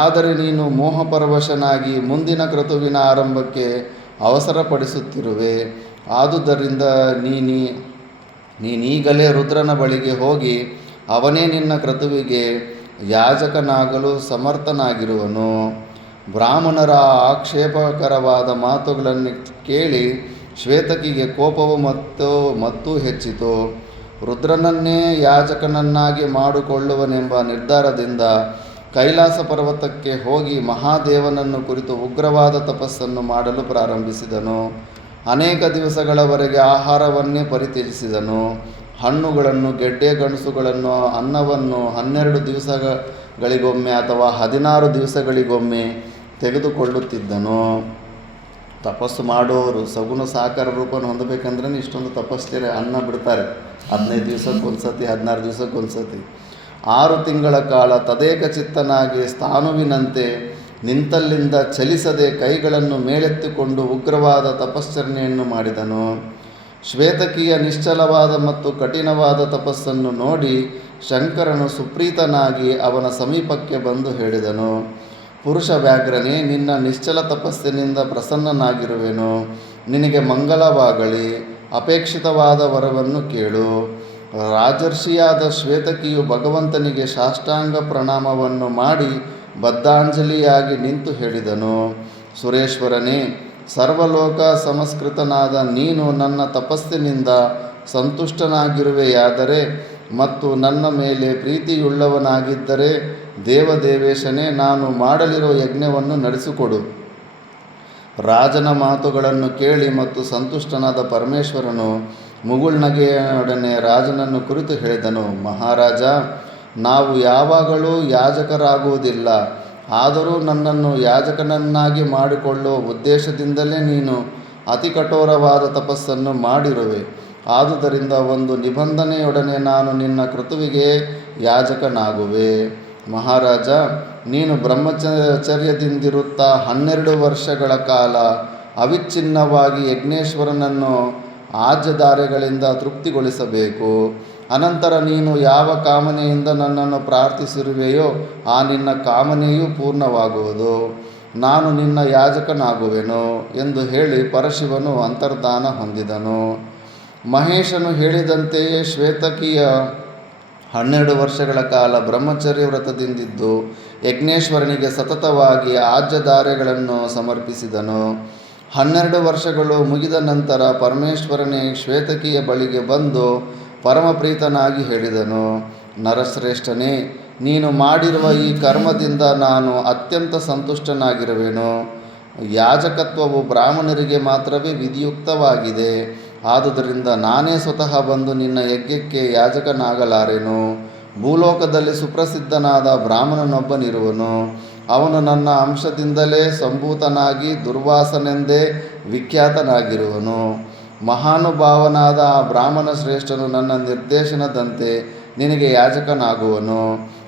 ಆದರೆ ನೀನು ಮೋಹಪರವಶನಾಗಿ ಮುಂದಿನ ಕ್ರತುವಿನ ಆರಂಭಕ್ಕೆ ಅವಸರಪಡಿಸುತ್ತಿರುವೆ. ಆದುದರಿಂದ ನೀನೀಗಲೇ ರುದ್ರನ ಬಳಿಗೆ ಹೋಗಿ ಅವನೇ ನಿನ್ನ ಕ್ರತುವಿಗೆ ಯಾಜಕನಾಗಲು ಸಮರ್ಥನಾಗಿರುವನು. ಬ್ರಾಹ್ಮಣರ ಆಕ್ಷೇಪಕರವಾದ ಮಾತುಗಳನ್ನು ಕೇಳಿ ಶ್ವೇತಕಿಗೆ ಕೋಪವು ಮತ್ತೂ ಹೆಚ್ಚಿತು. ರುದ್ರನನ್ನೇ ಯಾಜಕನನ್ನಾಗಿ ಮಾಡಿಕೊಳ್ಳುವನೆಂಬ ನಿರ್ಧಾರದಿಂದ ಕೈಲಾಸ ಪರ್ವತಕ್ಕೆ ಹೋಗಿ ಮಹಾದೇವನನ್ನು ಕುರಿತು ಉಗ್ರವಾದ ತಪಸ್ಸನ್ನು ಮಾಡಲು ಪ್ರಾರಂಭಿಸಿದನು. ಅನೇಕ ದಿವಸಗಳವರೆಗೆ ಆಹಾರವನ್ನೇ ಪರಿತ್ಯಜಿಸಿದನು. ಹಣ್ಣುಗಳನ್ನು, ಗೆಡ್ಡೆ ಗೆಣಸುಗಳನ್ನು, ಅನ್ನವನ್ನು 12 ದಿವಸಗಳಿಗೊಮ್ಮೆ ಅಥವಾ 16 ದಿವಸಗಳಿಗೊಮ್ಮೆ ತೆಗೆದುಕೊಳ್ಳುತ್ತಿದ್ದನು. ತಪಸ್ಸು ಮಾಡೋರು ಸಗುಣ ಸಾಕಾರ ರೂಪವನ್ನು ಹೊಂದಬೇಕಂದ್ರೆ ಇಷ್ಟೊಂದು ತಪಸ್ಸಿರೆ ಅನ್ನ ಬಿಡ್ತಾರೆ. 15 ದಿವಸಕ್ಕೊಂದ್ಸತಿ, 16 ದಿವಸಕ್ಕೊಂದ್ಸತಿ. 6 ತಿಂಗಳ ಕಾಲ ತದೇಕ ಚಿತ್ತನಾಗಿ ಸ್ಥಾಣುವಿನಂತೆ ನಿಂತಲ್ಲಿಂದ ಚಲಿಸದೆ ಕೈಗಳನ್ನು ಮೇಲೆತ್ತಿಕೊಂಡು ಉಗ್ರವಾದ ತಪಶ್ಚರಣೆಯನ್ನು ಮಾಡಿದನು. ಶ್ವೇತಕಿಯ ನಿಶ್ಚಲವಾದ ಮತ್ತು ಕಠಿಣವಾದ ತಪಸ್ಸನ್ನು ನೋಡಿ ಶಂಕರನು ಸುಪ್ರೀತನಾಗಿ ಅವನ ಸಮೀಪಕ್ಕೆ ಬಂದು ಹೇಳಿದನು, ಪುರುಷ ವ್ಯಾಘ್ರನೇ, ನಿನ್ನ ನಿಶ್ಚಲ ತಪಸ್ಸಿನಿಂದ ಪ್ರಸನ್ನನಾಗಿರುವೆನು. ನಿನಗೆ ಮಂಗಲವಾಗಲಿ. ಅಪೇಕ್ಷಿತವಾದ ವರವನ್ನು ಕೇಳು. ರಾಜರ್ಷಿಯಾದ ಶ್ವೇತಕಿಯು ಭಗವಂತನಿಗೆ ಸಾಷ್ಟಾಂಗ ಪ್ರಣಾಮವನ್ನು ಮಾಡಿ ಬದ್ಧಾಂಜಲಿಯಾಗಿ ನಿಂತು ಹೇಳಿದನು, ಸುರೇಶ್ವರನೇ, ಸರ್ವಲೋಕ ಸಮಸ್ಕೃತನಾದ ನೀನು ನನ್ನ ತಪಸ್ಸಿನಿಂದ ಸಂತುಷ್ಟನಾಗಿರುವೆಯಾದರೆ ಮತ್ತು ನನ್ನ ಮೇಲೆ ಪ್ರೀತಿಯುಳ್ಳವನಾಗಿದ್ದರೆ ದೇವದೇವೇಶನೇ, ನಾನು ಮಾಡಲಿರೋ ಯಜ್ಞವನ್ನು ನಡೆಸಿಕೊಡು. ರಾಜನ ಮಾತುಗಳನ್ನು ಕೇಳಿ ಮತ್ತು ಸಂತುಷ್ಟನಾದ ಪರಮೇಶ್ವರನು ಮುಗುಳ್ನಗೆಯೊಡನೆ ರಾಜನನ್ನು ಕುರಿತು ಹೇಳಿದನು, ಮಹಾರಾಜ, ನಾವು ಯಾವಾಗಲೂ ಯಾಜಕರಾಗುವುದಿಲ್ಲ. ಆದರೂ ನನ್ನನ್ನು ಯಾಜಕನನ್ನಾಗಿ ಮಾಡಿಕೊಳ್ಳುವ ಉದ್ದೇಶದಿಂದಲೇ ನೀನು ಅತಿ ಕಠೋರವಾದ ತಪಸ್ಸನ್ನು ಮಾಡಿರುವೆ. ಆದುದರಿಂದ ಒಂದು ನಿಬಂಧನೆಯೊಡನೆ ನಾನು ನಿನ್ನ ಕ್ರತುವಿಗೆ ಯಾಜಕನಾಗುವೆ. ಮಹಾರಾಜ, ನೀನು ಬ್ರಹ್ಮಚರ್ಯದಿಂದಿರುತ್ತಾ 12 ವರ್ಷಗಳ ಕಾಲ ಅವಿಚ್ಛಿನ್ನವಾಗಿ ಯಜ್ಞೇಶ್ವರನನ್ನು ಆಜ್ಯಧಾರೆಗಳಿಂದ ತೃಪ್ತಿಗೊಳಿಸಬೇಕು. ಅನಂತರ ನೀನು ಯಾವ ಕಾಮನೆಯಿಂದ ನನ್ನನ್ನು ಪ್ರಾರ್ಥಿಸಿರುವೆಯೋ ಆ ನಿನ್ನ ಕಾಮನೆಯೂ ಪೂರ್ಣವಾಗುವುದು. ನಾನು ನಿನ್ನ ಯಾಜಕನಾಗುವೆನು ಎಂದು ಹೇಳಿ ಪರಶಿವನು ಅಂತರ್ಧಾನ ಹೊಂದಿದನು. ಮಹೇಶನು ಹೇಳಿದಂತೆಯೇ ಶ್ವೇತಕಿಯ 12 ವರ್ಷಗಳ ಕಾಲ ಬ್ರಹ್ಮಚರ್ಯ ವ್ರತದಿಂದಿದ್ದು ಯಜ್ಞೇಶ್ವರನಿಗೆ ಸತತವಾಗಿ ಆಜ್ಯಧಾರೆಗಳನ್ನು ಸಮರ್ಪಿಸಿದನು. 12 ವರ್ಷಗಳು ಮುಗಿದ ನಂತರ ಪರಮೇಶ್ವರನೇ ಶ್ವೇತಕಿಯ ಬಳಿಗೆ ಬಂದು ಪರಮಪ್ರೀತನಾಗಿ ಹೇಳಿದನು, ನರಶ್ರೇಷ್ಠನೇ, ನೀನು ಮಾಡಿರುವ ಈ ಕರ್ಮದಿಂದ ನಾನು ಅತ್ಯಂತ ಸಂತುಷ್ಟನಾಗಿರುವೆನು. ಯಾಜಕತ್ವವು ಬ್ರಾಹ್ಮಣರಿಗೆ ಮಾತ್ರವೇ ವಿಧಿಯುಕ್ತವಾಗಿದೆ. ಆದುದರಿಂದ ನಾನೇ ಸ್ವತಃ ಬಂದು ನಿನ್ನ ಯಜ್ಞಕ್ಕೆ ಯಾಜಕನಾಗಲಾರೆನು. ಭೂಲೋಕದಲ್ಲಿ ಸುಪ್ರಸಿದ್ಧನಾದ ಬ್ರಾಹ್ಮಣನೊಬ್ಬನಿರುವನು. ಅವನು ನನ್ನ ಅಂಶದಿಂದಲೇ ಸಂಭೂತನಾಗಿ ದುರ್ವಾಸನೆಂದೇ ವಿಖ್ಯಾತನಾಗಿರುವನು. ಮಹಾನುಭಾವನಾದ ಆ ಬ್ರಾಹ್ಮಣ ಶ್ರೇಷ್ಠನು ನನ್ನ ನಿರ್ದೇಶನದಂತೆ ನಿನಗೆ ಯಾಜಕನಾಗುವನು.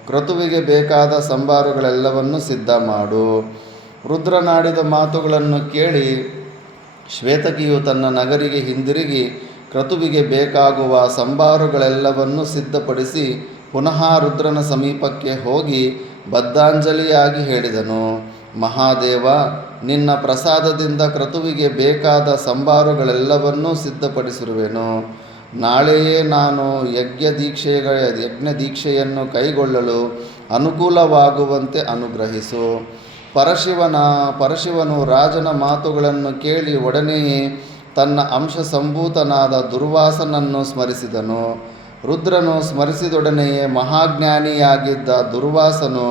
ಕ್ರತುವಿಗೆ ಬೇಕಾದ ಸಂಭಾರಗಳೆಲ್ಲವನ್ನೂ ಸಿದ್ಧ ಮಾಡು. ರುದ್ರನಾಡಿದ ಮಾತುಗಳನ್ನು ಕೇಳಿ ಶ್ವೇತಕಿಯು ತನ್ನ ನಗರಿಗೆ ಹಿಂದಿರುಗಿ ಕ್ರತುವಿಗೆ ಬೇಕಾಗುವ ಸಂಭಾರಗಳೆಲ್ಲವನ್ನೂ ಸಿದ್ಧಪಡಿಸಿ ಪುನಃ ರುದ್ರನ ಸಮೀಪಕ್ಕೆ ಹೋಗಿ ಬದ್ಧಾಂಜಲಿಯಾಗಿ ಹೇಳಿದನು, ಮಹಾದೇವ, ನಿನ್ನ ಪ್ರಸಾದದಿಂದ ಕ್ರತುವಿಗೆ ಬೇಕಾದ ಸಂಭಾರಗಳೆಲ್ಲವನ್ನೂ ಸಿದ್ಧಪಡಿಸಿರುವೆನು. ನಾಳೆಯೇ ನಾನು ಯಜ್ಞ ದೀಕ್ಷೆಯನ್ನು ಕೈಗೊಳ್ಳಲು ಅನುಕೂಲವಾಗುವಂತೆ ಅನುಗ್ರಹಿಸು. ಪರಶಿವನು ರಾಜನ ಮಾತುಗಳನ್ನು ಕೇಳಿ ಒಡನೆಯೇ ತನ್ನ ಅಂಶ ಸಂಭೂತನಾದ ದುರ್ವಾಸನನ್ನು ಸ್ಮರಿಸಿದನು. ರುದ್ರನು ಸ್ಮರಿಸಿದೊಡನೆಯೇ ಮಹಾಜ್ಞಾನಿಯಾಗಿದ್ದ ದುರ್ವಾಸನು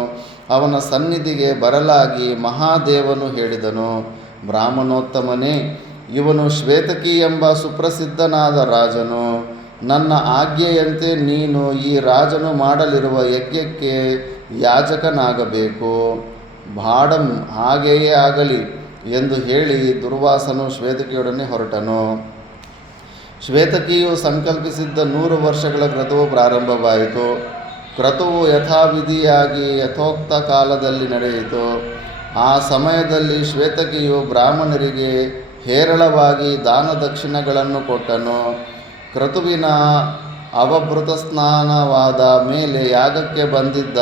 ಅವನ ಸನ್ನಿಧಿಗೆ ಬರಲಾಗಿ ಮಹಾದೇವನು ಹೇಳಿದನು, ಬ್ರಾಹ್ಮಣೋತ್ತಮನೇ, ಇವನು ಶ್ವೇತಕಿ ಎಂಬ ಸುಪ್ರಸಿದ್ಧನಾದ ರಾಜನು. ನನ್ನ ಆಜ್ಞೆಯಂತೆ ನೀನು ಈ ರಾಜನು ಮಾಡಲಿರುವ ಯಜ್ಞಕ್ಕೆ ಯಾಜಕನಾಗಬೇಕು. ಭಾಡಂ ಹಾಗೆಯೇ ಆಗಲಿ ಎಂದು ಹೇಳಿ ದುರ್ವಾಸನು ಶ್ವೇತಕಿಯೊಡನೆ ಹೊರಟನು. ಶ್ವೇತಕಿಯು ಸಂಕಲ್ಪಿಸಿದ್ದ 100 ವರ್ಷಗಳ ಕ್ರತುವು ಪ್ರಾರಂಭವಾಯಿತು. ಕ್ರತುವು ಯಥಾವಿಧಿಯಾಗಿ ಯಥೋಕ್ತ ಕಾಲದಲ್ಲಿ ನಡೆಯಿತು. ಆ ಸಮಯದಲ್ಲಿ ಶ್ವೇತಕಿಯು ಬ್ರಾಹ್ಮಣರಿಗೆ ಹೇರಳವಾಗಿ ದಾನ ದಕ್ಷಿಣೆಗಳನ್ನು ಕೊಟ್ಟನು. ಕ್ರತುವಿನ ಅವಭೃತ ಸ್ನಾನವಾದ ಮೇಲೆ ಯಾಗಕ್ಕೆ ಬಂದಿದ್ದ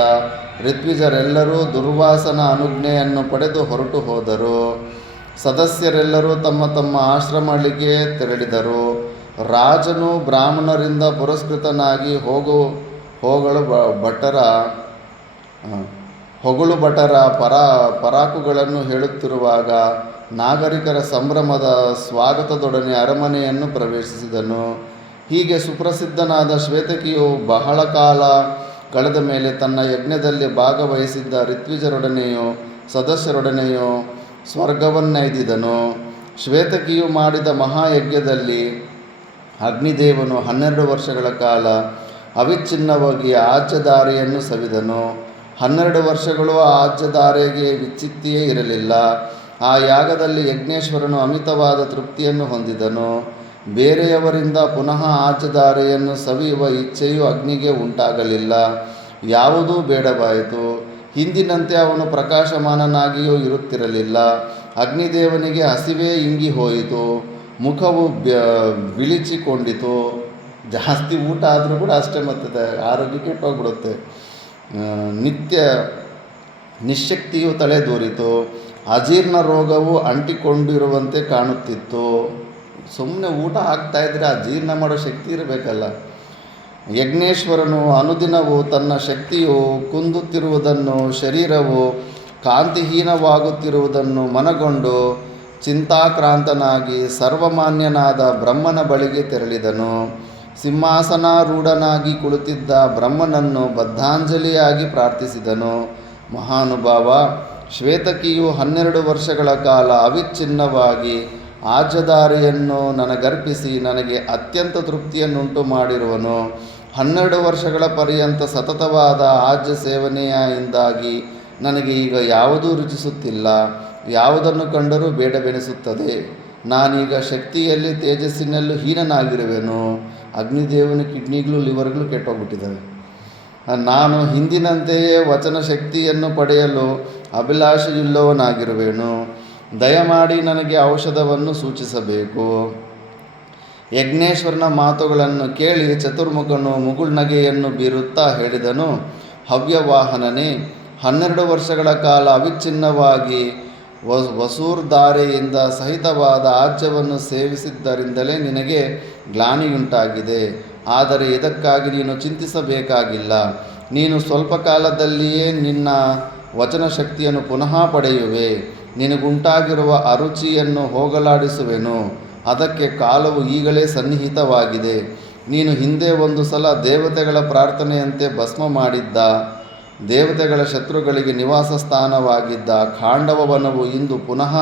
ಋತ್ವಿಜರೆಲ್ಲರೂ ದುರ್ವಾಸನ ಅನುಜ್ಞೆಯನ್ನು ಪಡೆದು ಹೊರಟು ಹೋದರು. ಸದಸ್ಯರೆಲ್ಲರೂ ತಮ್ಮ ತಮ್ಮ ಆಶ್ರಮಗಳಿಗೆ ತೆರಳಿದರು. ರಾಜನು ಬ್ರಾಹ್ಮಣರಿಂದ ಪುರಸ್ಕೃತನಾಗಿ ಹೊಗಳು ಭಟರ ಪರಾಕುಗಳನ್ನು ಹೇಳುತ್ತಿರುವಾಗ ನಾಗರಿಕರ ಸಂಭ್ರಮದ ಸ್ವಾಗತದೊಡನೆ ಅರಮನೆಯನ್ನು ಪ್ರವೇಶಿಸಿದನು. ಹೀಗೆ ಸುಪ್ರಸಿದ್ಧನಾದ ಶ್ವೇತಕಿಯು ಬಹಳ ಕಾಲ ಕಳೆದ ಮೇಲೆ ತನ್ನ ಯಜ್ಞದಲ್ಲಿ ಭಾಗವಹಿಸಿದ್ದ ಋತ್ವಿಜರೊಡನೆಯೂ ಸದಸ್ಯರೊಡನೆಯೂ ಸ್ವರ್ಗವನ್ನೈದಿದನು. ಶ್ವೇತಕಿಯು ಮಾಡಿದ ಮಹಾಯಜ್ಞದಲ್ಲಿ ಅಗ್ನಿದೇವನು 12 ವರ್ಷಗಳ ಕಾಲ ಅವಿಚ್ಛಿನ್ನವಾಗಿ ಆಜ್ಯಧಾರೆಯನ್ನು ಸವಿದನು. 12 ವರ್ಷಗಳು ಆ ಆಜ್ಯಧಾರೆಗೆ ವಿಚ್ಛಿತ್ತಿಯೇ ಇರಲಿಲ್ಲ. ಆ ಯಾಗದಲ್ಲಿ ಯಜ್ಞೇಶ್ವರನು ಅಮಿತವಾದ ತೃಪ್ತಿಯನ್ನು ಹೊಂದಿದನು. ಬೇರೆಯವರಿಂದ ಪುನಃ ಆಜ್ಯಧಾರೆಯನ್ನು ಸವಿಯುವ ಇಚ್ಛೆಯು ಅಗ್ನಿಗೆ ಉಂಟಾಗಲಿಲ್ಲ. ಯಾವುದೂ ಬೇಡವಾಯಿತು. ಹಿಂದಿನಂತೆ ಅವನು ಪ್ರಕಾಶಮಾನನಾಗಿಯೂ ಇರುತ್ತಿರಲಿಲ್ಲ. ಅಗ್ನಿದೇವನಿಗೆ ಹಸಿವೇ ಇಂಗಿ ಹೋಯಿತು. ಮುಖವು ಬಿಳಿಚಿಕೊಂಡಿತು. ಜಾಸ್ತಿ ಊಟ ಆದರೂ ಕೂಡ ಅಷ್ಟೇ, ಮತ್ತೆ ಆರೋಗ್ಯ ಕೆಟ್ಟೋಗ್ಬಿಡುತ್ತೆ. ನಿಶ್ಶಕ್ತಿಯು ತಲೆದೂರಿತು. ಅಜೀರ್ಣ ರೋಗವು ಅಂಟಿಕೊಂಡಿರುವಂತೆ ಕಾಣುತ್ತಿತ್ತು. ಸುಮ್ಮನೆ ಊಟ ಹಾಕ್ತಾಯಿದ್ರೆ ಆ ಜೀರ್ಣ ಮಾಡೋ ಶಕ್ತಿ ಇರಬೇಕಲ್ಲ. ಯಜ್ಞೇಶ್ವರನು ಅನುದಿನವೂ ತನ್ನ ಶಕ್ತಿಯು ಕುಂದುತ್ತಿರುವುದನ್ನು, ಶರೀರವು ಕಾಂತಿಹೀನವಾಗುತ್ತಿರುವುದನ್ನು ಮನಗೊಂಡು ಚಿಂತಾಕ್ರಾಂತನಾಗಿ ಸರ್ವಮಾನ್ಯನಾದ ಬ್ರಹ್ಮನ ಬಳಿಗೆ ತೆರಳಿದನು. ಸಿಂಹಾಸನಾರೂಢನಾಗಿ ಕುಳಿತಿದ್ದ ಬ್ರಹ್ಮನನ್ನು ಬದ್ಧಾಂಜಲಿಯಾಗಿ ಪ್ರಾರ್ಥಿಸಿದನು. ಮಹಾನುಭಾವ, ಶ್ವೇತಕಿಯು 12 ವರ್ಷಗಳ ಕಾಲ ಅವಿಚ್ಛಿನ್ನವಾಗಿ ಆಜ್ಯಧಾರೆಯನ್ನು ನನಗರ್ಪಿಸಿ ನನಗೆ ಅತ್ಯಂತ ತೃಪ್ತಿಯನ್ನುಂಟು ಮಾಡಿರುವನು. 12 ವರ್ಷಗಳ ಪರ್ಯಂತ ಸತತವಾದ ಆಜ್ಯ ಸೇವನೆಯಿಂದಾಗಿ ನನಗೆ ಈಗ ಯಾವುದೂ ರುಚಿಸುತ್ತಿಲ್ಲ. ಯಾವುದನ್ನು ಕಂಡರೂ ಬೇಡವೆನಿಸುತ್ತದೆ. ನಾನೀಗ ಶಕ್ತಿಯಲ್ಲಿ ತೇಜಸ್ಸಿನಲ್ಲೂ ಹೀನನಾಗಿರುವೆನು. ಅಗ್ನಿದೇವನ ಕಿಡ್ನಿಗಳು ಲಿವರ್ಗಳು ಕೆಟ್ಟೋಗ್ಬಿಟ್ಟಿದ್ದಾವೆ. ನಾನು ಹಿಂದಿನಂತೆಯೇ ವಚನ ಶಕ್ತಿಯನ್ನು ಪಡೆಯಲು ಅಭಿಲಾಷೆಯುಳ್ಳವನಾಗಿರುವೆನು. ದಯಮಾಡಿ ನನಗೆ ಔಷಧವನ್ನು ಸೂಚಿಸಬೇಕು. ಯಜ್ಞೇಶ್ವರನ ಮಾತುಗಳನ್ನು ಕೇಳಿ ಚತುರ್ಮುಖನು ಮುಗುಳ್ನಗೆಯನ್ನು ಬೀರುತ್ತಾ ಹೇಳಿದನು. ಹವ್ಯವಾಹನನೇ, 12 ವರ್ಷಗಳ ಕಾಲ ಅವಿಚ್ಛಿನ್ನವಾಗಿ ವಸೂರ್ಧಾರೆಯಿಂದ ಸಹಿತವಾದ ಆಜ್ಯವನ್ನು ಸೇವಿಸಿದ್ದರಿಂದಲೇ ನಿನಗೆ ಗ್ಲಾನಿಯುಂಟಾಗಿದೆ. ಆದರೆ ಇದಕ್ಕಾಗಿ ನೀನು ಚಿಂತಿಸಬೇಕಾಗಿಲ್ಲ. ನೀನು ಸ್ವಲ್ಪ ಕಾಲದಲ್ಲಿಯೇ ನಿನ್ನ ವಚನ ಶಕ್ತಿಯನ್ನು ಪುನಃ ಪಡೆಯುವೆ. ನಿನಗುಂಟಾಗಿರುವ ಅರುಚಿಯನ್ನು ಹೋಗಲಾಡಿಸುವೆನು. ಅದಕ್ಕೆ ಕಾಲವು ಈಗಲೇ ಸನ್ನಿಹಿತವಾಗಿದೆ. ನೀನು ಹಿಂದೆ ಒಂದು ಸಲ ದೇವತೆಗಳ ಪ್ರಾರ್ಥನೆಯಂತೆ ಭಸ್ಮ ಮಾಡಿದ್ದ, ದೇವತೆಗಳ ಶತ್ರುಗಳಿಗೆ ನಿವಾಸ ಸ್ಥಾನವಾಗಿದ್ದ ಖಾಂಡವ ವನವು ಇಂದು ಪುನಃ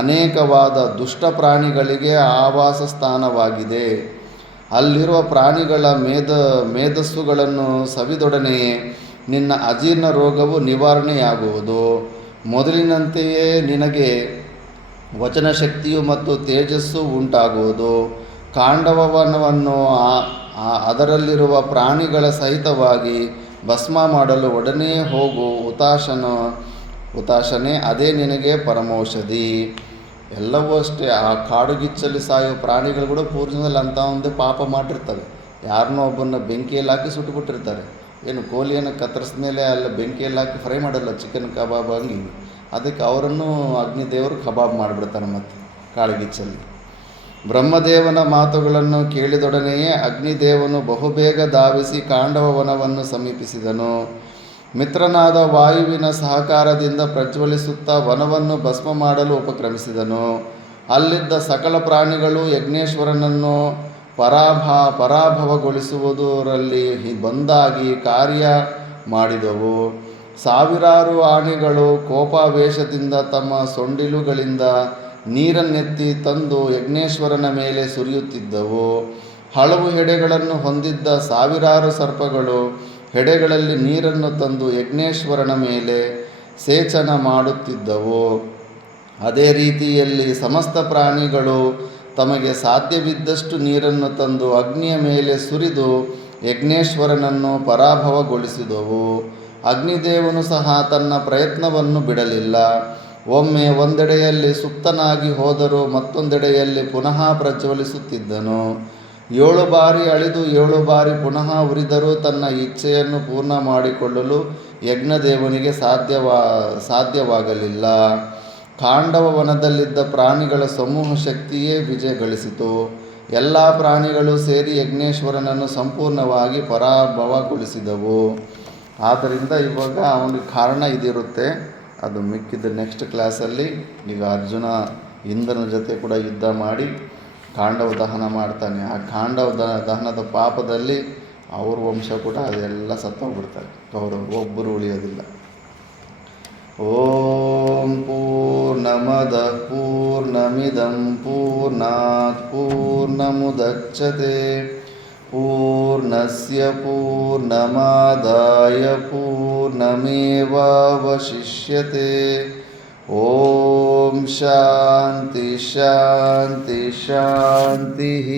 ಅನೇಕವಾದ ದುಷ್ಟ ಪ್ರಾಣಿಗಳಿಗೆ ಆವಾಸ ಸ್ಥಾನವಾಗಿದೆ. ಅಲ್ಲಿರುವ ಪ್ರಾಣಿಗಳ ಮೇಧಸ್ಸುಗಳನ್ನು ಸವಿದೊಡನೆಯೇ ನಿನ್ನ ಅಜೀರ್ಣ ರೋಗವು ನಿವಾರಣೆಯಾಗುವುದು. ಮೊದಲಿನಂತೆಯೇ ನಿನಗೆ ವಚನ ಶಕ್ತಿಯು ಮತ್ತು ತೇಜಸ್ಸು ಉಂಟಾಗುವುದು. ಖಾಂಡವವನವನ್ನು ಅದರಲ್ಲಿರುವ ಪ್ರಾಣಿಗಳ ಸಹಿತವಾಗಿ ಭಸ್ಮ ಮಾಡಲು ಒಡನೆಯೇ ಹೋಗು. ಹುತಾಶನೇ, ಅದೇ ನಿನಗೆ ಪರಮೌಷಧಿ. ಎಲ್ಲವೂ ಅಷ್ಟೇ. ಆ ಕಾಡುಗಿಚ್ಚಲ್ಲಿ ಸಾಯೋ ಪ್ರಾಣಿಗಳು ಕೂಡ ಪೂರ್ವದಲ್ಲಿ ಅಂತ ಒಂದೇ ಪಾಪ ಮಾಡಿರ್ತವೆ. ಯಾರನ್ನೋ ಒಬ್ಬನ್ನ ಬೆಂಕಿಯಲ್ಲಿ ಹಾಕಿ ಸುಟ್ಟುಬಿಟ್ಟಿರ್ತಾರೆ. ಏನು ಕೋಳಿಯನ್ನು ಕತ್ತರಿಸಿದ ಮೇಲೆ ಅಲ್ಲ ಬೆಂಕಿಯಲ್ಲಿ ಹಾಕಿ ಫ್ರೈ ಮಾಡಲ್ಲ, ಚಿಕನ್ ಕಬಾಬ್ ಹಂಗೆ. ಅದಕ್ಕೆ ಅವರನ್ನು ಅಗ್ನಿದೇವರು ಕಬಾಬ್ ಮಾಡಿಬಿಡ್ತಾರೆ ಮತ್ತೆ ಕಾಡುಗಿಚ್ಚಲ್ಲಿ. ಬ್ರಹ್ಮದೇವನ ಮಾತುಗಳನ್ನು ಕೇಳಿದೊಡನೆಯೇ ಅಗ್ನಿದೇವನು ಬಹುಬೇಗ ಧಾವಿಸಿ ಖಾಂಡವ ವನವನ್ನು ಸಮೀಪಿಸಿದನು. ಮಿತ್ರನಾದ ವಾಯುವಿನ ಸಹಕಾರದಿಂದ ಪ್ರಜ್ವಲಿಸುತ್ತಾ ವನವನ್ನು ಭಸ್ಮ ಮಾಡಲು ಉಪಕ್ರಮಿಸಿದನು. ಅಲ್ಲಿದ್ದ ಸಕಲ ಪ್ರಾಣಿಗಳು ಯಜ್ಞೇಶ್ವರನನ್ನು ಪರಾಭವಗೊಳಿಸುವುದರಲ್ಲಿ ಬಂದಾಗಿ ಕಾರ್ಯ ಮಾಡಿದವು. ಸಾವಿರಾರು ಆನೆಗಳು ಕೋಪಾವೇಶದಿಂದ ತಮ್ಮ ಸೊಂಡಿಲುಗಳಿಂದ ನೀರನ್ನೆತ್ತಿ ತಂದು ಯಜ್ಞೇಶ್ವರನ ಮೇಲೆ ಸುರಿಯುತ್ತಿದ್ದವು. ಹಲವು ಹೆಡೆಗಳನ್ನು ಹೊಂದಿದ್ದ ಸಾವಿರಾರು ಸರ್ಪಗಳು ಹೆಡೆಗಳಲ್ಲಿ ನೀರನ್ನು ತಂದು ಯಜ್ಞೇಶ್ವರನ ಮೇಲೆ ಸೇಚನ ಮಾಡುತ್ತಿದ್ದವು. ಅದೇ ರೀತಿಯಲ್ಲಿ ಸಮಸ್ತ ಪ್ರಾಣಿಗಳು ತಮಗೆ ಸಾಧ್ಯವಿದ್ದಷ್ಟು ನೀರನ್ನು ತಂದು ಅಗ್ನಿಯ ಮೇಲೆ ಸುರಿದು ಯಜ್ಞೇಶ್ವರನನ್ನು ಪರಾಭವಗೊಳಿಸಿದವು. ಅಗ್ನಿದೇವನು ಸಹ ತನ್ನ ಪ್ರಯತ್ನವನ್ನು ಬಿಡಲಿಲ್ಲ. ಒಮ್ಮೆ ಒಂದೆಡೆಯಲ್ಲಿ ಸುಪ್ತನಾಗಿ ಹೋದರೂ ಮತ್ತೊಂದೆಡೆಯಲ್ಲಿ ಪುನಃ ಪ್ರಜ್ವಲಿಸುತ್ತಿದ್ದನು. 7 ಬಾರಿ ಅಳಿದು 7 ಬಾರಿ ಪುನಃ ಉರಿದರೂ ತನ್ನ ಇಚ್ಛೆಯನ್ನು ಪೂರ್ಣ ಮಾಡಿಕೊಳ್ಳಲು ಯಜ್ಞದೇವನಿಗೆ ಸಾಧ್ಯವಾಗಲಿಲ್ಲ. ಖಾಂಡವ ವನದಲ್ಲಿದ್ದ ಪ್ರಾಣಿಗಳ ಸಮೂಹ ಶಕ್ತಿಯೇ ವಿಜಯ ಗಳಿಸಿತು. ಎಲ್ಲ ಪ್ರಾಣಿಗಳು ಸೇರಿ ಯಜ್ಞೇಶ್ವರನನ್ನು ಸಂಪೂರ್ಣವಾಗಿ ಪರಾಭವಗೊಳಿಸಿದವು. ಆದ್ದರಿಂದ ಇವಾಗ ಅವನಿಗೆ ಕಾರಣ ಇದಿರುತ್ತೆ. ಅದು ಮಿಕ್ಕಿದ ನೆಕ್ಸ್ಟ್ ಕ್ಲಾಸಲ್ಲಿ. ಈಗ ಅರ್ಜುನ ಇಂದ್ರನ ಜೊತೆ ಕೂಡ ಯುದ್ಧ ಮಾಡಿ ಖಾಂಡವ ದಹನ ಮಾಡ್ತಾನೆ. ಆ ಖಾಂಡವ ದಹನದ ಪಾಪದಲ್ಲಿ ಅವ್ರ ವಂಶ ಕೂಡ ಅದೆಲ್ಲ ಸತ್ತೋಗ್ಬಿಡ್ತಾರೆ. ಕೌರವರು ಒಬ್ಬರು ಉಳಿಯೋದಿಲ್ಲ. ಓಂ ಪೂರ್ಣಮದ ಪೂರ್ಣಮಿದಂ पूर्णमिदं पूर्णात् पूर्णमुदच्यते पूर्णस्य पूर्णमादाय पूर्णमेवावशिष्यते ॐ शान्ति शान्ति शान्तिः।